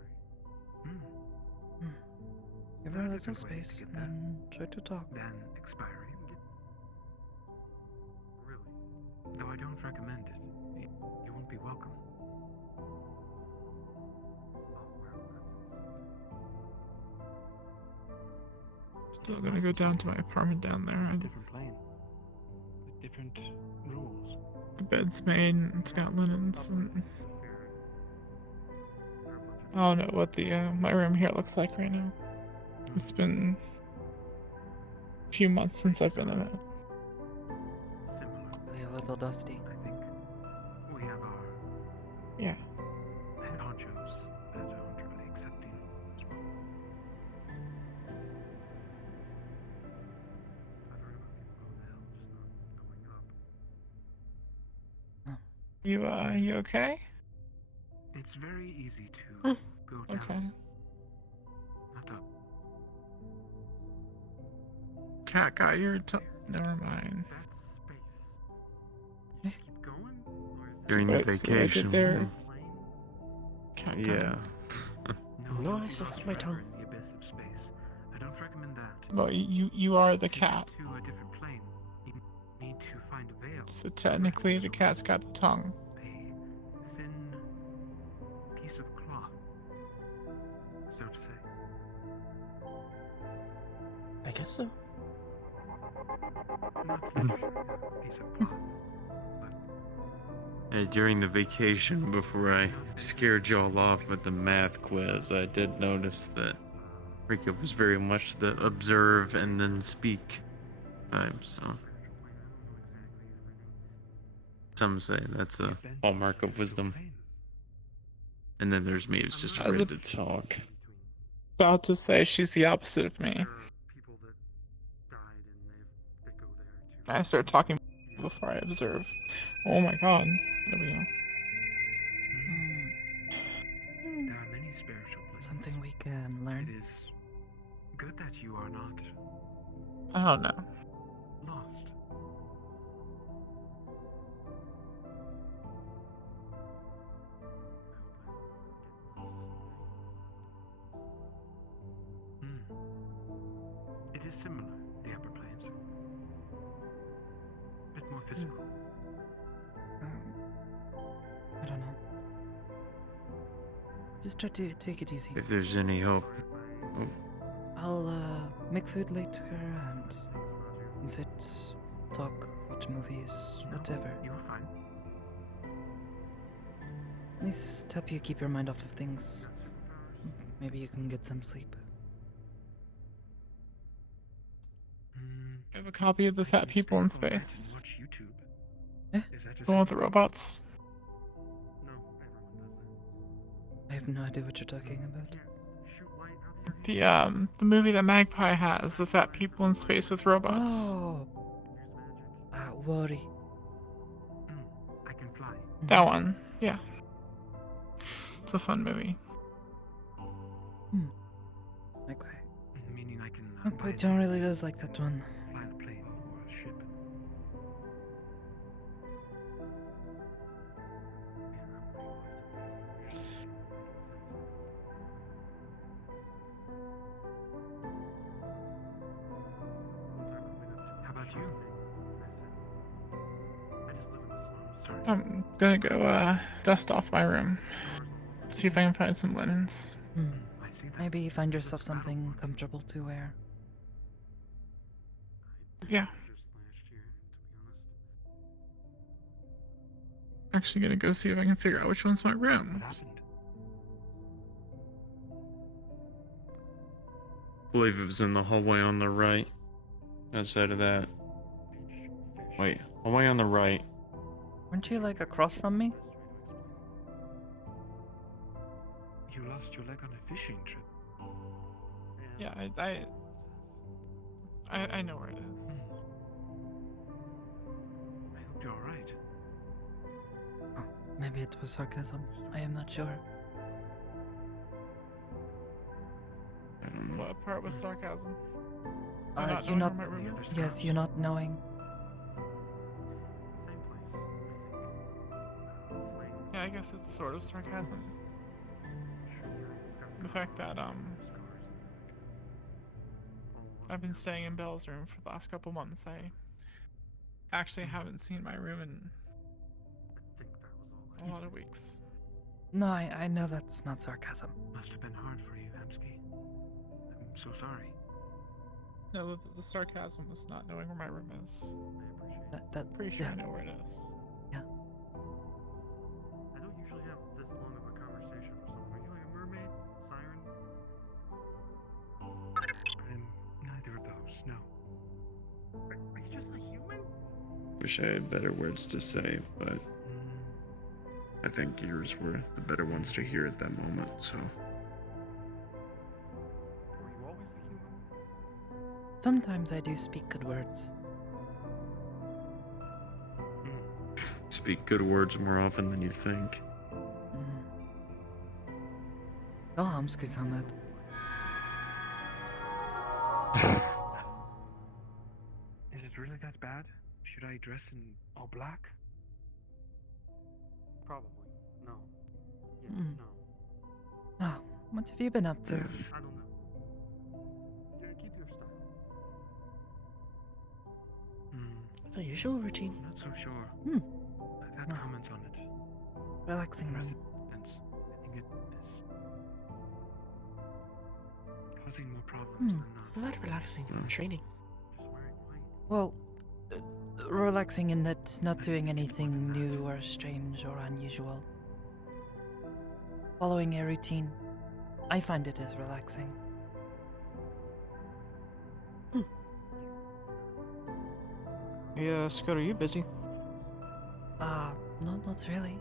Give her a little space and then try to talk. Then expiring. Really? Though I don't recommend it. You won't be welcome. Still gonna go down to my apartment down there. Different plane. With different rules. The bed's made and it's got linens and I don't know what the my room here looks like right now. It's been a few months since I've been in it. Really a little dusty. I think we have our Yeah. head honchos that aren't really accepting as well. I've heard about people going to hell just not going up. You okay? It's very easy to go down, Okay. not up. Cat got your never mind. Keep going? Or is During the Wait, so I did vacation. there. Cat got Yeah. No, I still have my tongue. The abyss of space. I don't recommend that. Well, you are the cat, To a different plane, you need to find a veil. so technically the cat's got the tongue. A thin piece of cloth, so to say. I guess so. Not literally a piece of cloth. During the vacation, before I scared y'all off with the math quiz, I did notice that Rika was very much the observe and then speak type, so. Some say that's a hallmark of wisdom. And then there's me, it's just As afraid a- to talk. about to say she's the opposite of me. I start talking before I observe. Oh my god. There we go. There are many spiritual planes. Something we can learn. It is good that you are not I don't know. lost. It is similar, the upper planes. A bit more physical. I don't know. Just try to take it easy. If there's any hope. Oh, I'll make food later and sit, talk, watch movies, whatever. You're fine. At least help you keep your mind off of things. Maybe you can get some sleep. I have a copy of the Fat People in Space. Watch YouTube. Eh? Is that just The one with the robots. No, everyone does that. I have no idea what you're talking about. The movie that Magpie has, the Fat People in Space with robots. Oh! Worry. I can fly. That one, yeah. It's a fun movie. Okay. Meaning I can But John really does like that one. fly a plane or a ship. How about you? I just live in the slums. Sorry. I'm gonna go dust off my room. See if I can find some linens. Maybe find yourself something comfortable to wear. Yeah. Actually gonna go see if I can figure out which one's my room. I believe it was in the hallway on the right. Outside of that. Wait, hallway on the right. Weren't you like across from me? You lost your leg on a fishing trip. Yeah, I know where it is. I hope you're alright. Oh, maybe it was sarcasm. I am not sure. I don't know. What part was sarcasm? You not. Yes, you not knowing. Yeah, I guess it's sort of sarcasm. The fact that I've been staying in Belle's room for the last couple months. I actually haven't seen my room in a lot of weeks. No, I know that's not sarcasm. Must have been hard for you, Hamsky. I'm so sorry. No, the sarcasm was not knowing where my room is. Pretty sure yeah. I know where it is. Yeah. I don't usually have this long of a conversation with someone. Are you like a mermaid? Siren? I'm neither of those, no. Are you just a human? Wish I had better words to say, but I think yours were the better ones to hear at that moment, so. Were you always a human? Sometimes I do speak good words. Speak good words more often than you think. Ja, Hamsky-san that. Is it really that bad? Should I dress in all black? Probably. No. Yeah, no. Oh, what have you been up to? I don't know. Yeah, keep your style. The usual routine. Not so sure. I've had comments on it. Relaxing then. And I think it is causing more problems Hmm. than not. Not relaxing. Training. Well, relaxing in that not doing anything new or strange or unusual. Following a routine. I find it is relaxing. Yeah, Scott, are you busy? No, not really.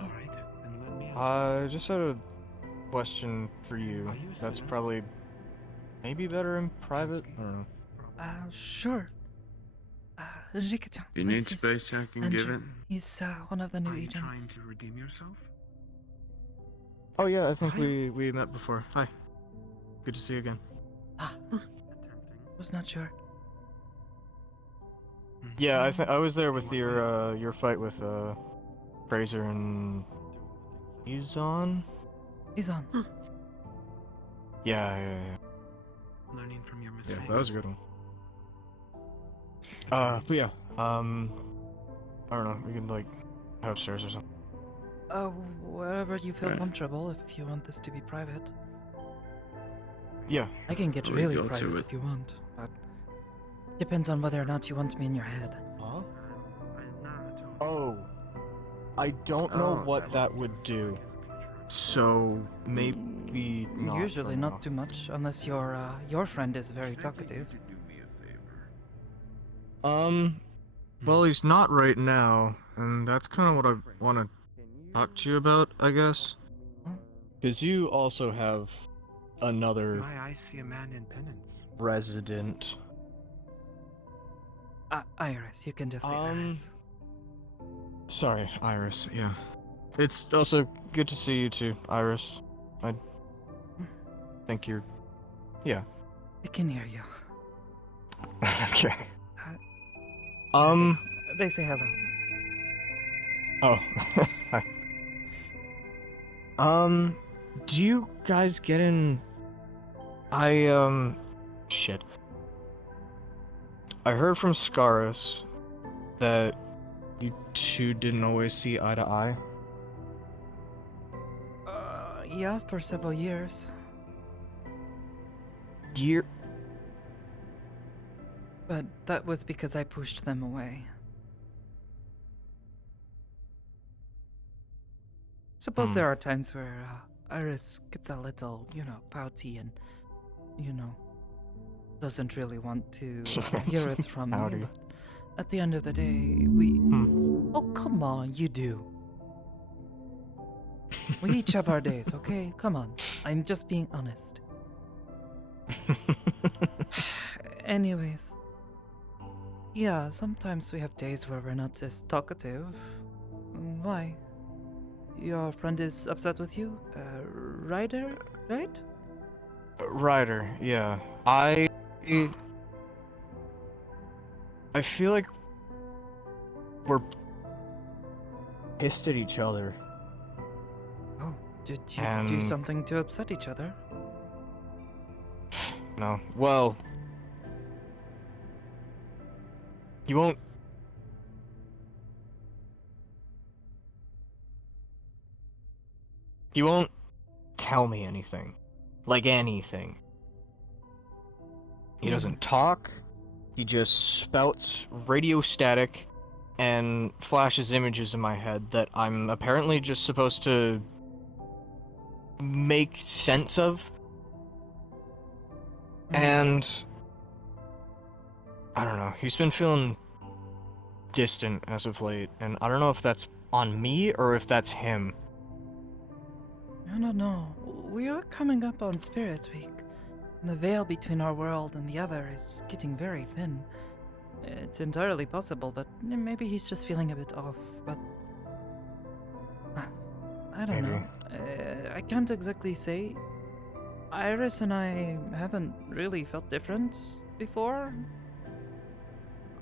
Alright, then let me I just had a question for you. That's probably maybe better in private. I don't know. Sure. Rika-chan, If you need this is space, I can give Andrew. it. He's one of the new Are you agents. trying to redeem yourself? Oh yeah, I think Hi. we met before. Hi. Good to see you again. Was not sure. Yeah, I was there with your fight with Fraser and Izon. Izon. Yeah. Learning from your Yeah, mistakes. that was a good one. But yeah, I don't know. We can like head upstairs or something. Wherever you feel Right. comfortable. If you want this to be private, Yeah. I can get We really go to private it. if you want, but depends on whether or not you want me in your head. Huh? Oh, I don't know Oh, what that would do. So maybe not. Usually for not now. too much, unless your friend is very talkative. Well, he's not right now, and that's kind of what I want to talk to you about, I guess. Because you also have another My eyes see a man in penance. resident. Iris, you can just say Iris. Sorry, Iris, yeah. It's also good to see you too, Iris. I think you're... Yeah. I can hear you. Okay. They say hello. Oh. Hi. Do you guys get in... Shit. I heard from Scaris that you two didn't always see eye to eye. Yeah, for several years. But that was because I pushed them away. Suppose there are times where Iris gets a little, pouty and, doesn't really want to hear it from me. Pouty. But at the end of the day, we... Oh, come on, you do. We each have our days, okay? Come on. I'm just being honest. Anyways. Yeah, sometimes we have days where we're not as talkative. Why? Your friend is upset with you? Ryder, right? Ryder, yeah. I feel like we're pissed at each other. Oh, did you do something to upset each other? No. Well, you won't... He won't tell me anything. Like anything. He doesn't talk. He just spouts radio static and flashes images in my head that I'm apparently just supposed to make sense of. And I don't know, he's been feeling distant as of late, and I don't know if that's on me or if that's him. I don't know. We are coming up on Spirits Week. And the veil between our world and the other is getting very thin. It's entirely possible that maybe he's just feeling a bit off, but... I don't know. I can't exactly say. Iris and I haven't really felt different before.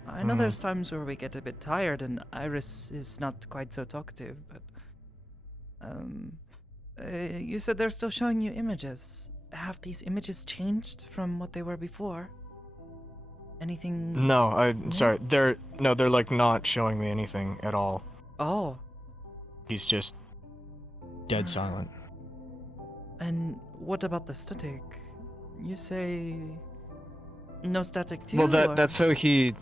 I know there's times where we get a bit tired and Iris is not quite so talkative, but... you said they're still showing you images. Have these images changed from what they were before? Anything... No, I'm sorry. They're like not showing me anything at all. Oh. He's just dead silent. And what about the static? You say no static too? Well, or... that's how he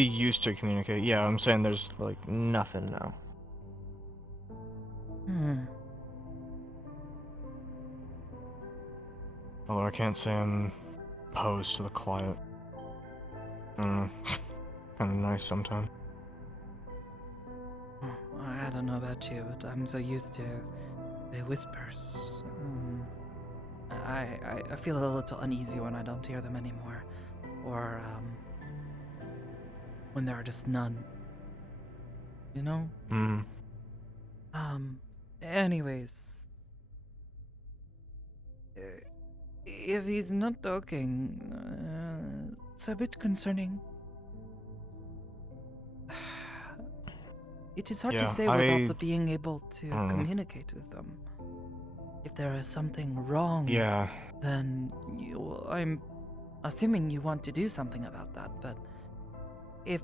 used to communicate. Yeah, I'm saying there's like nothing now. Although I can't say I'm opposed to the quiet. I don't know. Kind of nice sometimes. I don't know about you, but I'm so used to the whispers. I feel a little uneasy when I don't hear them anymore, or when there are just none. You know? Hmm. Anyways, if he's not talking, it's a bit concerning. It is hard to Yeah, say without being able to don't know. communicate with them. If there is something wrong, Yeah. then I'm assuming you want to do something about that, but if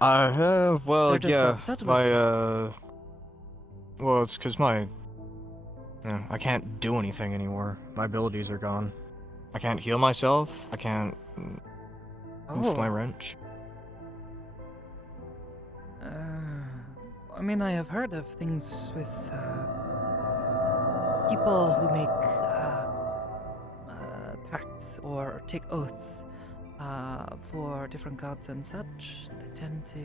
Well, they're just yeah, upset with you. Well, it's because I can't do anything anymore. My abilities are gone. I can't heal myself. I can't move my Oh. wrench. I mean, I have heard of things with people who make pacts or take oaths for different gods and such. They tend to,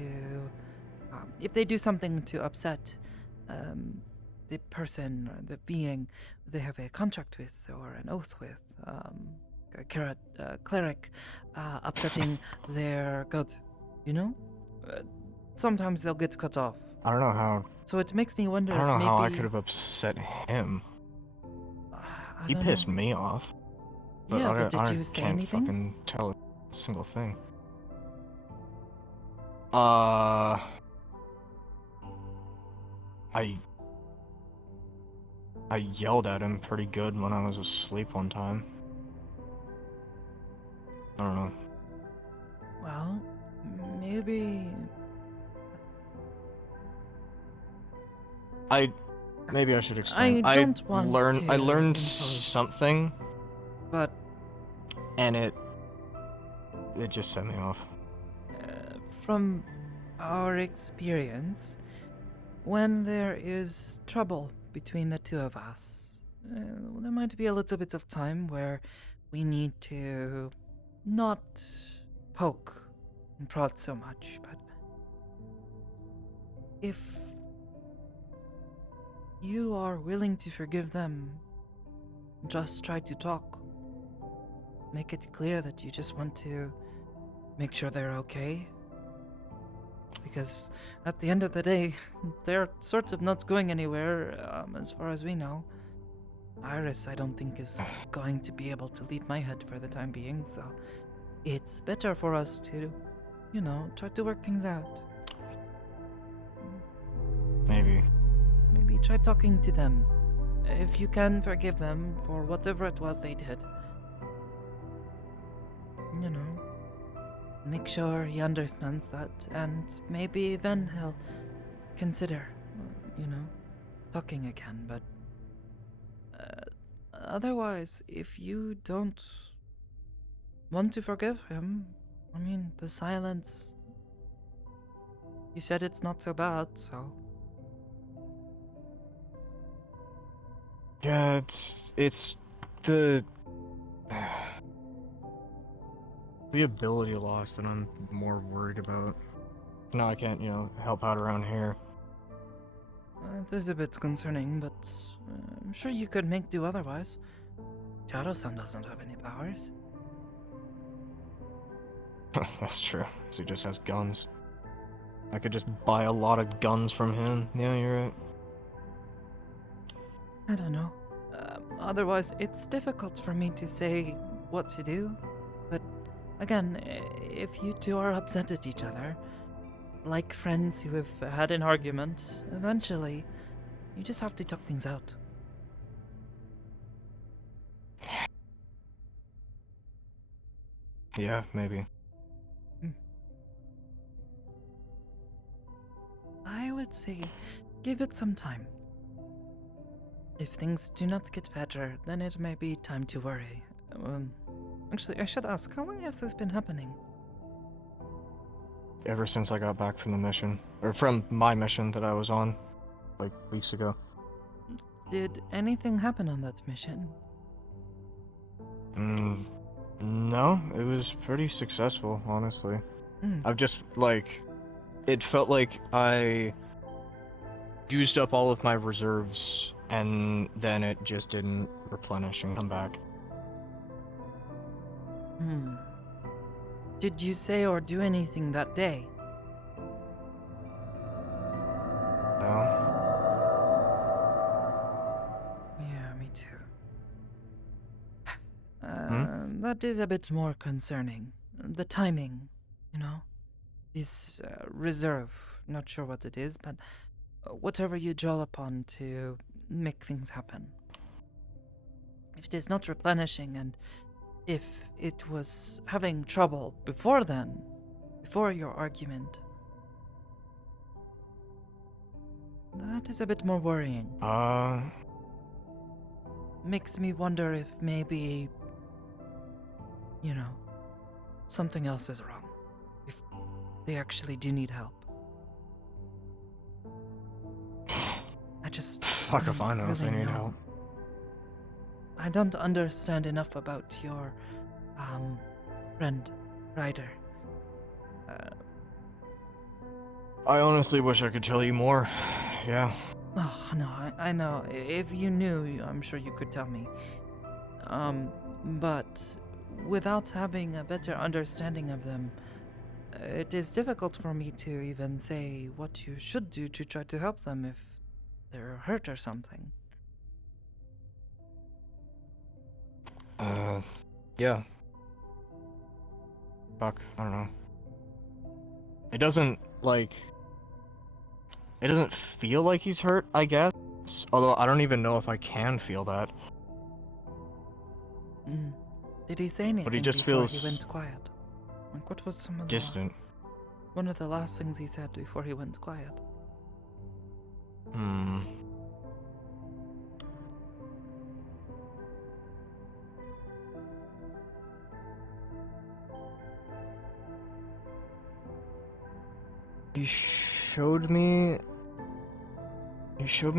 if they do something to upset the person or the being they have a contract with or an oath with, a cleric upsetting their god, you know? Sometimes they'll get cut off. I don't know how. So it makes me wonder I don't know if maybe how I could have upset him. He don't pissed know. me off. Yeah, but did I you say can't anything? fucking tell a single thing. I yelled at him pretty good when I was asleep one time. I don't know. Well, maybe. Maybe I should explain. I don't want I to learned impose, something, but and it just set me off. from our experience, when there is trouble between the two of us, there might be a little bit of time where we need to not poke and prod so much, but if you are willing to forgive them, just try to talk. Make it clear that you just want to make sure they're okay. Because at the end of the day, they're sort of not going anywhere, as far as we know. Iris, I don't think, is going to be able to leave my head for the time being, so it's better for us to, try to work things out. Maybe try talking to them. If you can forgive them for whatever it was they did. Make sure he understands that, and maybe then he'll consider, talking again, but otherwise, if you don't want to forgive him, I mean, the silence, you said it's not so bad, so... Yeah, it's the ability loss that I'm more worried about. No, I can't, help out around here. It is a bit concerning, but I'm sure you could make do otherwise. Charo-san doesn't have any powers. That's true. So he just has guns. I could just buy a lot of guns from him. Yeah, you're right. I don't know. Otherwise, it's difficult for me to say what to do. But again, if you two are upset at each other, like friends who have had an argument, eventually, you just have to talk things out. Yeah, maybe. I would say give it some time. If things do not get better, then it may be time to worry. Actually, I should ask, how long has this been happening? Ever since I got back from the mission. Or from my mission that I was on, like, weeks ago. Did anything happen on that mission? No, it was pretty successful, honestly. Mm. I've just, it felt like I used up all of my reserves and then it just didn't replenish and come back. Hmm. Did you say or do anything that day? No. Yeah, me too. That is a bit more concerning. The timing, you know? This reserve, not sure what it is, but whatever you draw upon to make things happen. If it is not replenishing and if it was having trouble before then, before your argument, that is a bit more worrying. Makes me wonder if maybe, you know, something else is wrong. If they actually do need help. I just Fuck if I know if they need help. I don't understand enough about your friend, Ryder. I honestly wish I could tell you more. Yeah. Oh, no, I know. If you knew, I'm sure you could tell me. But without having a better understanding of them, it is difficult for me to even say what you should do to try to help them if they're hurt or something. Yeah. Fuck, I don't know. It doesn't feel like he's hurt, I guess. Although I don't even know if I can feel that. Did he say anything But he just before feels he went quiet? Like, what was some of distant. one of the last things he said before he went quiet? He showed me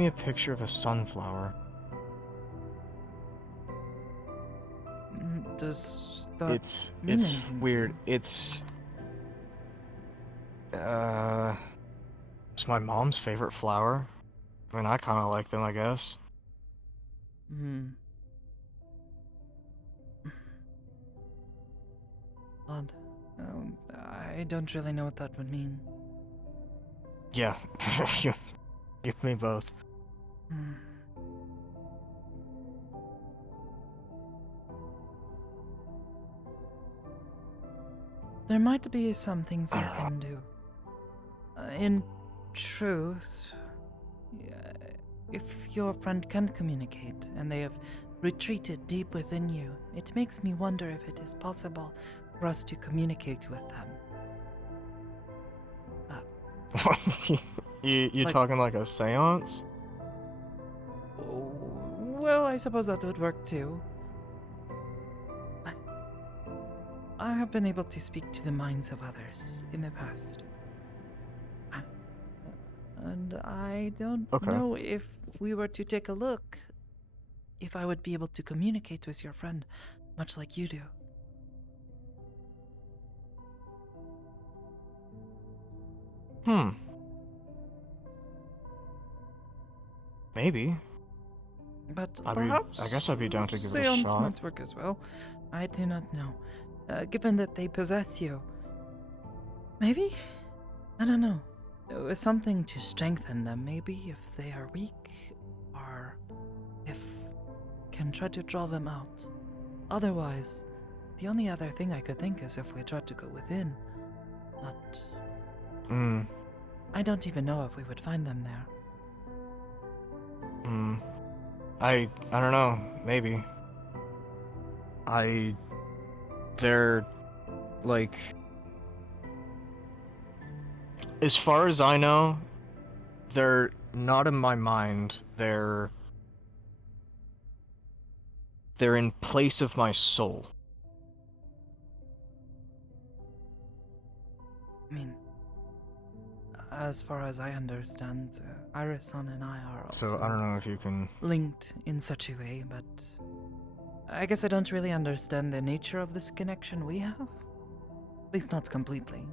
a picture of a sunflower. Does that It's mean anything to weird. you? It's my mom's favorite flower. I mean, I kind of like them, I guess. Odd. I don't really know what that would mean. Yeah, you me both. There might be some things you can do. In truth, if your friend can communicate and they have retreated deep within you, it makes me wonder if it is possible for us to communicate with them. You talking like a seance? Well, I suppose that would work too. I have been able to speak to the minds of others in the past. And I don't know if we were to take a look, if I would be able to communicate with your friend, much like you do. Maybe. But I perhaps guess I'd be down to give it a seance shot. might work as well. I do not know. Given that they possess you, maybe? I don't know. Something to strengthen them, maybe, if they are weak, or if can try to draw them out. Otherwise, the only other thing I could think is if we tried to go within. But I don't even know if we would find them there. I don't know. Maybe. They're like, as far as I know, they're not in my mind. They're in place of my soul. I mean, as far as I understand, Iris-san and I are also So I don't know if you can linked in such a way, but I guess I don't really understand the nature of this connection we have. At least not completely.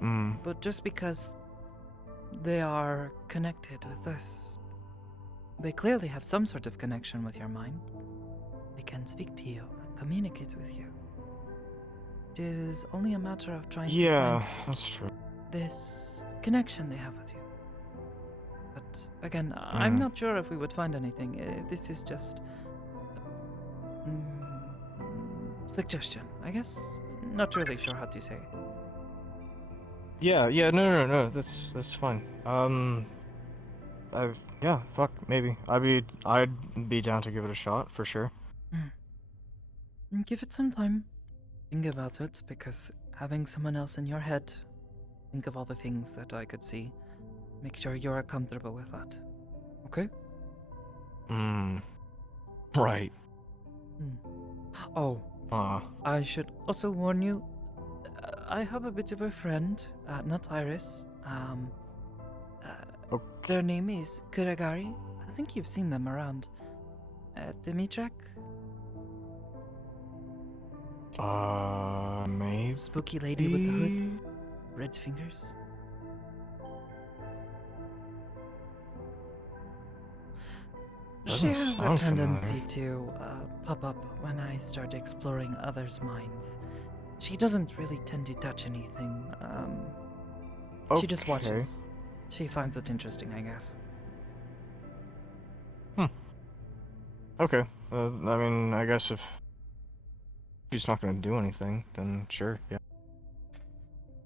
But just because they are connected with us they clearly have some sort of connection with your mind. They can speak to you, communicate with you. It is only a matter of trying to Yeah, find that's true. this connection they have with you. But again, I'm not sure if we would find anything. This is just suggestion, I guess. Not really sure how to say. Yeah, no, that's fine. Yeah, fuck, maybe. I'd be down to give it a shot for sure. Give it some time. Think about it, because having someone else in your head, think of all the things that I could see. Make sure you're comfortable with that. Okay? Right. Oh, I should also warn you, I have a bit of a friend, not Iris. Their name is Kuragari. I think you've seen them around. Dimitrak? Maybe. Spooky lady with the hood. Red fingers. She has a tendency to pop up when I start exploring others' minds. She doesn't really tend to touch anything. She just watches. She finds it interesting, I guess. Okay. I mean, I guess if she's not gonna do anything, then sure, yeah.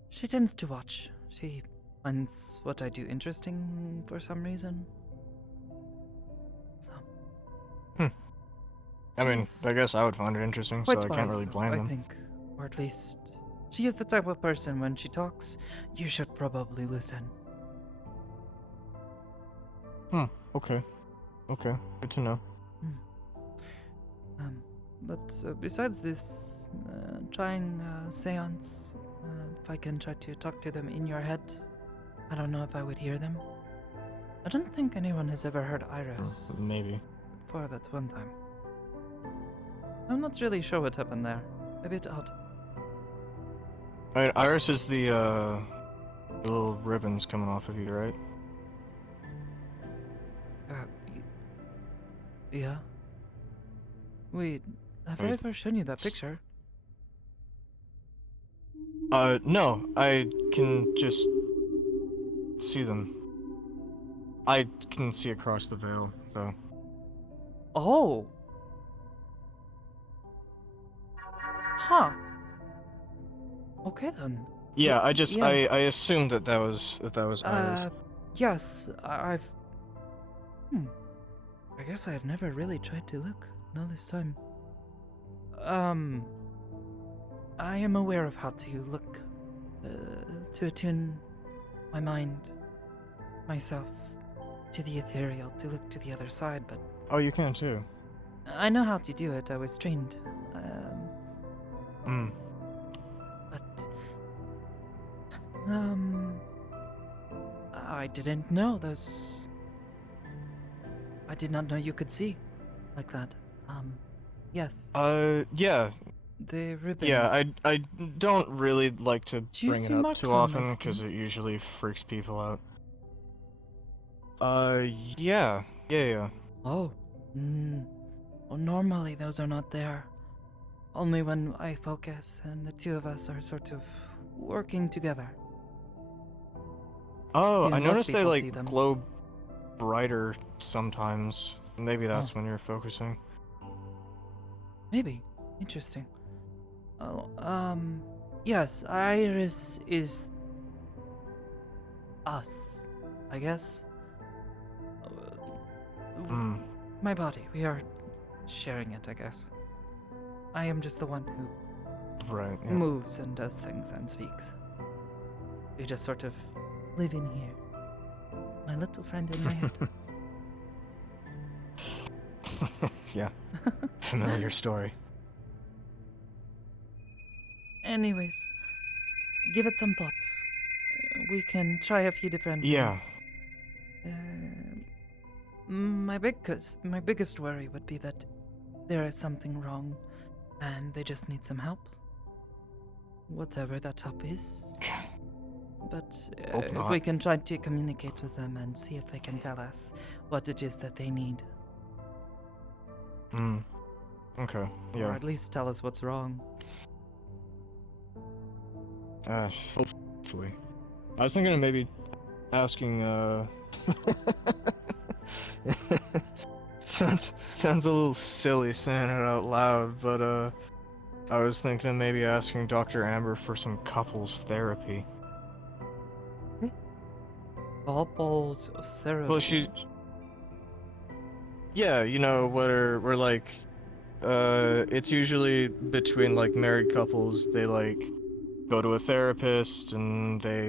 She tends to watch. She finds what I do interesting for some reason. So. I mean, I guess I would find it interesting, so I Quite can't wise, really though, blame I them. think. Or at least, she is the type of person when she talks, you should probably listen. Okay. Okay, good to know. But besides this, trying seance, if I can try to talk to them in your head, I don't know if I would hear them. I don't think anyone has ever heard Iris. Maybe. For that one time. I'm not really sure what happened there. A bit odd. I mean, Iris is the little ribbons coming off of you, right? Yeah. Wait, have I Wait. ever shown you that picture? No, I can just see them. I can see across the veil, so. Oh! Huh. Okay then. Yeah, I just yes. I assumed that was Iris. Yes, I've. I guess I've never really tried to look. Not this time. I am aware of how to look, to attune my mind, myself, to the ethereal, to look to the other side, but Oh, you can too. I know how to do it. I was trained. But I didn't know those. I did not know you could see like that. Yes. Yeah. The ribbons. Yeah, I don't really like to Do you bring see it up marks too on my often because skin? it usually freaks people out. Yeah. Oh. Well, normally those are not there. Only when I focus and the two of us are sort of working together. Oh, Do I most noticed they people see like them? glow brighter sometimes. Maybe that's when you're focusing. Maybe. Interesting. Oh, yes, Iris is us, I guess. My body, we are sharing it, I guess. I am just the one who moves and does things and speaks. We just sort of live in here. My little friend in my head. Yeah. Familiar story. Anyways, give it some thought. We can try a few different Yeah. things. My biggest worry would be that there is something wrong and they just need some help. Whatever that help is, But Hope if not. we can try to communicate with them and see if they can tell us what it is that they need. Hmm. Okay. Or Yeah. at least tell us what's wrong. Hopefully. I was thinking of maybe asking, sounds a little silly saying it out loud, but, I was thinking of maybe asking Dr. Amber for some couples therapy. Couples therapy. Well, yeah, you know, where like, it's usually between, like, married couples, they, like, go to a therapist, and they,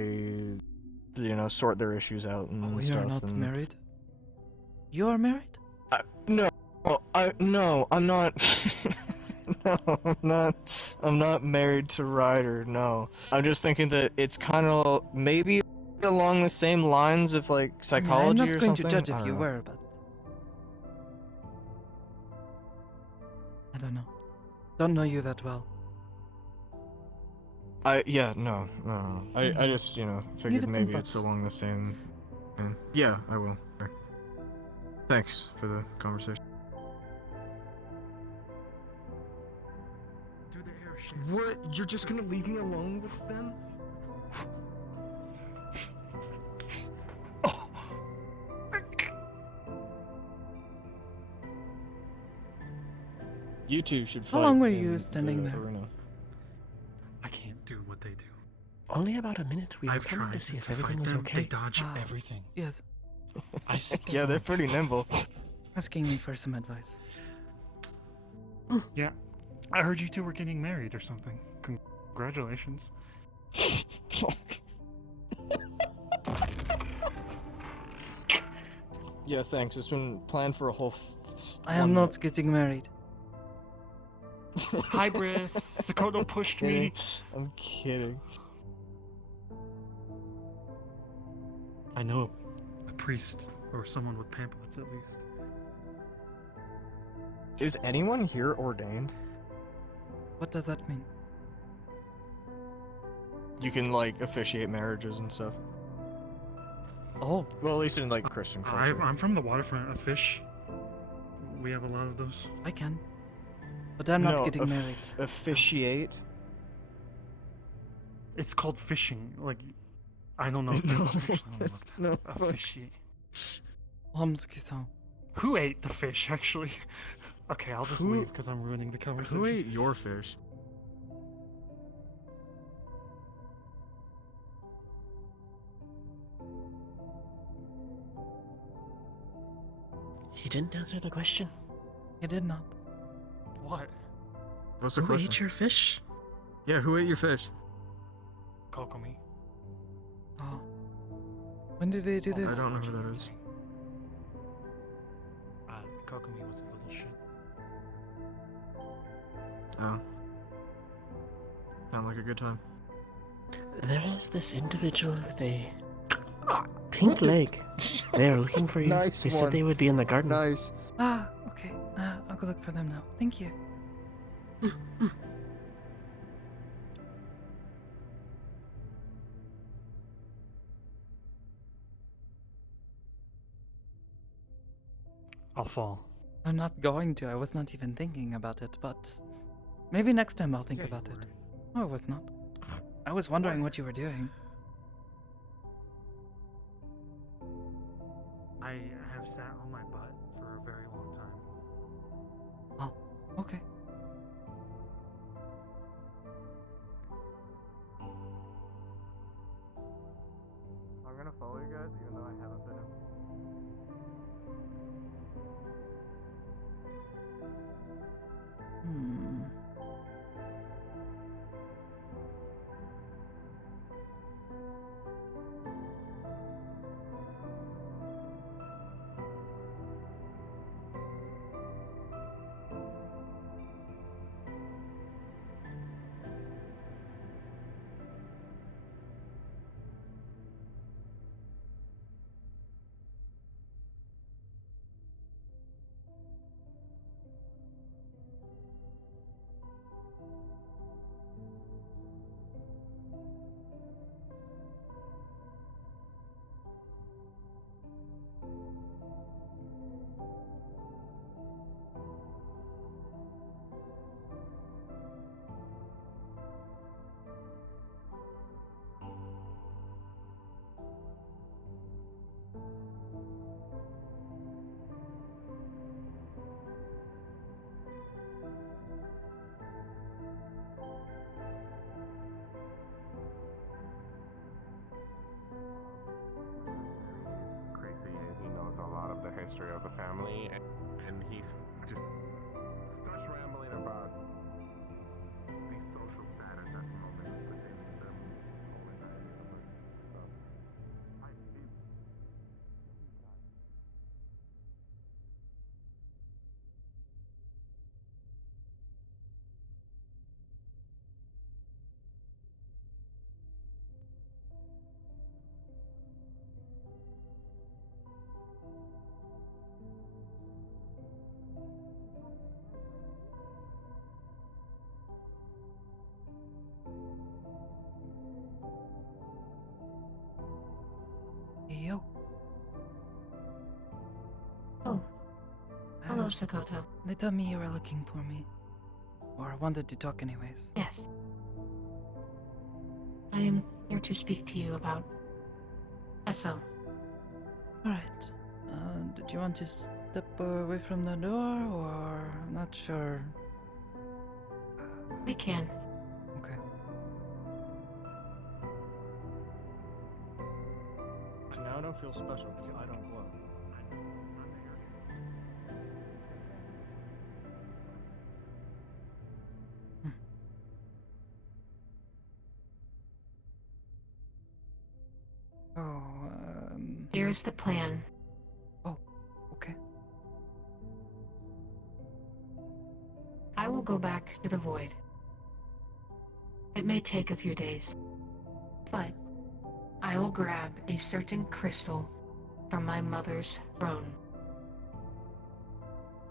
you know, sort their issues out and Oh, stuff. you're not and... married? You are married? No, no, I'm not. No, I'm not married to Ryder. No, I'm just thinking that it's kind of maybe along the same lines of like I mean, psychology I'm not or going something. to judge I if don't you know. were, but I don't know. Don't know you that well. Yeah, no. I just, you know, Give figured it some maybe it's thoughts. along the same. And yeah, I will. Okay. Thanks for the conversation. Do the airship. What? You're just gonna leave me alone with them? You two should fight. How long were in you standing the there? arena. I can't do what they do. Only about a minute. We were I've coming to tried see if to everything fight was them. okay. They dodge everything. Yes. I sit there Yeah, they're going, pretty nimble. Asking me for some advice. Yeah, I heard you two were getting married or something. Congratulations. Yeah, thanks. It's been planned for a whole. I am not getting married. Hi, Briss. Sakoto pushed me. I'm kidding. I know a priest or someone with pamphlets at least. Is anyone here ordained? What does that mean? You can like officiate marriages and stuff. Oh. Well, at least in like Christian culture. I'm from the waterfront. A fish. We have a lot of those. I can. But I'm not No, getting married. Officiate? It's called fishing. Like, I don't know. No, Officiate. Homski-san. Who ate the fish, actually? Okay, I'll just Who- leave because I'm ruining the conversation. Who ate your fish? He didn't answer the question. He did not. What? What's the Who question? ate your fish? Yeah, who ate your fish? Kokomi. Oh. When did they do this? I don't know who that is. Kokomi was a little shit. Oh. Sound like a good time. There is this individual with a pink leg. They are looking for you. Nice they one. said they would be in the garden. Nice. Ah, okay. I'll go look for them now. Thank you. I'll fall. I'm not going to. I was not even thinking about it, but maybe next time I'll think Yeah, about you it. No, I was not. I was wondering what you were doing. I have sat on my butt for a very long time. Oh, okay. I'm gonna follow you guys even though I haven't been. Hmm. Sakoto. They told me you were looking for me. Or wanted to talk anyways. Yes. I am here to speak to you about Esso. Alright. Did you want to step away from the door, or not sure? We can. Okay. Now I don't feel special because I don't glow. Oh, Here's the plan. Oh, okay. I will go back to the void. It may take a few days, but I will grab a certain crystal from my mother's throne.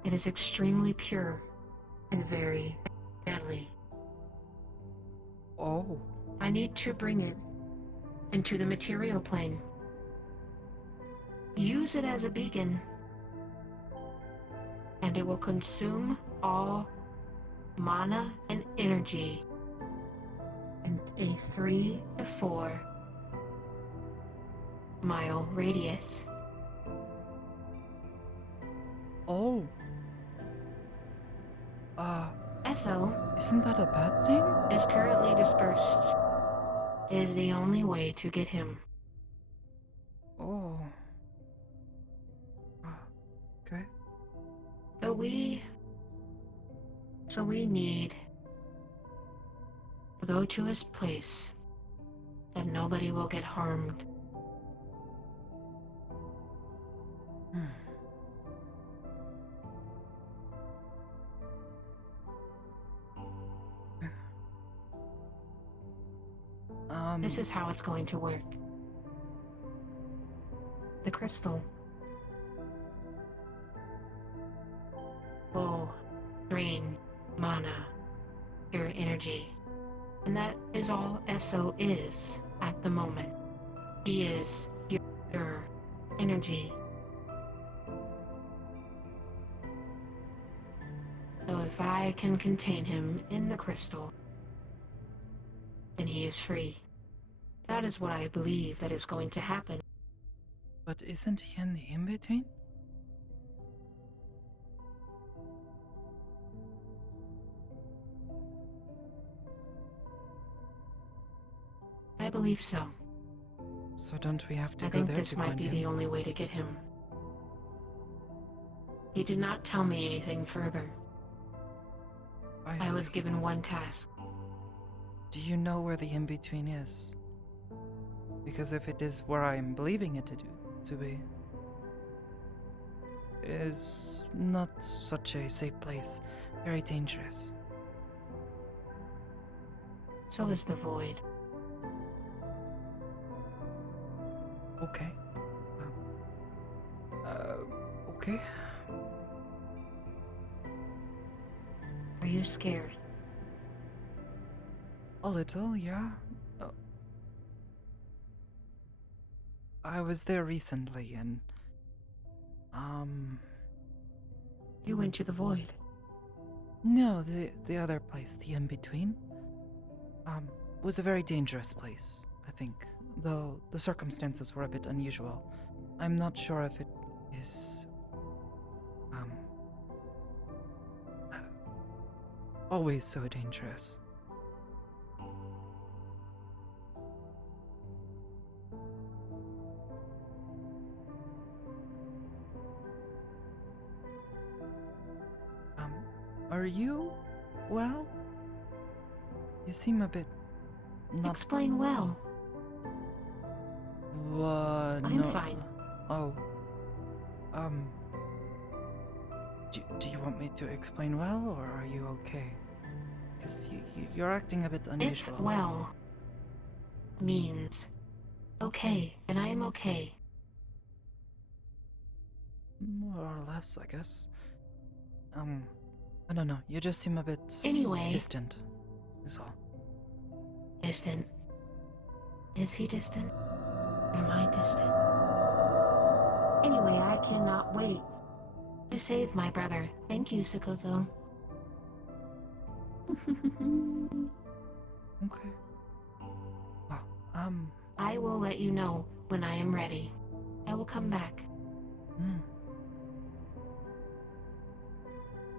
It is extremely pure and very deadly. Oh. I need to bring it into the material plane. Use it as a beacon, and it will consume all mana and energy in a 3 to 4 mile radius. Oh. Esso Isn't that a bad thing? is currently dispersed. It is the only way to get him. Oh. Okay. So we need to go to his place that nobody will get harmed. This is how it's going to work. The crystal will drain mana, your energy. And that is all Esso is at the moment. He is your energy. So if I can contain him in the crystal, then he is free. That is what I believe that is going to happen. But isn't he in the in-between? I believe so. So don't we have to I go think there this to might find be him? the only way to get him. He did not tell me anything further. I was see. given one task. Do you know where the in-between is? Because if it is where I am believing it to be, is not such a safe place. Very dangerous. So is the void. Okay. Okay. Are you scared? A little, yeah. I was there recently and, You went to the void. no, the other place, the in-between, was a very dangerous place, I think, though the circumstances were a bit unusual. I'm not sure if it is, always so dangerous. Are you well? You seem a bit not. Explain well. I'm no. Fine. Oh. Do you want me to explain well, or are you okay? Because you're acting a bit unusual. If well means okay, then I am okay. More or less, I guess. I don't know. You just seem a bit distant. Is all. Distant. Is he distant? Am I distant? Anyway, I cannot wait You saved my brother. Thank you, Sakoto. Okay. Well, I will let you know when I am ready. I will come back.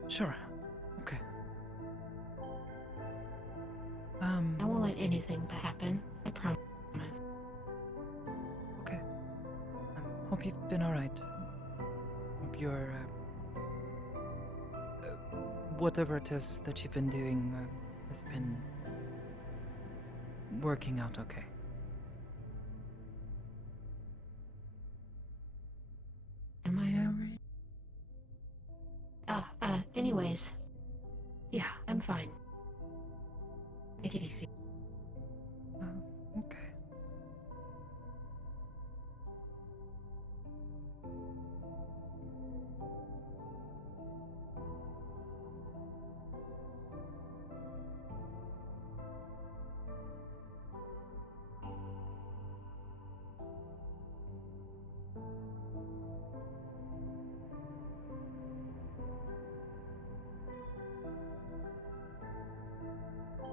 Sure. Okay. I won't let anything happen. I promise. Okay. Hope you've been alright. Hope you're, whatever it is that you've been doing, has been working out okay. Am I alright? Anyways. Yeah, I'm fine. Take it easy. Okay.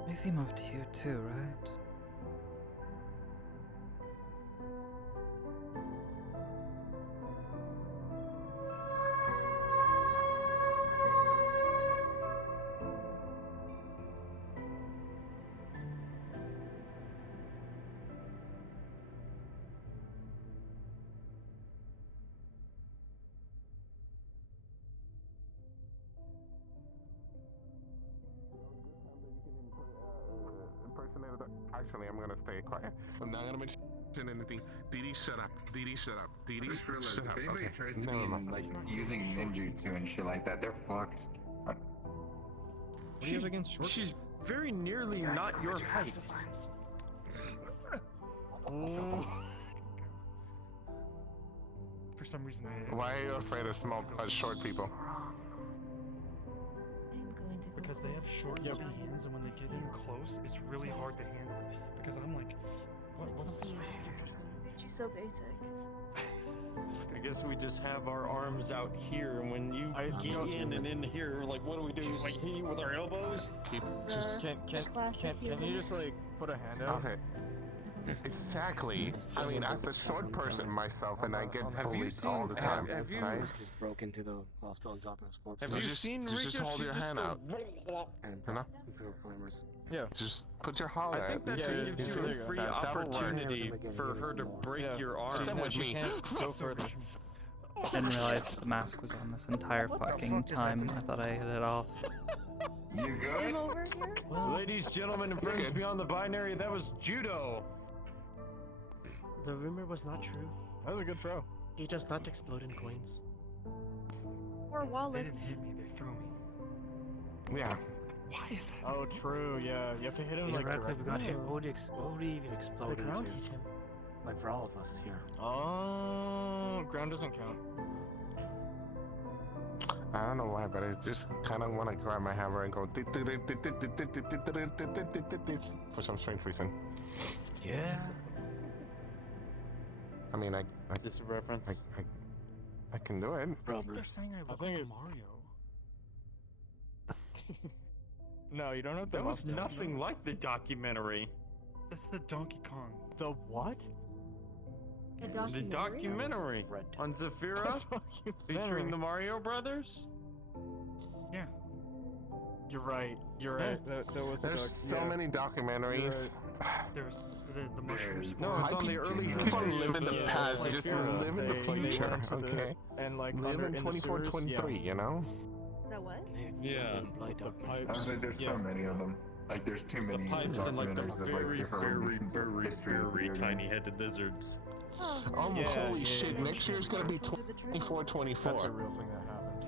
Maisie moved here too, right? Actually, I'm gonna stay quiet. I'm not gonna mention anything. Didi, shut up. Didi, shut up. Didi, I just realized shut if up. anybody Okay. tries to Never be mind. like using ninjutsu and shit like that, they're fucked. What do you have against short? She's very nearly not your height. For some reason, Why are you afraid of short people? Because they have short, stubby hands, and when they get in close, it's really hard to handle. Because I'm like, what am I supposed to do? She's so basic. I guess we just have our arms out here, and when you get in and in here, like, what do we do? Like, hit you with our elbows? Can you just like put a hand out? Okay. Exactly. I mean, as a short person myself, and I get bullied all the time. Right? Just broke into the hospital and dropped in a sports. Have you seen Rika? Just hold your hand out. And You know? climbers. Yeah. Just put your holler I out. think that gives you a free opportunity for her to break your arm. Same with me. Go further. I didn't realize that the mask was on this entire fucking time. I thought I had it off. You good? Over here? Ladies, gentlemen, and friends beyond the binary, that was judo. The rumor was not true. That was a good throw. He does not explode in coins. Or They wallets. didn't hit me, they threw me. Yeah. Why is that? Oh, true. Yeah, you have to hit him like Radcliffe directly. got hit. What would he even explode The ground into? hit him. Like for all of us here. Oh, ground doesn't count. I don't know why, but I just kind of want to grab my hammer and go for some strange reason. Yeah. I mean, Is this a reference? I can do it. They're saying I look like Mario. No, you don't have the That was mustache. nothing like the documentary. That's the Donkey Kong. The what? The documentary on Zafira featuring the Mario Brothers. Yeah. You're right. You're right. That was There's so many documentaries. There's the mushrooms. No, it's on the early Just history live in of the past. Just Zafira. live in the future, okay? And like Live in 2423, you know? That what? Yeah. The pipes. There's so many of them. Like there's too many The pipes and like the documentaries of, very, different very, renditions of very, history of very video games. tiny-headed lizards. Holy shit! Next year's gonna be 2424. That's a real thing that happened.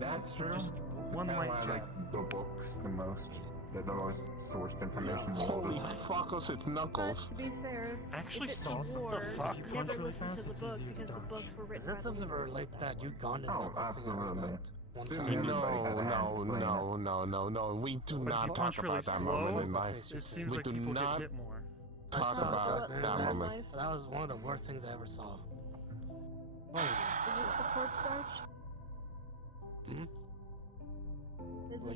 That's true. Just one Kinda light why I jab. like the books the most. They're the most sourced information. Holy fuckos, it's Knuckles. To be fair, I actually if it's saw something. war, If you you punch never really listen fast, to the it's book easier to because the dodge. books were written Is that by the something war. related to that Ugandan Oh, knuckles thing I heard absolutely. about one Soon time? No. We do But if not you talk punch really about that slow, moment in life. it seems We like do people not get hit more. talk about that moment. That was one of the worst things I ever saw. Is it the corpse starch? What'd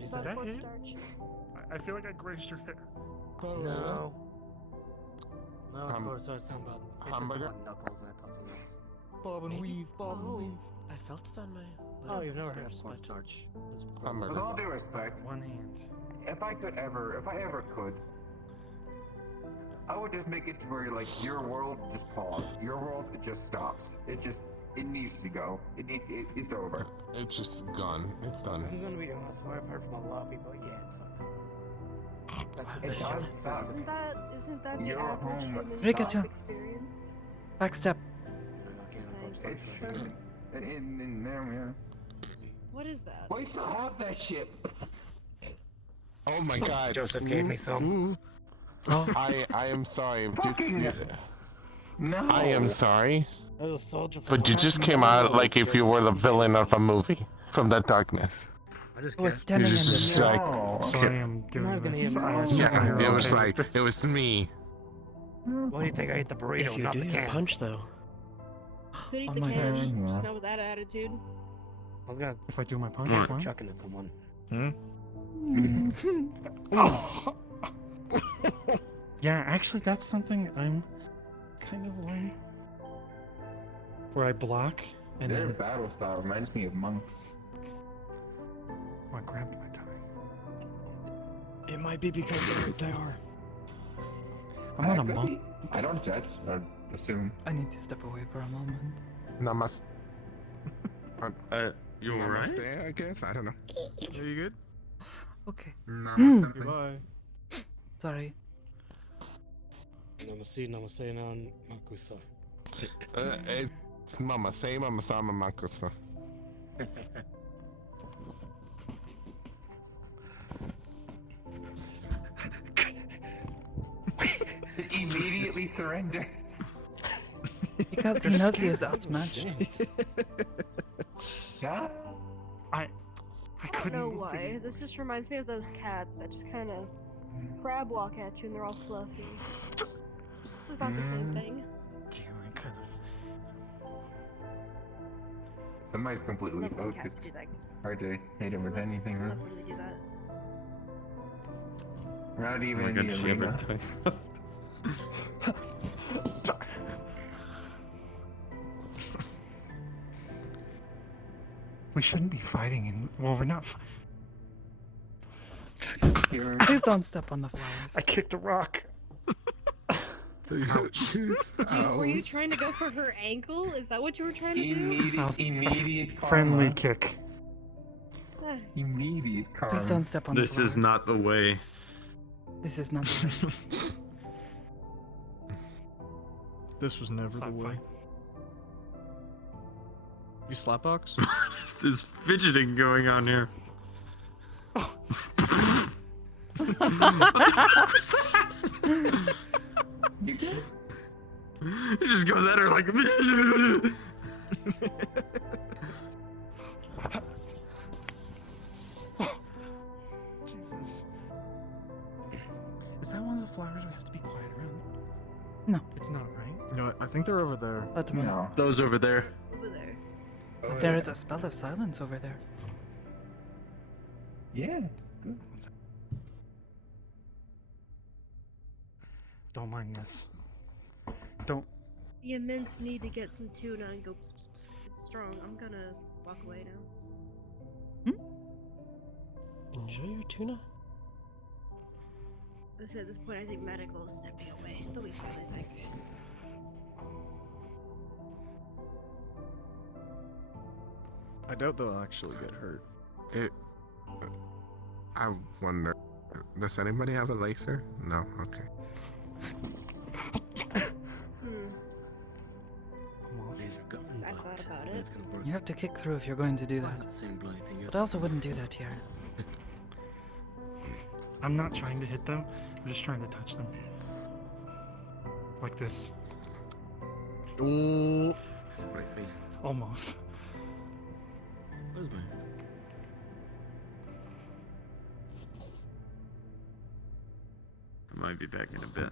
you say? Did that hit? I feel like I grazed your hair. No. No, Um, cornstarch sound bad. It's just hamburger? on knuckles and I thought something else. Bob and weave, Bob and weave. I felt it on my. Oh, you've never heard Steps, of but- cornstarch? Hamburger. With all due respect, One hand. if I ever could, I would just make it to where like your world just paused. Your world just stops. It needs to go. It's over. It's just gone. It's done. I'm gonna be honest. What I've heard from a lot of people, yeah, it sucks. That's It does suck. Isn't that the Your average home human Rikata. experience? Backstep. It should. In there, yeah. What is that? We still have that shit. Oh my god. Joseph gave me some. I am sorry. Fucking no. I am sorry. There's a soldier. But you just came out like if you were the villain of a movie from the darkness. Who was standing in the just shade? like, Sorry, I'm doing this. yeah, it was like, it was me. What do you think? I ate the burrito, If you not do the your can. punch though. Could eat Oh the my can, gosh. just not with that attitude. I was gonna If I do my punch, What? fine. chucking at someone. Yeah, actually, that's something I'm kind of learning. Where I block and Their then battle style reminds me of monks. I grabbed my tie. It might be because they are. I'm not a could monk. be. I don't judge or assume. I need to step away for a moment. Namaste. You alright? Namaste, I guess. I don't know. Are you good? Okay. Namaste. Goodbye. Sorry. Namaste, namaste, nan makusa. It's Mama. Say Mama Sama Makosa. Immediately surrenders. Because he knows he is outmatched. Yeah. I I don't couldn't know move why. it. This just reminds me of those cats that just kind of crab walk at you and they're all fluffy. It's about the same thing. Damn, I could have. Somebody's completely Love when cats focused. do that. Hard to hit him with anything, Love really. when they do that. We're not Oh even my in god, the she ever arena. We shouldn't be fighting, and well, we're not. Please don't step on the flowers. I kicked a rock. Were you trying to go for her ankle? Is that what you were trying to do? Immediate Friendly karma. kick. Immediate karma. Please don't step on the This flower. is not the way. This is not the way. This was never It's the not way. fine. You slapbox? What is this fidgeting going on here? What the fuck was that? You good? It just goes at her like. Jesus. Is that one of the flowers we have to be quiet around? No. It's not, right? No, I think they're over there. Let me know. Those over there. Over there. But there is a spell of silence over there. Yeah, it's good. Don't mind this. Don't. The immense need to get some tuna and go pss, pss, pss is strong. I'm gonna walk away now. Enjoy your tuna. So at this point, I think medical is stepping away. They'll be fine, I think. I doubt they'll actually get hurt. I wonder. Does anybody have a laser? No. Okay. These are gone, I thought about it. it's gonna work. You have to kick through if you're going to do that. The same bloody thing. But I also wouldn't do that here. I'm not trying to hit them. I'm just trying to touch them. Like this. Ooh. Right face. Almost. Where's my? I might be back in a bit.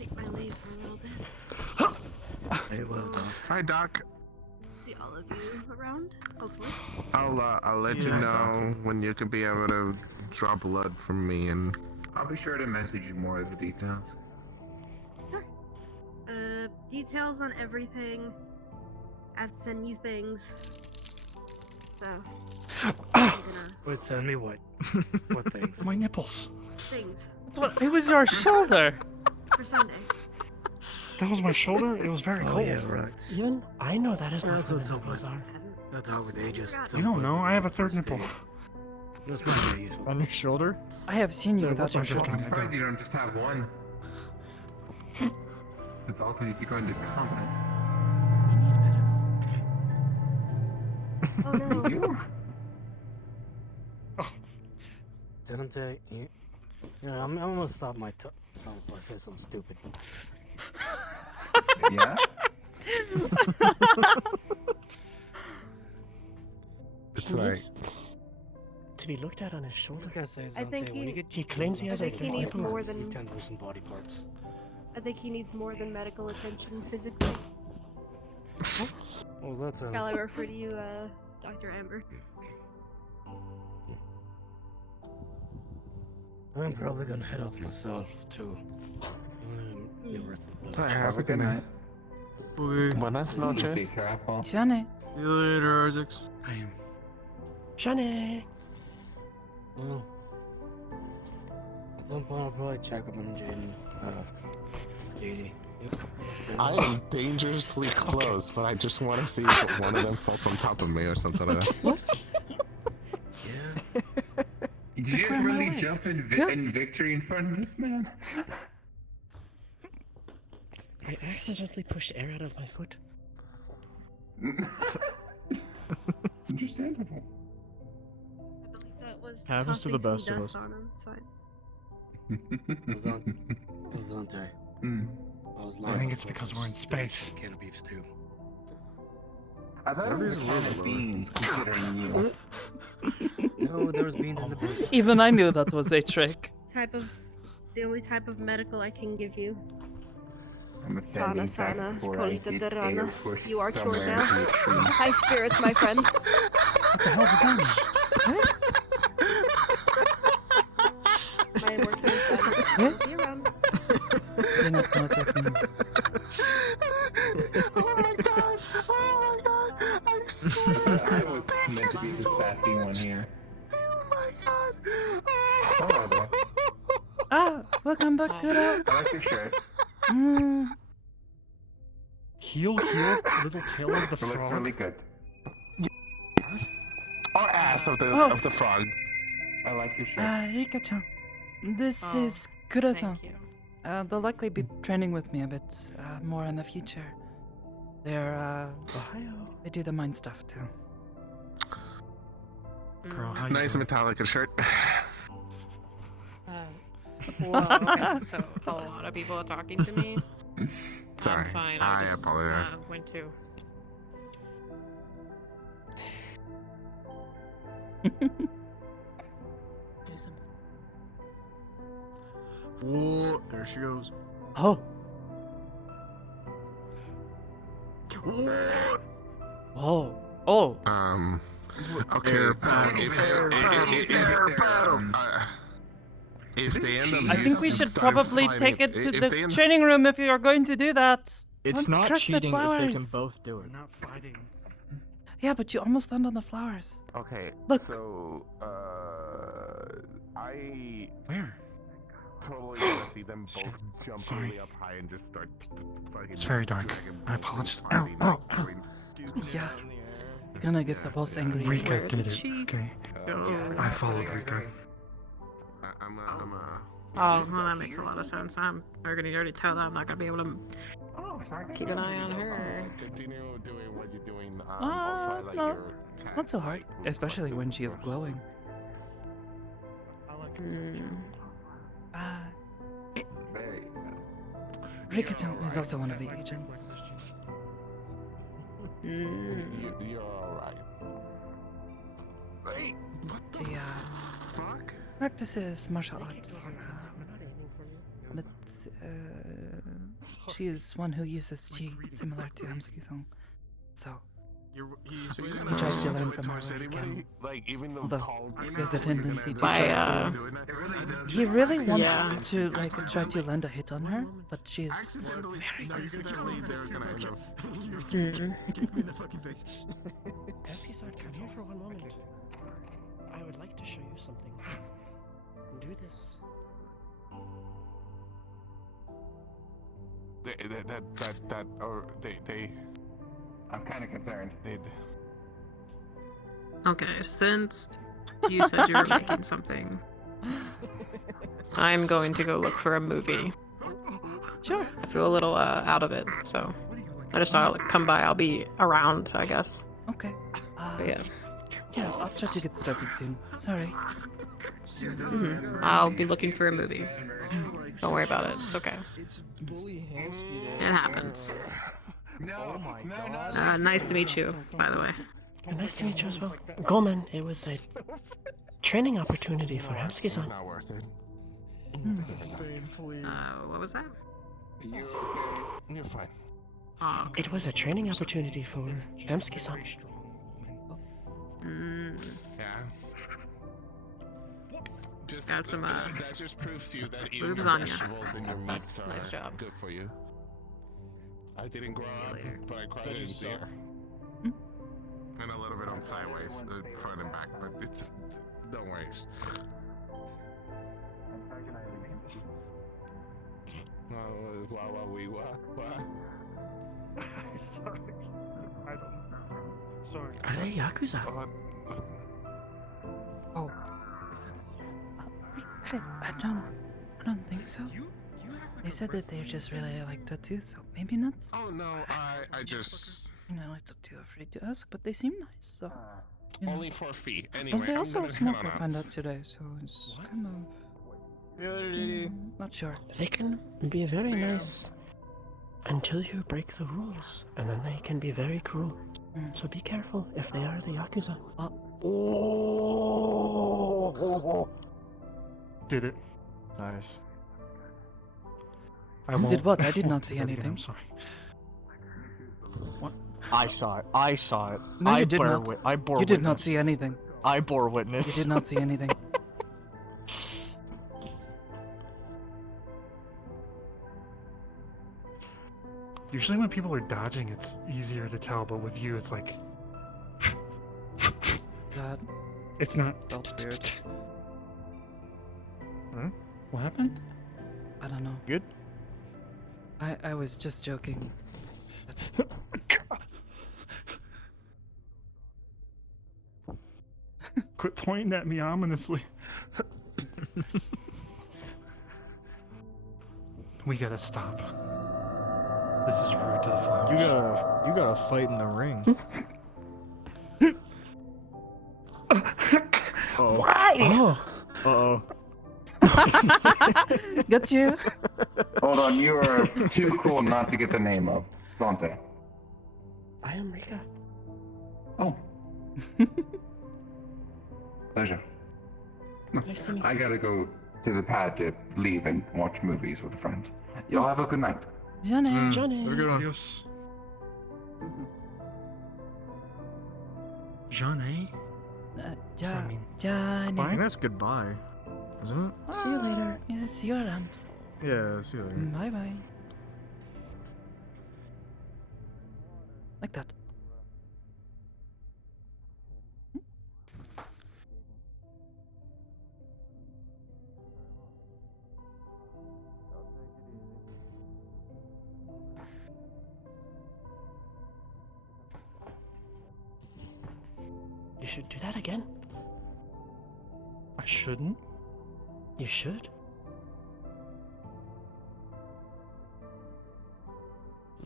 take my leave for a little bit. Very well, Doc. Hi, Doc. See all of you around, hopefully. I'll let you know when you can be able to draw blood from me, and I'll be sure to message you more of the details. Sure. Details on everything. I have to send you things. So, I'm gonna... Wait, send me what? What things? My nipples. Things. It was your shoulder. For Sunday. That was my shoulder. It was very Oh cold. yeah, right. Even I know that is not That's what what the some nipples are. That's how with ages. You don't know. I have a third nipple. That's my day. On your shoulder? I have seen you Yeah, without your what's my shoulder. I'm surprised you don't just have one. This also needs to go into comment. Oh no. You? Dante, yeah, I'm gonna stop my tongue before I say something stupid. Yeah? It's like to be looked at on his shoulder. This guy says, I think he claims he has I think he needs more He than... tends to lose some body parts. I think he needs more than medical attention physically. Oh, that's Shall I refer to you, Dr. Amber? I'm probably gonna head off myself too. Have a good night. Buenas noches. Be careful. Johnny. See you later, Isaac. I am. Shani! Well, at some point I'll probably check up on Jaden. JD. Yep. I am dangerously close, but I just want to see if one of them falls on top of me or something like that. Yeah. Did you just really jump in, in victory in front of this man? I accidentally pushed air out of my foot. Understandable. That was Happens to the tossing best some of dust us. on him. It's fine. Dante. I was I think it's because we're in space. Can of beef stew. I thought it was a can of beans, considering you. No, there was beans in the beef. Even I knew that was a trick. The only type of medical I can give you. I'm a Sana, sana, colita de rana. push You are cured somewhere now. into a tree. High spirits, my friend. What the hell is that? My work here is done. See you around. You're not gonna take me. Oh my god! Oh my god! I swear! I was meant to be the sassy one here. Oh my god! Hello there. Ah, welcome back, kiddo. I like your shirt. Heel, little tail of the It frog. looks really good. Or ass of the Oh. of the frog. I like your shirt. Rika-chan. This Oh, is Kuro-san. Thank you. They'll likely be training with me a bit more in the future. They're, they do the mind stuff too. Girl, how you Nice doing? Metallica shirt. Well, okay, so a lot of people are talking to me. Sorry, I'm fine. I just, apologize. went to. Do something. Whoa, there she goes. Oh. What? Oh. Oh. Okay. If they end up I think we should probably take it to the training room if you are going to do that. It's Don't not crush the cheating if they can flowers. both do it. We're not fighting. Yeah, but you almost land on the flowers. Okay. Look. So, I Where? totally want to see them both jump Sorry. really up high and just start fucking. It's very dark. dragon I boating, apologize. fighting, Ow, ow, ow. doing- Yeah. You're gonna get the boss angry. Rika Yes. did it. Okay. I followed Rika. I'm a. Oh, well, that makes a lot of sense. I'm already tell that I'm not gonna be able to keep an eye on her. Continue doing what you're doing. I'll try, like, No, your cat, not so hard, like, especially when she is glowing. Very Rika-chan is also one of the agents. You're alright. Hey, what the fuck? Practices martial arts. But She is one who uses chi, similar to Hamsuki-san. So, he tries to learn from her where he can. Like even the Although, tall he has a tendency to By, try to... He really wants yeah. to, like, try to land a hit on her, but she's very Give me Mm. the fucking face. Hamsuki-san, come here for one moment. I would like to show you something. Do this. They. I'm kind of concerned. Okay, since you said you were making something, I'm going to go look for a movie. Sure. I feel a little out of it, so I just thought I'd like, come by. I'll be around, I guess. Okay. But yeah. Yeah, I'll try to get started soon. Sorry. I'll be looking for a movie. Don't worry about it. It's okay. It's Bully Hamsky Day. It happens. Oh my god. Nice to meet you, by the way. Nice to meet you as well. Goldman, it was a training opportunity for Hamsuki-san. Not worth it. What was that? You okay? You're fine. Oh, okay. It was a training opportunity for Hamsuki-san. Yeah. Just, Got some, that just proves to you that even boobs the on ya. vegetables in your That's meats are nice job. good for you. I didn't grow up, but I cried in theater. And a little bit on sideways, front and back, but it's don't worry. Sorry. I don't know. Sorry. Are they Yakuza? Oh. I don't think so. They said that they just really like tattoos, so maybe not. Oh no, I just You know, I'm too afraid to ask, but they seem nice, so. You know. only 4 feet. Anyway, Well, they I'm also gonna smoke, head I on found out. out today, so it's kind of. Not sure. They can be very nice until you break the rules, and then they can be very cruel. So be careful if they are the Yakuza. Did it. Nice. I won't. Did what? I did not see do that again, anything. I'm sorry. What? I saw it. I saw it. No, I you did bore not. I bore You did not witness. see anything. I bore witness. You did not see anything. Usually when people are dodging, it's easier to tell, but with you, it's like... That It's not... felt weird. Huh? What happened? I don't know. Good? I was just joking. Quit pointing at me ominously. We gotta stop. This is rude to the flowers. You gotta fight in the ring. Why? Uh-oh. Got you. Hold on, you are too cool not to get the name of Zante. I am Rika. Oh. Pleasure. Nice to meet I you. gotta go to the pad to leave and watch movies with a friend. Y'all have a good night. Johnny. Johnny. Have a good one. Adios. Johnny? Ja- I mean, Johnny. bye? That's goodbye, isn't it? See you later. Yeah, see you around. Yeah, see you later. Bye bye. Like that. You should do that again. I shouldn't? You should.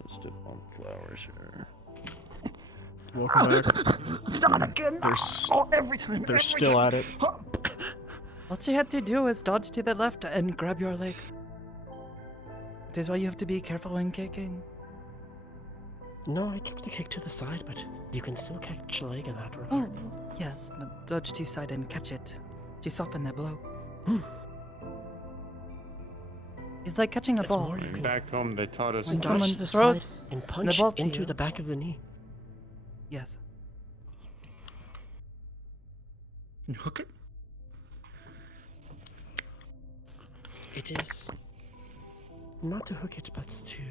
Let's dip on flowers here. Welcome back. Not again. Every time. They're every still time. at it. All you had to do was dodge to the left and grab your leg. That is why you have to be careful when kicking. No, I took the kick to the side, but you can still catch a leg in that regard. Oh, yes, but dodge to side and catch it to soften the blow. It's like catching a It's ball. more you can Back home, they taught us. When dodge someone to the throws side and the punch ball to into you. the back of the knee. Yes. Can you hook it? It is not to hook it, but to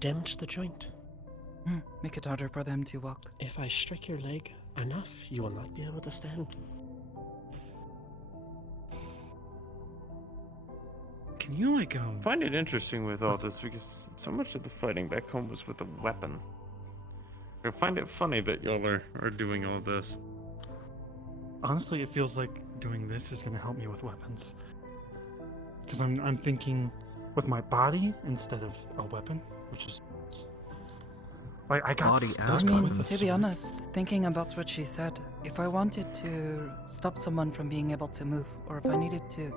damage the joint. Make it harder for them to walk. If I strike your leg enough, you will not be able to stand. Can you like I find it interesting with all this because so much of the fighting back home was with a weapon. I find it funny that y'all are doing all this. Honestly, it feels like doing this is gonna help me with weapons. Because I'm thinking with my body instead of a weapon, which is like I got stuck I mean, with a to be sword. honest, thinking about what she said, if I wanted to stop someone from being able to move, or if I needed to,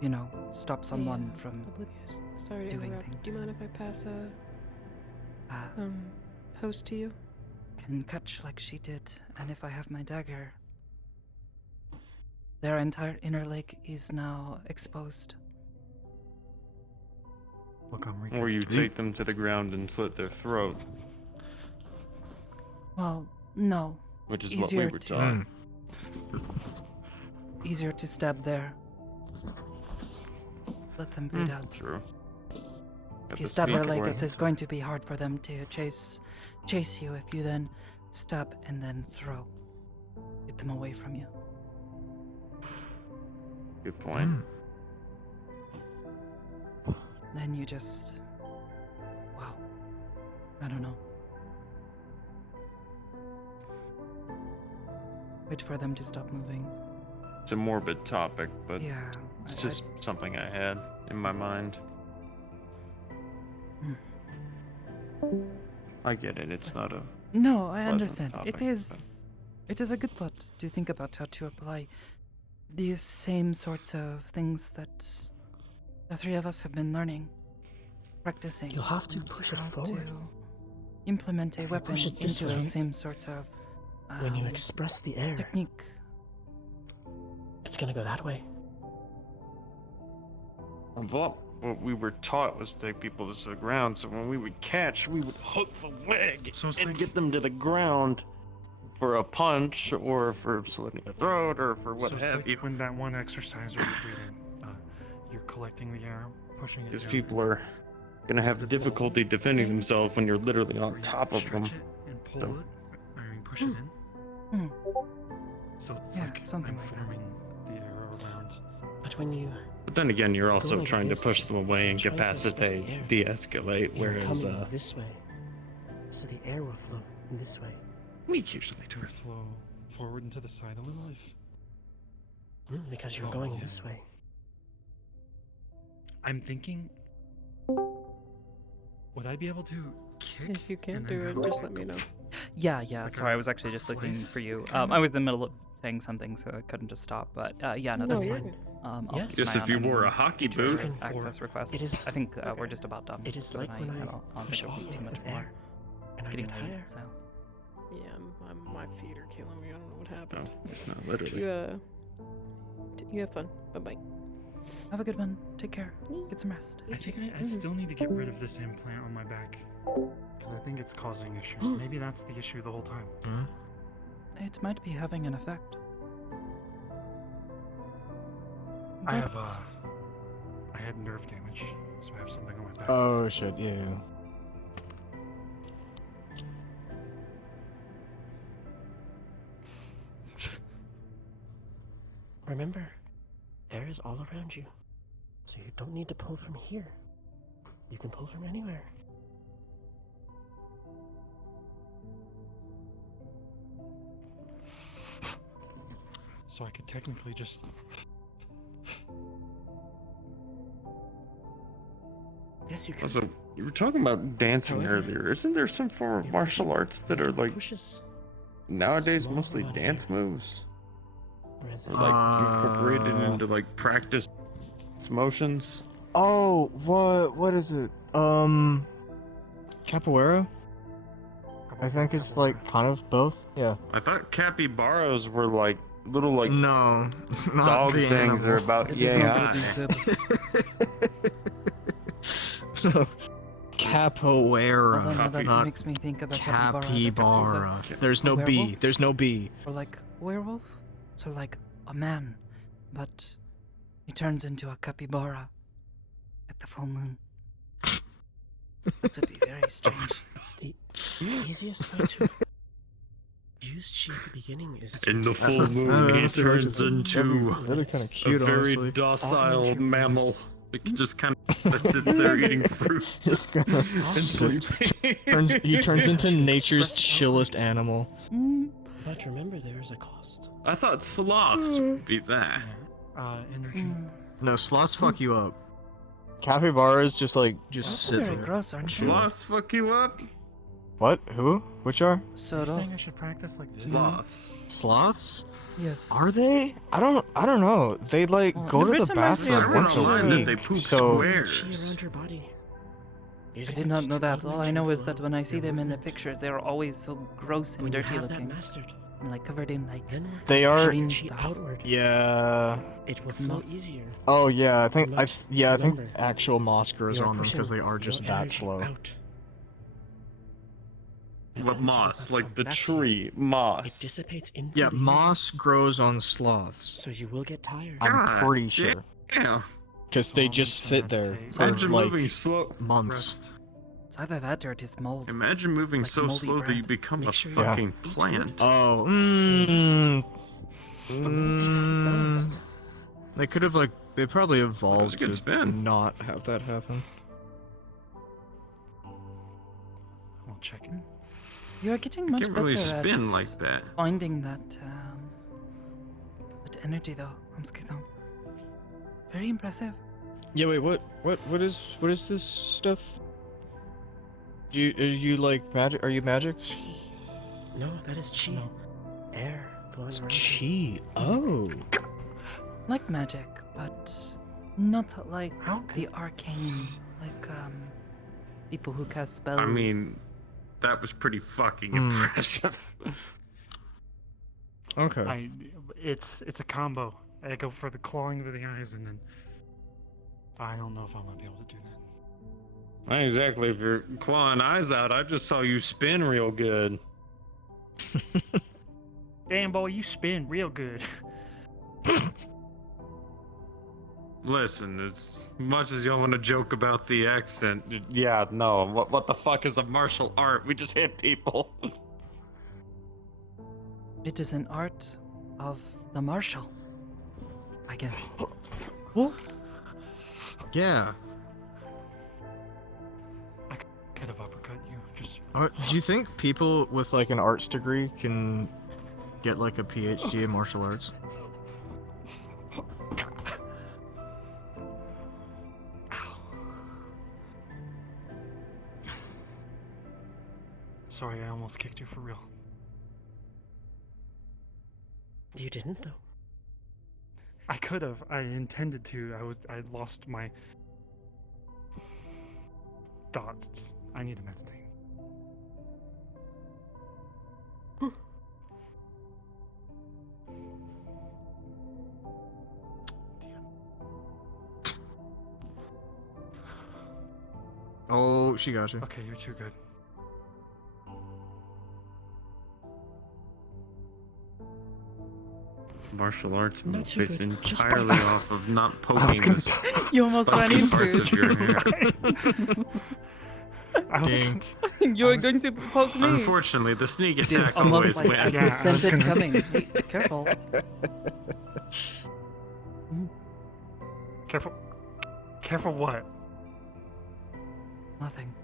you know, stop someone from Oblivious. Sorry to doing interrupt. Do things. you mind if I pass a host to you? Can catch like she did, and if I have my dagger, their entire inner leg is now exposed. Look, I'm Or you take them to the ground and slit their throat, Well, no. which is Easier what we were to- taught. Easier to stab there. Let them bleed out. True. If you stab their leg, it's going to be hard for them to chase you if you then stab and then throw. Get them away from you. Good point. Then you just... Wow. I don't know. Wait for them to stop moving. It's a morbid topic, but Yeah, it's just something I had in my mind. I get it. It's not a. No, I pleasant understand. topic, It is a good thought to think about how to apply these same sorts of things that the three of us have been learning, practicing. You'll have to and push it how forward. to implement a If you weapon push it this into way, those same sorts of when you express the air, technique. it's gonna go that way. What we were taught was to take people to the ground, so when we would catch, we would hook the leg and get them to the ground for a punch, or for slitting the throat, or for what so it's have like you. when that one exercise where you're breathing, you're collecting the air, pushing it Because down. people are gonna have difficulty defending themselves when you're literally on top of them. Stretch it and pull So- it. I mean, push it in. So it's Yeah, like something I'm like that. forming the air around. But when you But then again, you're also like trying to this, push them away and trying to express the capacitate, air, de-escalate, you're whereas coming this way, so the air will flow in this way. we usually do To flow forward and to the side a little. If Because you're going this way. I'm thinking, would I be able to kick? If you can't and then do it, have just like let me a- know. Yeah. Like Sorry, a I was actually just looking slice for you. kinda? I was in the middle of saying something, so I couldn't just stop. But yeah, no, No, that's you're fine. good. I'll Yes. keep Just an eye if you on wore any a hockey future boot. access requests. It is- I think we're just about done. It is But like when I don't push think it'll be off too much with more. air, It's and I getting get late, higher. so. Yeah, my feet are killing me. I don't know what happened. No, it's not literally. You have fun. Bye bye. Have a good one. Take care. Get some rest. I think I still need to get rid of this implant on my back. Because I think it's causing issues. Maybe that's the issue the whole time. It might be having an effect. I have, But- I had nerve damage, so I have something on my back. Oh shit, yeah. Remember, air is all around you, so you don't need to pull from here. You can pull from anywhere. So I could technically just... Yes, you can. Also, you were talking about dancing However, earlier. Isn't there some form of martial arts that are like pushes nowadays small mostly amount of dance moves? Whereas Or like incorporated into like practice motions? Oh, what is it? Capoeira? I think it's like kind of both. Yeah. I thought capybaras were like little like no, not dog the things. They're animal. about It does not yeah. produce Capoeira, Although now that not makes me think of a capybara. capybara. There's no B. werewolf? There's no B. Or like werewolf? So like a man, but he turns into a capybara at the full moon. That would be very strange. The easiest way to use chi at the beginning is to In the full moon, he turns into a very docile mammal. It just kind of sits there eating fruit and sleeping. He turns into nature's chillest animal. But remember, there is a cost. I thought sloths would be that. Energy. No, sloths fuck you up. Capybaras just sit very there. gross, aren't you? Sloths fuck you up? What? Who? Which are? You're saying I should practice like this? Sloths. Sloths? Yes. Are they? I don't know. They like go to the bathroom once a week. They poop so squares. Chi around your body. I did not know that. All I know is that when I see them in the pictures, they are always so gross and When you dirty have that looking. mastered, And like covered in like they are. green chi stuff. outward. Yeah. It will flow Moss. easier. Oh yeah, I think Remember, actual moss grows you are on them because pushing they are just your that energy slow. out. What moss? Like the back to tree moss. It dissipates into Yeah, the moss grows on sloths. so you will get tired. I'm pretty sure. Yeah. Because they just sit there for Imagine like moving slow. months. It's either that or it is mold. Imagine moving Like so moldy slow that you bread. become a Make sure you fucking eat good. plant. Oh, they could have they probably That was evolved a good to spin. not have that happen. I'll check it. You are getting You much can't better really spin at like that. finding that energy though. Very impressive. Yeah, wait, what is this stuff? Are you like magic? Are you magic? Chi. No, that is chi. Air flowing around. Chi. Oh. Like magic, but not like the arcane, like people who cast spells. I mean, that was pretty fucking Hmm. impressive. Okay. It's a combo. I go for the clawing of the eyes, and then I don't know if I'm gonna be able to do that. Not exactly if you're clawing eyes out. I just saw you spin real good. Damn boy, you spin real good. Listen, as much as y'all want to joke about the accent, yeah, no. What the fuck is a martial art? We just hit people. It is an art of the martial, I guess. Yeah. I could have uppercut you. Just. Do you think people with like an arts degree can get like a PhD in martial arts? Sorry, I almost kicked you for real. You didn't though. I could have. I intended to. I lost my thoughts. I need to meditate. Oh, she got you. Okay, you're too good. Martial arts Not moves too based good. Just entirely bite. off of not I was poking gonna the You almost ran spiky into parts it. of your hair. Dink. You are going to poke me. Unfortunately, the sneak It is attack almost always like I wins. could sense it coming. Hey, careful. Careful. Careful what? Nothing.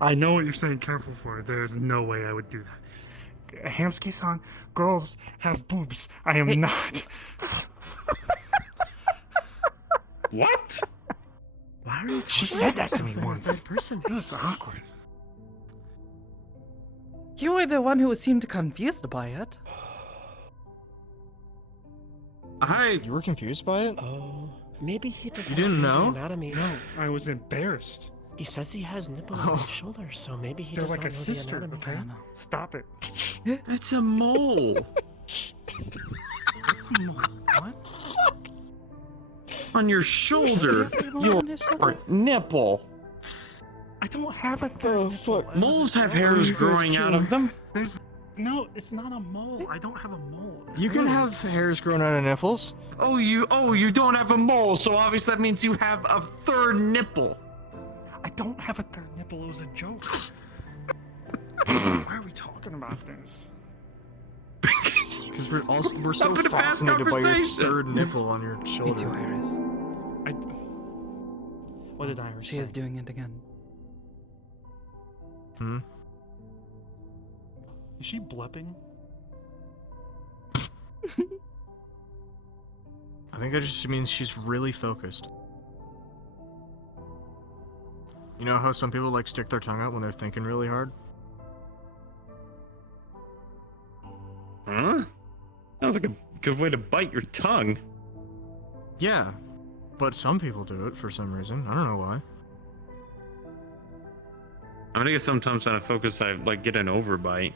I know what you're saying careful for. There's no way I would do that. Hamsky-san, girls have boobs. I am not. What? Why are you She talking said about that to me yourself in once. third person? It was awkward. You were the one who seemed confused by it. You were confused by it? Oh, maybe he doesn't. You didn't know? Anatomy. No, I was embarrassed. He says he has nipples on his shoulder, so maybe he They're does like not a know sister, the anatomy. okay? Stop it. It's a mole. What? On your shoulder. Does he have a mole Your on his shoulder? nipple. don't have a third nipple. fuck. Moles have hairs growing out of them. No, it's not a mole. I don't have a mole. You can have hairs growing out of nipples. Oh, you don't have a mole, so obviously that means you have a third nipple. I don't have a third nipple. It was a joke. Why are we talking about this? Because we're so Having a fast fascinated by your conversation. third nipple on your Me shoulder. too, Iris. What did Iris She say? is doing it again. Hmm? Is she blepping? I think that just means she's really focused. You know how some people like stick their tongue out when they're thinking really hard? Huh? Sounds like a good way to bite your tongue. Yeah, but some people do it for some reason. I don't know why. I mean, I guess sometimes when I focus, I like get an overbite.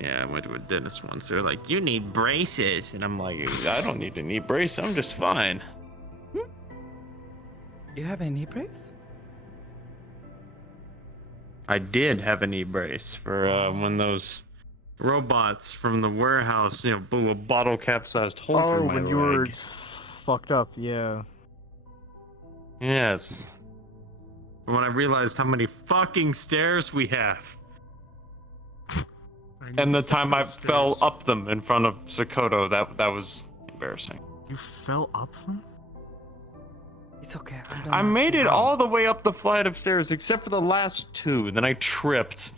Yeah, I went to a dentist once. They're like, "You need braces," and I'm like, "I don't need a knee brace. I'm just fine." You have a knee brace? I did have a knee brace for when those robots from the warehouse, blew a bottle cap-sized hole through my when leg. you were fucked up, yeah. Yes. When I realized how many fucking stairs we have. And the time I fell up them in front of Sakoto, that was embarrassing. You fell up them? It's okay. I've done I that made too. it all the way up the flight of stairs except for the last two. Then I tripped.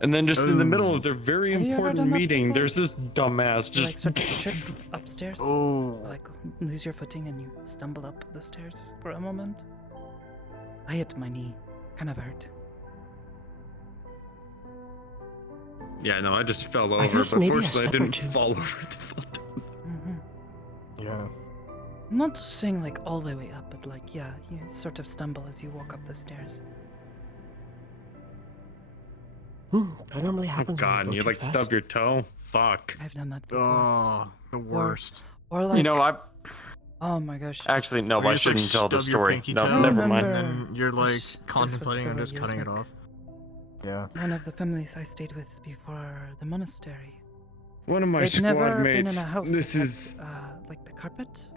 And then just in the middle of their very Have you ever important done that meeting, before? there's this dumbass You, like just... sort of trip upstairs. Oh. Like lose your footing and you stumble up the stairs for a moment. I hit my knee. Kind of hurt. Yeah, no, I just fell I over, guess but maybe a fortunately I step or didn't two. fall over the fall down. Yeah. I'm not saying like all the way up, but like, yeah, you sort of stumble as you walk up the stairs. That normally Oh happens. when god, and go you too like fast. stub your toe? Fuck. I've done that before. Oh, the worst. Or like, I... oh my gosh. Actually, no, Or you I just, like, shouldn't tell the stub your story. pinky No, toe, never mind. And then you're like This was contemplating on several just years cutting it back. off. Yeah. One of the families I stayed with before the monastery. One of my They'd never squad been in mates. a house This that had, is... like the carpet.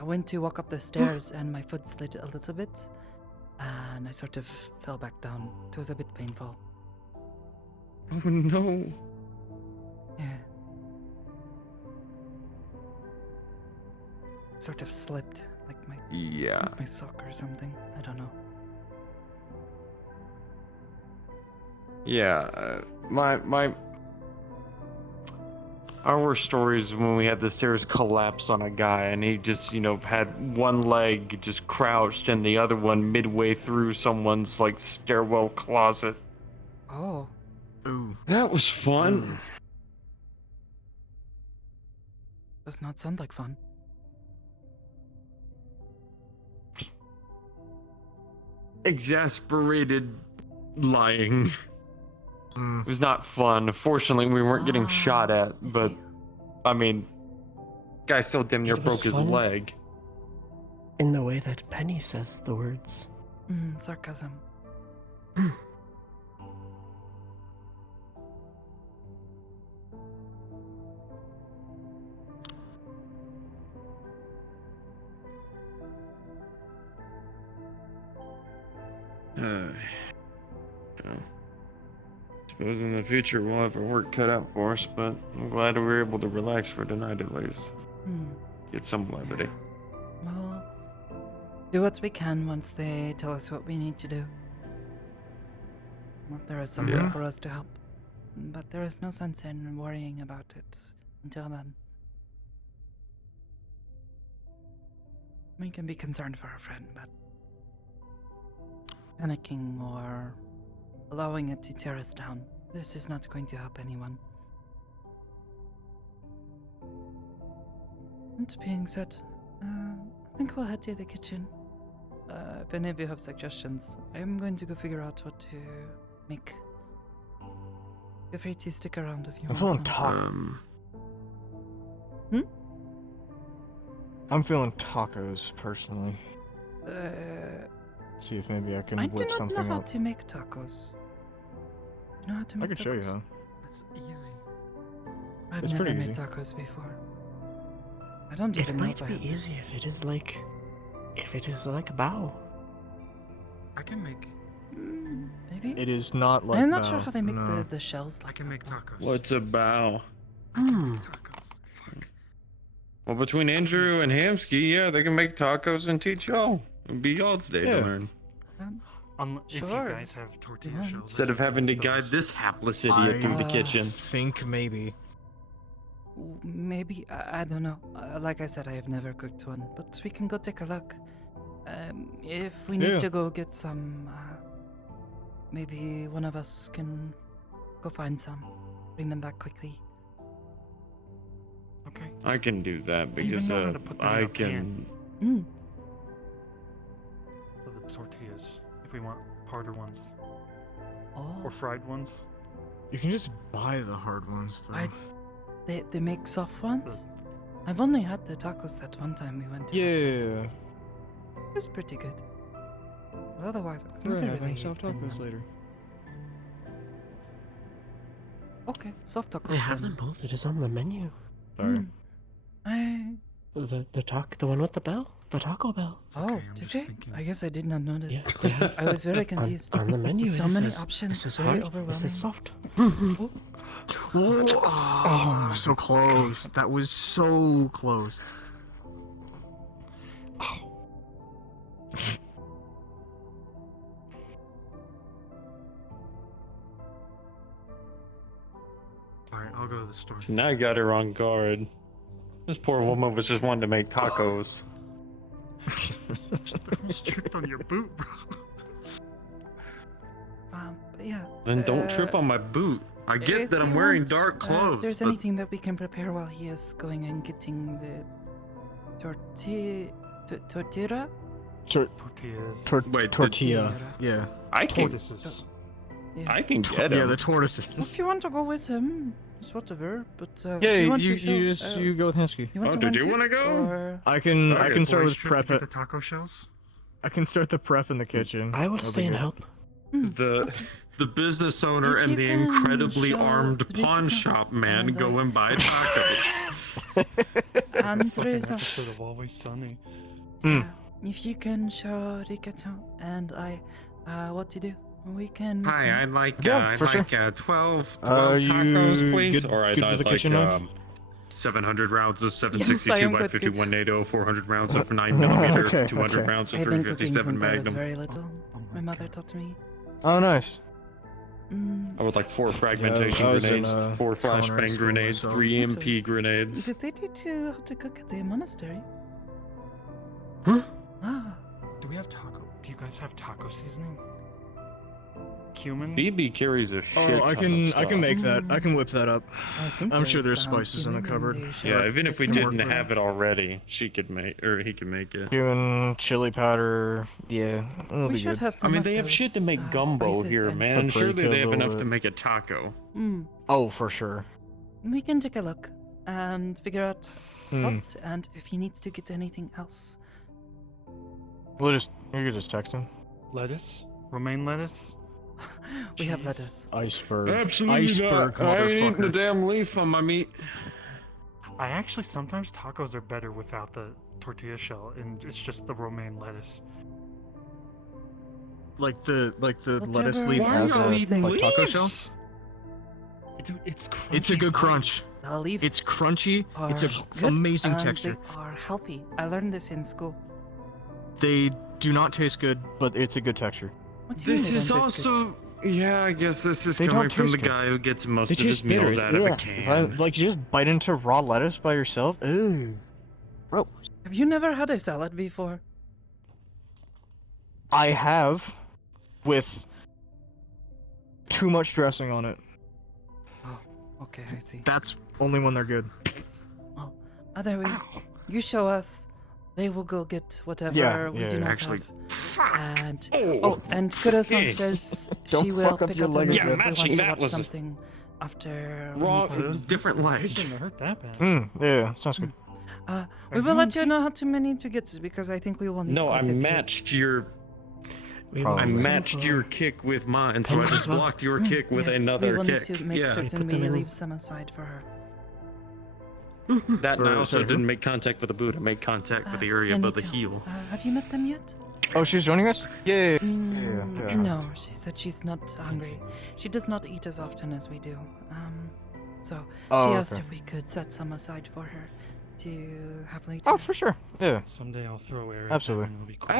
I went to walk up the stairs and my foot slid a little bit, and I sort of fell back down. It was a bit painful. Oh no. Yeah. Sort of slipped, like Yeah. my sock or something. I don't know. Yeah, our worst story is when we had the stairs collapse on a guy and he just, had one leg just crouched and the other one midway through someone's, like, stairwell closet. Oh. Ooh. That was fun. Does not sound like fun. Exasperated lying. It was not fun. Fortunately, we weren't getting shot at, but, I mean, guy still damn near It was broke his fun. leg. In the way that Penny says the words. Sarcasm. Suppose in the future we'll have our work cut out for us, but I'm glad we were able to relax for tonight at least. Get some levity. Well, do what we can once they tell us what we need to do. If there is some way Yeah. for us to help. But there is no sense in worrying about it until then. We can be concerned for our friend, but panicking or allowing it to tear us down, this is not going to help anyone. That being said, I think we'll head to the kitchen. If any of you have suggestions, I'm going to go figure out what to make. Feel free to stick around if you want some. talk. I'm feeling tacos personally. See if maybe I can I do whip not know something how up. to make tacos. You know how to I make could tacos? show you how. It's easy. I've It's never pretty made easy. tacos before. I don't It even know might if I be have. easy if it is like a bow. I can make. Maybe? It is not like I'm not sure bao, how they make no. the shells. I can make tacos. What's a bow? I can make tacos. Fuck. Well, between Andrew and Hamsky, yeah, they can make tacos and teach y'all. It'll be y'all's day to learn. If you Sure. guys have tortilla Yeah. shells. Instead of having to guide this hapless idiot through the kitchen. Think maybe. Maybe, I don't know. Like I said, I have never cooked one, but we can go take a look. If we need Yeah. to go get some, maybe one of us can go find some, bring them back quickly. Okay. I can do that I even because know how to put them in I a can. Mm. For the tortillas, if we want harder ones. Oh. Or fried ones. You can just buy the hard ones though. They make soft ones? I've only had the tacos that one time we went to. that place. Yeah. It was pretty good. But otherwise, I've We're never having really soft eaten tacos one. later. Okay, soft tacos They have then. them both. It is on the menu. Sorry. The one with the bell, the Taco Bell. Oh, did they? I guess I did not notice. Yeah, they have- I was very confused. On the menu, So it many says, options, This is very hard. overwhelming. This is soft. Oh, so close. That was so close. Alright, I'll go to the store. Now I got her on guard. This poor woman was just wanting to make tacos. Who's tripped on your boot, bro? But yeah. Then don't trip on my boot. I get if that I'm you wearing want, dark clothes. If there's but anything that we can prepare while he is going and getting the tortilla? Tortillas. Wait, tortilla. Yeah. I can. Tortoises. I can get Yeah, him. the tortoises. If you want to go with him, it's whatever. But if Yeah, you want you to show, you go with Hensky. You want Oh, to did run you too, wanna go? or- I can Alright, start boys, with trip prep. to get the taco shells. I can start the prep in the kitchen. I will That'll stay be and good. help. The business owner If and you the can incredibly show armed the big pawn taco shop man and go and buy tacos. And Fucking Teresa, episode of Always Sunny. if you can show Rikato and I what to do, we can. make Hi, them. I'd like Yeah, I'd for like sure. 12 Are tacos, you please. good- Or I'd good with like the kitchen knife? 700 rounds of Yes, I 762 am by good, 51 NATO, 400 rounds of 9mm, Okay, 200 okay. rounds of I've been cooking 357 since I was Magnum. very little. My mother taught me. Oh, nice. I would like 4 fragmentation I was in, grenades, 4 culinary flashbang school grenades, myself. 3 MP grenades. Did they teach you how to cook at the monastery? Hmm? Ah, Do we have taco? Do you guys have taco seasoning? Cumin? BB carries a shit Oh, I ton of can stuff. make that. I can whip that up. I think I'm sure there's there's spices in the cumin cupboard. they should Yeah, get even if we some didn't more. have it already, she could make, or he could make it. Cumin, chili powder. Yeah, it'll We be should good. have I some mean, of they have shit to those, make gumbo spices here, and man. Paprika, Surely they have a little enough to bit. make a taco. Oh, for sure. We can take a look and figure out Hmm. what and if he needs to get anything else. We'll just you can just text him. Lettuce? Romaine lettuce? We have lettuce. Iceberg. Absolutely Iceberg, not. I ain't eating the motherfucker. damn leaf on my meat. I actually sometimes tacos are better without the tortilla shell and it's just the romaine lettuce. Like the lettuce Whatever leaf Why has y'all a eating like taco shell. Dude, it's crunchy. It's a good bite. crunch. The leaves It's crunchy. It's a are good amazing and texture. They are healthy. I learned this in school. They do not taste good, but it's a good texture. What do you This mean they is don't taste good? also, yeah, I guess this is They coming don't from the taste good. guy who gets most They of his taste bitter. meals out of a Ugh. can. Like you just bite into raw lettuce by yourself. Ooh, gross. Have you never had a salad before? I have, with too much dressing on it. Oh, okay, I see. That's only when they're good. Well, either way, you show us. They will go get whatever we do not Actually, have. And and Kuro-san Hey. says Don't she will fuck up pick your out a leg movie again. if we matching want to that watch was something after. Wrong, we meet. different leg. Shouldn't have hurt that bad. Yeah, sounds good. We will let you know how too many to get because I think we will need No, quite I a few. matched your. We I will matched some your for kick with mine, so I pennies just as well. blocked your kick with Yes, another we will kick. need to make Yeah. certain put them we in- leave some aside for her. That and I Or, also sorry, who? didn't make contact with the boot. I made contact with the area Yeah, me above the too. heel. Have you met them yet? Oh, she's joining us? Yeah. No, she said she's not hungry. She does not eat as often as we do. So Oh, she asked okay. if we could set some aside for her to have later. Oh, for sure. Yeah. Someday I'll throw air. Absolutely. At them and it'll be cool. I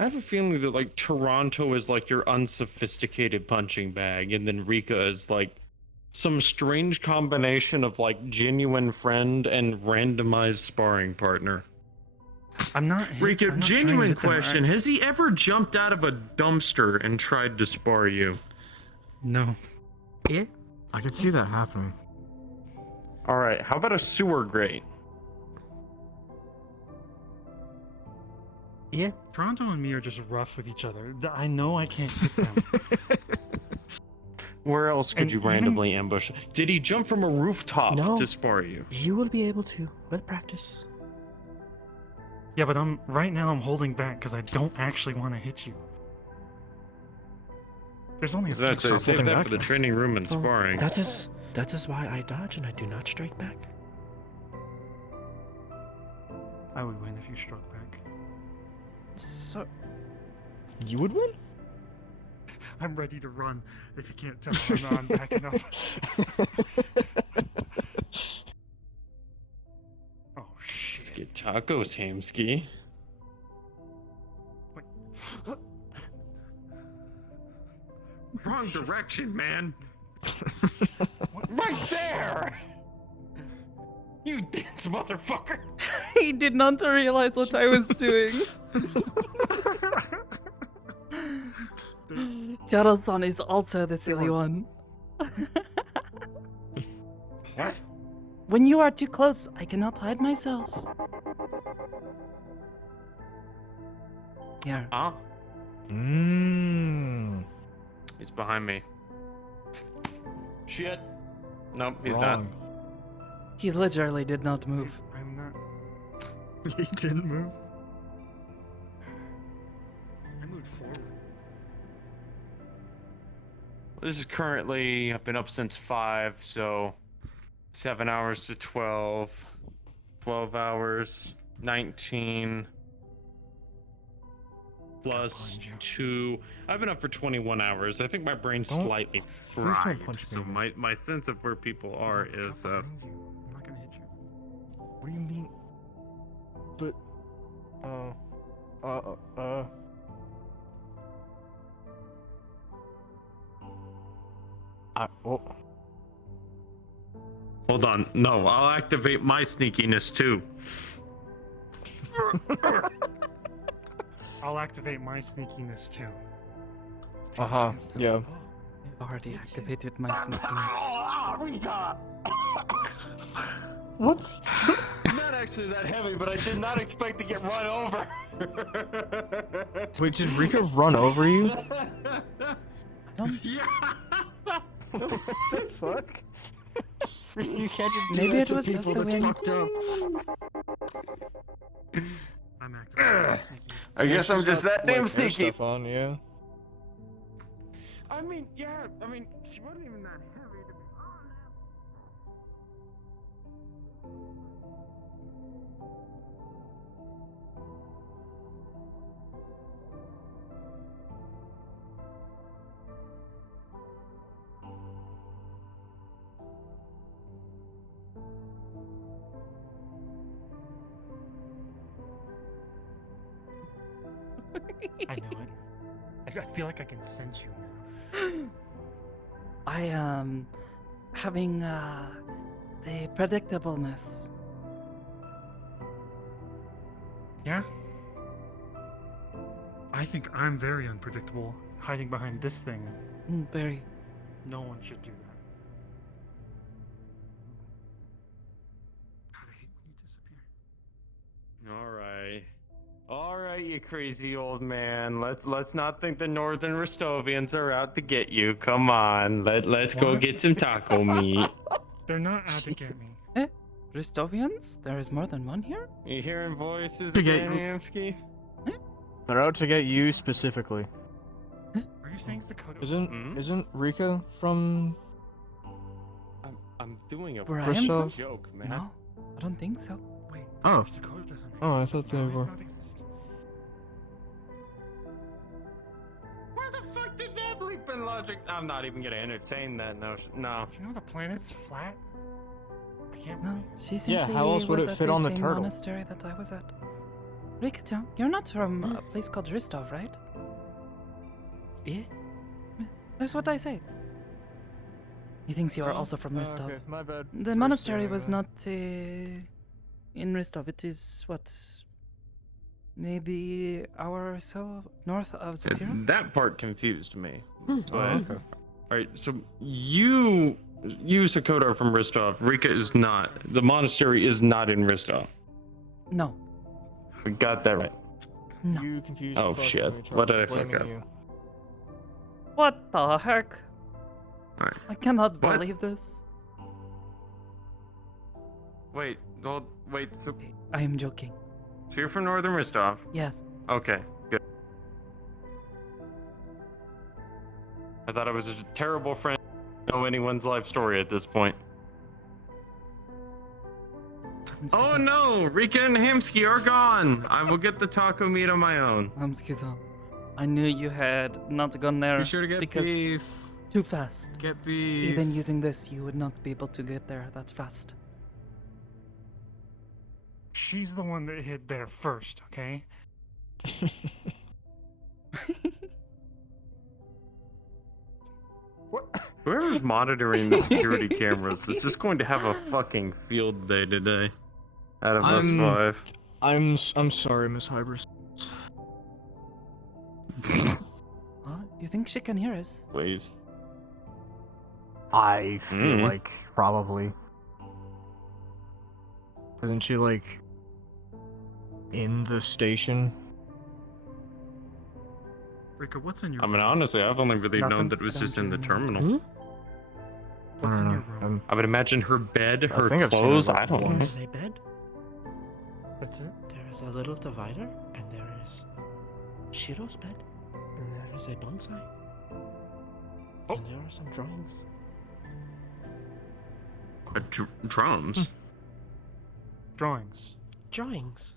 have a feeling that Toronto is like your unsophisticated punching bag, and then Rika is like some strange combination of like genuine friend and randomized sparring partner. I'm not. Rika, I'm not trying to genuine hit them. question: has he ever jumped out of a dumpster and tried to spar you? No. Yeah. I could see that happening. All right, how about a sewer grate? Yeah. Toronto and me are just rough with each other. I know I can't hit them. Where else could And you even- randomly ambush? Did he jump from a rooftop No. to spar you? You will be able to with practice. Yeah, but right now I'm holding back because I don't actually want to hit you. There's only a few. That's it. Save that for the training room and Well, sparring. That is why I dodge and I do not strike back. I would win if you struck back. So You would win? I'm ready to run. If you can't tell, I'm backing up. Oh shit! Let's get tacos, Hamsky. Wrong direction, man. Right there! You dance, motherfucker! he did not realize what I was doing. Jonathan is also the silly one. What? When you are too close, I cannot hide myself. Here. Huh? Mmm. He's behind me. Shit. Nope, he's Wrong. He literally did not move. I'm not. He didn't move. I moved forward. This is currently, I've been up since 5, so 7 hours to 12. 12 hours, 19. Plus 2. I've been up for 21 hours. I think my brain's Don't- slightly please don't fried. punch So me. my sense of where people are is I'm not gonna hit you. What do you mean? But, oh. Hold on. No, I'll activate my sneakiness too. I'll activate my sneakiness too. Uh-huh, yeah. I've already activated my sneakiness. What's Not actually that heavy, but I did not expect to get run over. Wait, did Rika run over you? Yeah. What the fuck? You can't just do Maybe that it to was just people, the that's wind. fucked up. I'm activating my sneakiness. I guess I'm just that damn sneaky. Stuff on, yeah. I mean, yeah, she wasn't even that heavy to be honest. I know it. I feel like I can sense you now. I am having the predictableness. Yeah? I think I'm very unpredictable, hiding behind this thing. Very. No one should do that. God, I hate when you disappear. All right, you crazy old man. Let's not think the Northern Rostovians are out to get you. Come on, let's go What? get some taco meat. They're not out to get me. Ristovians? There is more than one here? You hearing voices To get- again, Hamsky? They're out to get you specifically. Are you saying Sakoto? Isn't Rika from I'm doing a Where I am from? joke, man. No, I don't think so. Wait, Oh. Sakoto doesn't exist. Oh, I thought they Does were. not exist. Where the fuck did that leap in logic? I'm not even gonna entertain that notion. No. Do you know the planet's flat? I can't No, believe she Yeah, simply how else would was it at fit the on the same turtle? monastery that I was at. Rika-chan, you're not from a place called Ristov, right? Yeah. That's what I say. He thinks you are also from Ristov. Okay, my bad. The monastery was not in Ristov. It is what? Maybe hour or so north of Zafira? That part confused me. Oh, But, okay. Alright, so you Sakoto are from Ristov. Rika is not. The monastery is not in Ristov. No. We got that right. No. You confused Oh the fuck shit. out of me, What did I blaming fuck up? you. What the heck? Alright. I cannot What? believe this. Wait, so I am joking. you're from Northern Ristov? Yes. Okay, good. I thought I was a terrible friend to know anyone's life story at this point. Oh no! Rika and Hamsky are gone! I will get the taco meat on my own. Hamsky-san, I knew you had not gone there Be sure to get because beef. too fast. Get beef. Even using this, you would not be able to get there that fast. she's the one that hid there first, okay? Whoever's monitoring the security cameras is just going to have a fucking field day today. Out of us five. I'm sorry, Miss Hybris. Huh? You think she can hear us? Please. I feel Mm. like probably. Isn't she like in the station? Rika, what's in your I mean, honestly, I've only really known Nothing. that it was just in the Don't terminal. I What's don't in know. your room? I would imagine her bed, her think I've seen clothes. her I don't know. There's a bed. That's it? There is a little divider, and there is Shiro's bed, and there is a bonsai. And there are some drawings. Drums. Drawings. Drawings.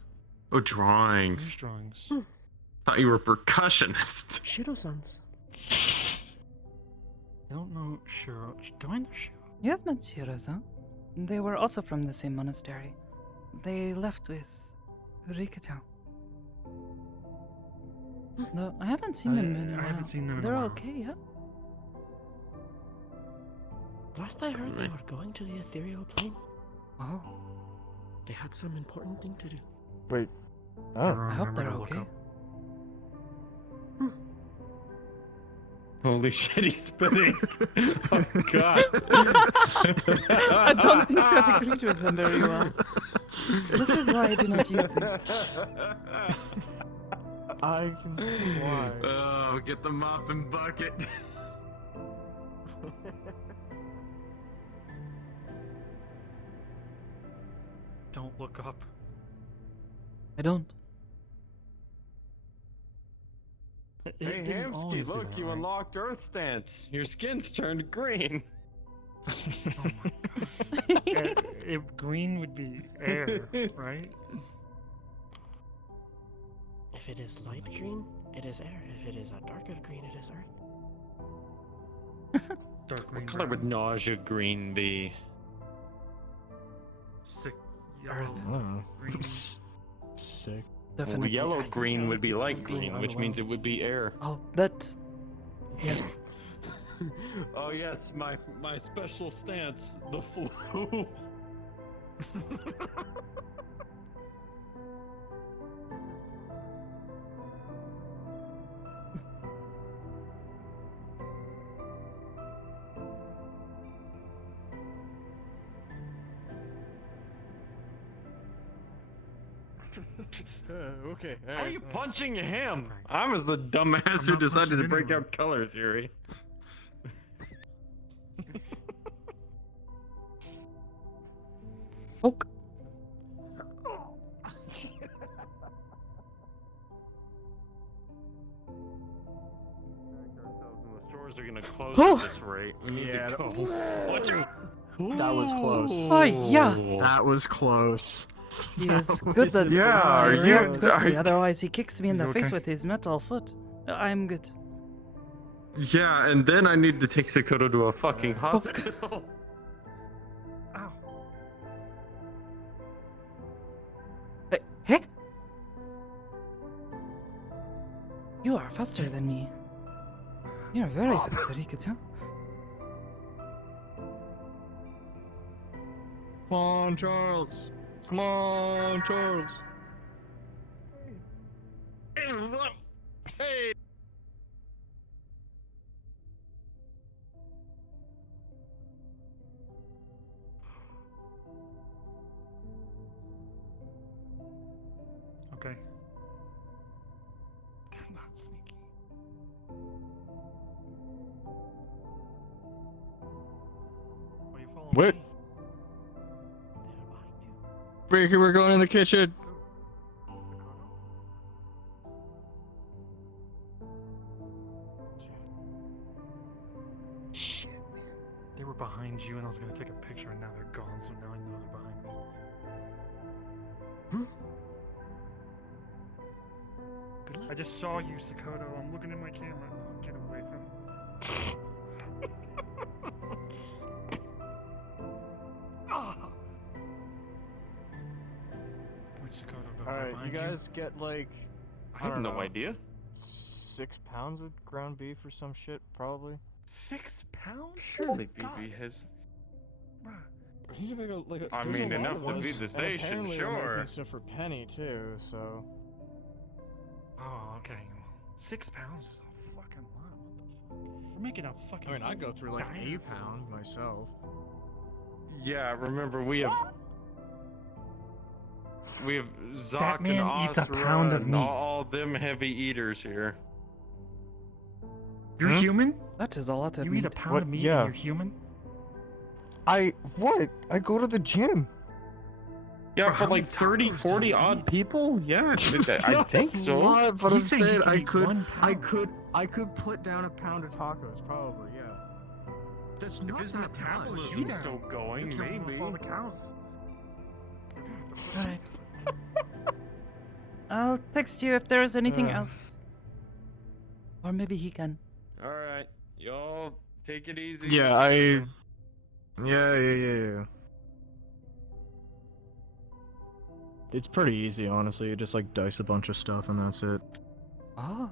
Oh, drawings. These drawings. Thought you were a percussionist. Shiro-san's. I don't know Shiro. Do I know Shiro? You have met Shiro-san. They were also from the same monastery. They left with Rika-chan. No, I haven't seen them in a while. I haven't seen them in a They're while. okay, yeah? Last I heard, they were going to the ethereal plane. Oh. They had some important thing to do. Wait. I Oh. don't I hope remember they're to look okay. up. Holy shit, he's spinning. Oh, God. I don't think that agreed with him very well. This is why I do not use this. I can see why. Oh, get the mop and bucket. Don't look up. I don't. Hey, Hamsky, look, you unlocked Earth Stance. Your skin's turned green. Green would be air, right? If it is light green, it is air. If it is a darker green, it is earth. Dark green. What color would nausea green be? Sick. Earth. Green. Sick. Definitely. Well, yellow I think green that would be light being green, which means it unwell. would be air. Oh, that. Yes. Oh yes, my special stance, the flu. Okay. Why are you punching him? I was the dumbass who not decided punching to break anyone. out color theory. Poke. gonna close Oh. at this rate. We need Yeah, to go. Watch out! That was close. Oh, yeah. That was close. He is That good was that I very react close. quickly, otherwise he kicks me in You the face okay? with his metal foot. I'm good. Yeah, and then I need to take Sakoto to a fucking hospital. Ow. Hey! You are faster than me. You are very fast, Rikata. Come on, Charles. Come on, Charles. Hey! Okay. I'm not sneaky. Why you following What? me? Breaker, we're going in the kitchen. Shit, man. They were behind you and I was gonna take a picture and now they're gone, so now I know they're behind me. I just saw you, Sakoto. I'm looking at my camera. Oh, get away from me. Ah! Where'd Sakoto go? Alright, Behind you guys get like. I have don't no know, idea. 6 pounds of ground beef or some shit, probably. 6 pounds? Surely Oh, God. BB has. Bruh. He's like I mean, enough to be the station, apparently sure. They're making stuff for Penny too, so. Oh, okay. 6 pounds is a fucking lot. What the fuck? We're making a fucking. I mean, I go through like diner 8 full of pounds myself. Yeah, remember we have Zoc Batman and eats a pound Asra of and meat. all them heavy eaters here. You're human? That is a lot of You meat. eat a pound What? of meat Yeah. and you're human? What? I go to the gym. Yeah, Bro, for how many like 30, tacos do 40 you odd eat? people? Yeah, I think so. Lot, but He I'm said you saying could eat 1 pound. I could put down a pound of tacos, probably, yeah. That's If not his that much. metabolism's still going, You're killing maybe. off all the cows. Alright. I'll text you if there is anything Uh. else. Or maybe he can. Alright, y'all take it easy. Yeah, Yeah. It's pretty easy, honestly. You just like dice a bunch of stuff and that's it. Oh.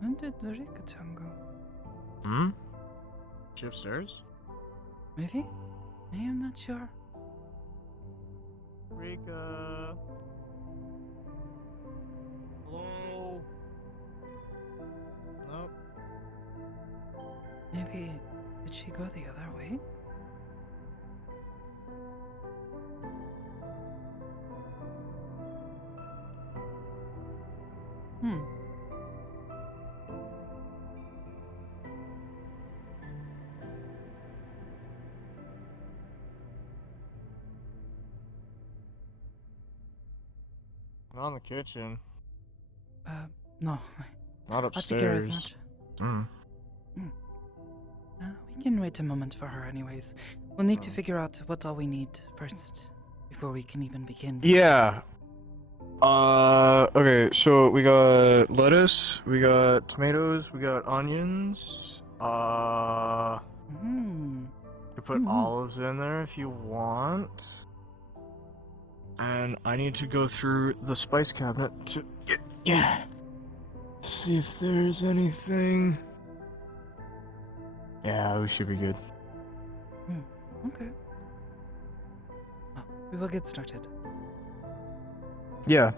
When did the Rika-chan go? Hmm? She upstairs? Maybe? I am not sure. Rika. Hello? Nope. Maybe did she go the other way? Hmm. Not in the kitchen. No. Not I figure as upstairs. much. Hmm. We can wait a moment for her anyways. We'll need to figure out what all we need first, before we can even begin. Yeah. Okay, so we got lettuce, we got tomatoes, we got onions. You put olives in there if you want. And I need to go through the spice cabinet to see if there's anything. Yeah, we should be good. Okay. We will get started. Yeah.